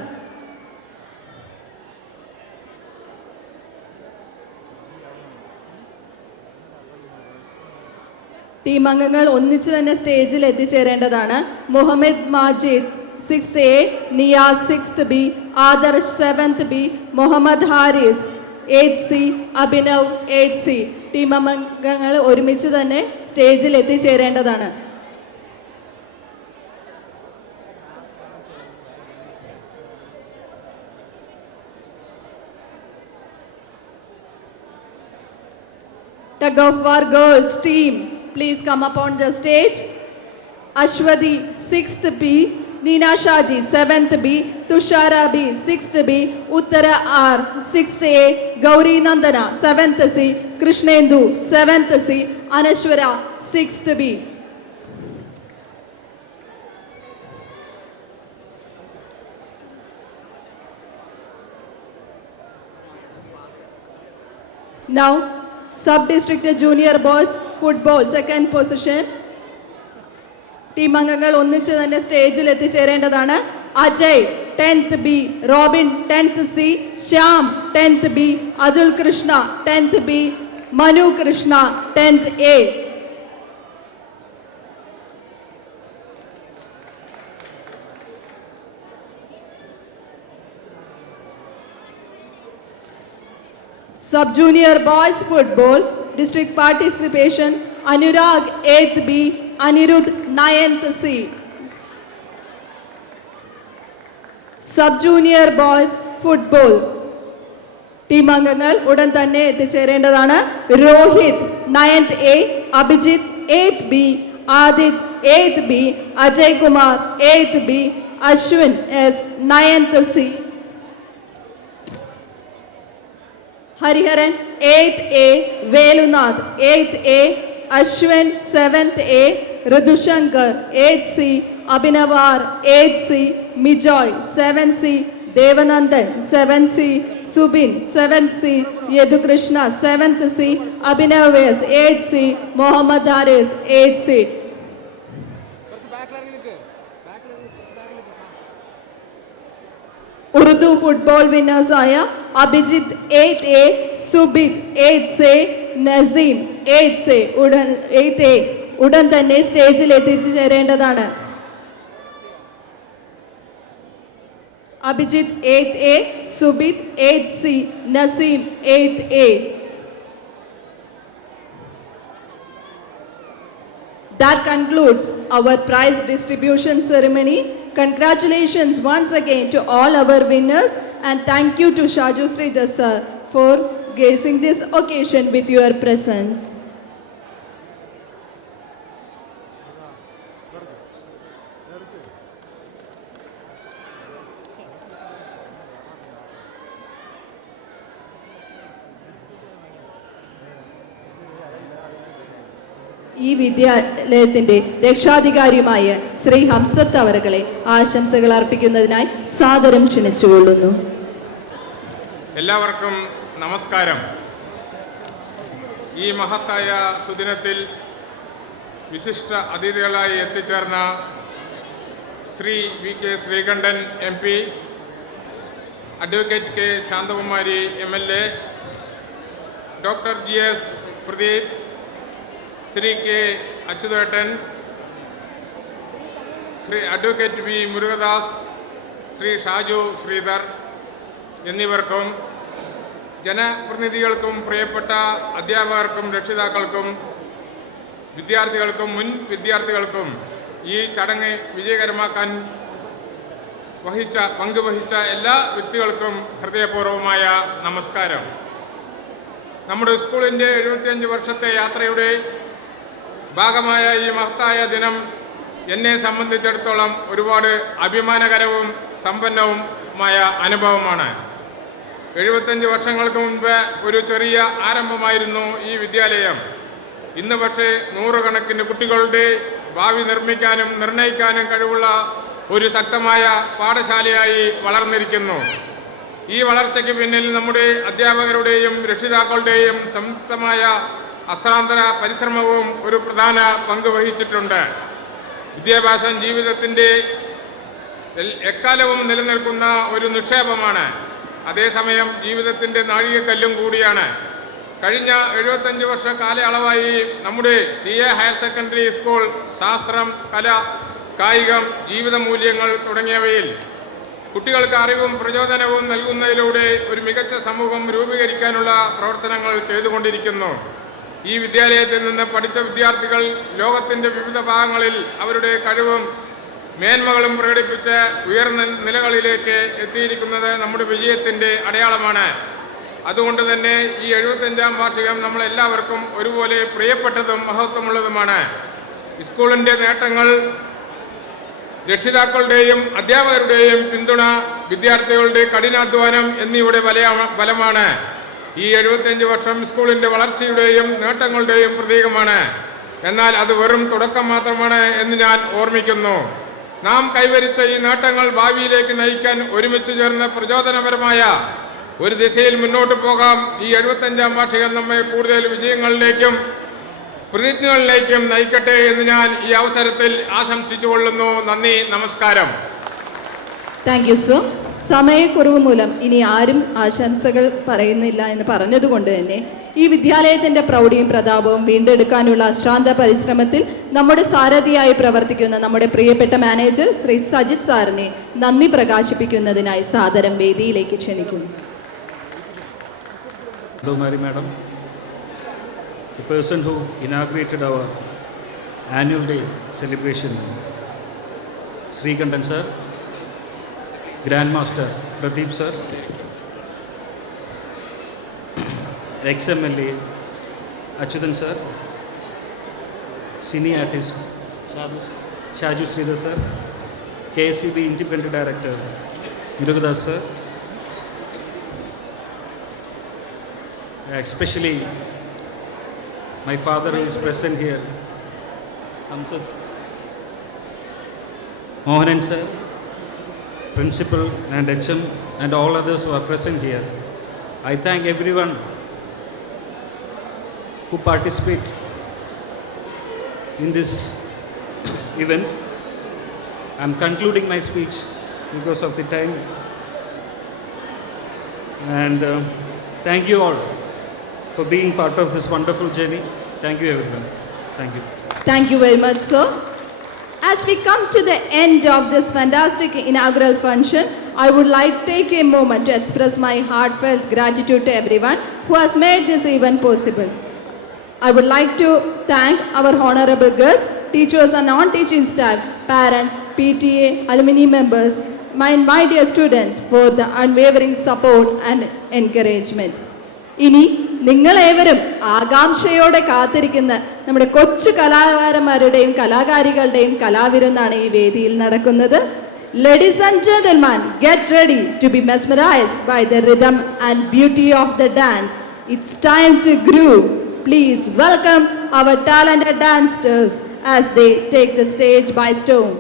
Team അംഗങ്ങൾ ഒന്നിച്ചു തന്നെ സ്റ്റേജിൽ എത്തിച്ചേരേണ്ടതാണ്. Muhammad Majid 6th A, Niyas 6th B, Adarsh 7th B, Muhammad Haris 8th C, Abhinav 8th C. Team അംഗങ്ങൾ ഒരുമിച്ച് തന്നെ സ്റ്റേജിൽ എത്തിച്ചേരേണ്ടതാണ്. Tug of war girls team, please come up on the stage. Ashwadi 6th B, Neena Shaji 7th B, Tushara B 6th B, Uttara R 6th A, Gauri Nandana 7th C, Krishnendu 7th C, Anashwara 6th B. Now sub-district junior boys football second position. Team അംഗങ്ങൾ ഒന്നിച്ച് തന്നെ സ്റ്റേജിൽ എത്തിച്ചേരേണ്ടതാണ്. Ajay 10th B, Robin 10th C, Shyam 10th B, Athul Krishna 10th B, Manu Krishna 10th A. Sub-junior boys football district participation, Anurag 8th B, Anirudh 9th C. Sub-junior boys football team അംഗങ്ങൾ ഉടൻ തന്നെ എത്തിച്ചേരേണ്ടതാണ്. Rohit 9th A, Abhijith 8th B, Adith 8th B, Ajay Kumar 8th B, Ashwin S 9th C. Hariharan 8th A, Velunath 8th A, Ashwin 7th A, Rithushankar 8th C, Abhinavar 8th C, Mijoy 7th C, Devanandan 7th C, Subin 7th C, Yadukrishna 7th C, Abhinav 8th C, Muhammad Haris 8th C. Urdu football winners ആയ Abhijith 8th A, Subith 8th A, Naseem 8th A ഉടൻ തന്നെ സ്റ്റേജിൽ എത്തിച്ചേരേണ്ടതാണ്. Abhijith 8th A, Subith 8th C, Naseem 8th A. That concludes our prize distribution ceremony. Congratulations once again to all our winners and thank you to Shaju Sridhar sir for gracing this occasion with your presence. ഈ വിദ്യാലയത്തിന്റെ രക്ഷാധികാരിയുമായ ശ്രീ ഹംസത്ത് അവറുകളെ ആശംസകൾ അർപ്പിക്കുന്നതിനായി സാദരം ക്ഷണിച്ചുകൊള്ളുന്നു. എല്ലാവർക്കും നമസ്കാരം. ഈ മഹത്തായ സുദിനത്തിൽ വിശിഷ്ട അതിഥികളായി എത്തിച്ചേർന്ന Shri VK Sreekantan MP, advocate K Shanthakumari MLA, doctor GS Pradeep, Shri K അച്യുതേട്ടൻ, ശ്രീ അഡ്വക്കേറ്റ് V മുരുകദാസ്, ശ്രീ ഷാജു ശ്രീധർ എന്നിവർക്കും ജനപ്രതിനിധികൾക്കും പ്രിയപ്പെട്ട അധ്യാപകർക്കും രക്ഷിതാക്കൾക്കും വിദ്യാർത്ഥികൾക്കും മുൻ വിദ്യാർത്ഥികൾക്കും ഈ ചടങ്ങ് വിജയകരമാക്കാൻ പങ്കുവഹിച്ച എല്ലാ വ്യക്തികൾക്കും ഹൃദയപൂർവ്വമായ നമസ്കാരം. നമ്മുടെ സ്കൂളിൻ്റെ 75 വർഷത്തെ യാത്രയുടെ ഭാഗമായ ഈ മഹത്തായ ദിനം എന്നെ സംബന്ധിച്ചിടത്തോളം ഒരുപാട് അഭിമാനകരവും സമ്പന്നവുമായ അനുഭവമാണ്. 75 വർഷങ്ങൾക്ക് മുൻപ് ഒരു ചെറിയ ആരംഭമായിരുന്നു ഈ വിദ്യാലയം. ഇന്ന് പക്ഷേ നൂറുകണക്കിന് കുട്ടികളുടെ ഭാവി നിർമ്മിക്കാനും നിർണ്ണയിക്കാനും കഴിവുള്ള ഒരു ശക്തമായ പാഠശാലയായി വളർന്നിരിക്കുന്നു. ഈ വളർച്ചയ്ക്ക് പിന്നിൽ നമ്മുടെ അധ്യാപകരുടെയും രക്ഷിതാക്കളുടെയും സംയുക്തമായ അശ്രാന്തര പരിശ്രമവും ഒരു പ്രധാന പങ്ക് വഹിച്ചിട്ടുണ്ട്. വിദ്യാഭ്യാസം ജീവിതത്തിൻ്റെ എക്കാലവും നിലനിൽക്കുന്ന ഒരു നിക്ഷേപമാണ്. അതേസമയം ജീവിതത്തിൻ്റെ നാഴികക്കല്ലും കൂടിയാണ്. കഴിഞ്ഞ 75 വർഷ കാലയളവായി നമ്മുടെ CA ഹയർ സെക്കൻഡറി സ്കൂൾ ശാസ്ത്രം, കല, കായികം, ജീവിത മൂല്യങ്ങൾ തുടങ്ങിയവയിൽ കുട്ടികൾക്ക് അറിവും പ്രചോദനവും നൽകുന്നതിലൂടെ ഒരു മികച്ച സമൂഹം രൂപീകരിക്കാനുള്ള പ്രവർത്തനങ്ങൾ ചെയ്തുകൊണ്ടിരിക്കുന്നു. ഈ വിദ്യാലയത്തിൽ നിന്ന് പഠിച്ച വിദ്യാർത്ഥികൾ ലോകത്തിൻ്റെ വിവിധ ഭാഗങ്ങളിൽ അവരുടെ കഴിവും മേന്മകളും പ്രകടിപ്പിച്ച് ഉയർന്ന നിലകളിലേക്ക് എത്തിയിരിക്കുന്നത് നമ്മുടെ വിജയത്തിൻ്റെ അടയാളമാണ്. അതുകൊണ്ട് തന്നെ ഈ 75ാം വാർഷികം നമ്മളെല്ലാവർക്കും ഒരുപോലെ പ്രിയപ്പെട്ടതും മഹത്വമുള്ളതുമാണ്. സ്കൂളിൻ്റെ നേട്ടങ്ങൾ രക്ഷിതാക്കളുടെയും അധ്യാപകരുടെയും പിന്തുണ, വിദ്യാർത്ഥികളുടെ കഠിനാധ്വാനം എന്നിവയുടെ ഫലമാണ്. ഈ 75 വർഷം സ്കൂളിൻ്റെ വളർച്ചയുടെയും നേട്ടങ്ങളുടെയും പ്രതീകമാണ്. എന്നാൽ അത് വെറും തുടക്കം മാത്രമാണ് എന്ന് ഞാൻ ഓർമ്മിക്കുന്നു. നാം കൈവരിച്ച ഈ നേട്ടങ്ങൾ ഭാവിയിലേക്ക് നയിക്കാൻ ഒരുമിച്ച് ചേർന്ന പ്രചോദനപരമായ ഒരു ദിശയിൽ മുന്നോട്ട് പോകാം. ഈ 75ാം വാർഷികം നമ്മെ കൂടുതൽ വിജയങ്ങളിലേക്കും പ്രതിജ്ഞകളിലേക്കും നയിക്കട്ടെ എന്ന് ഞാൻ ഈ അവസരത്തിൽ ആശംസിച്ചുകൊള്ളുന്നു. നന്ദി, നമസ്കാരം. Thank you sir. സമയക്കുറവ് മൂലം ഇനി ആരും ആശംസകൾ പറയുന്നില്ല എന്ന് പറഞ്ഞതുകൊണ്ട് തന്നെ ഈ വിദ്യാലയത്തിൻ്റെ പ്രൗഢിയും പ്രതാപവും വീണ്ടെടുക്കാനുള്ള അശ്രാന്ത പരിശ്രമത്തിൽ നമ്മുടെ സാരഥിയായി പ്രവർത്തിക്കുന്ന നമ്മുടെ പ്രിയപ്പെട്ട മാനേജർ ശ്രീ സജിത് സാറിനെ നന്ദി പ്രകാശിപ്പിക്കുന്നതിനായി സാദരം വേദിയിലേക്ക് ക്ഷണിക്കുന്നു. Madam, the person who inaugurated our annual day celebration, Sri Kandan sir, Grandmaster Pradeep sir, ex-MLA Achyutan sir, Cine artist Shaju Sridhar sir, KSCB Independent Director Murugadas sir, especially my father who is present here, Hamsad Mohanan sir, principal and HM and all others who are present here. I thank everyone who participate in this event. I am concluding my speech because of the time, and thank you all for being part of this wonderful journey. Thank you everyone. Thank you. Thank you very much, sir. As we come to the end of this fantastic inaugural function, I would like to take a moment to express my heartfelt gratitude to everyone who has made this event possible. I would like to thank our honorable guests, teachers and non-teaching staff, parents, PTA, alumni members, my dear students for the unwavering support and encouragement. ഇനി നിങ്ങളേവരും ആകാംക്ഷയോടെ കാത്തിരിക്കുന്ന നമ്മുടെ കൊച്ചു കലാകാരന്മാരുടെയും കലാകാരികളുടെയും കലാവിരുന്നാണ് ഈ വേദിയിൽ നടക്കുന്നത്. Ladies and gentlemen, get ready to be mesmerized by the rhythm and beauty of the dance. It's time to groove. Please welcome our talented dancers as they take the stage by storm.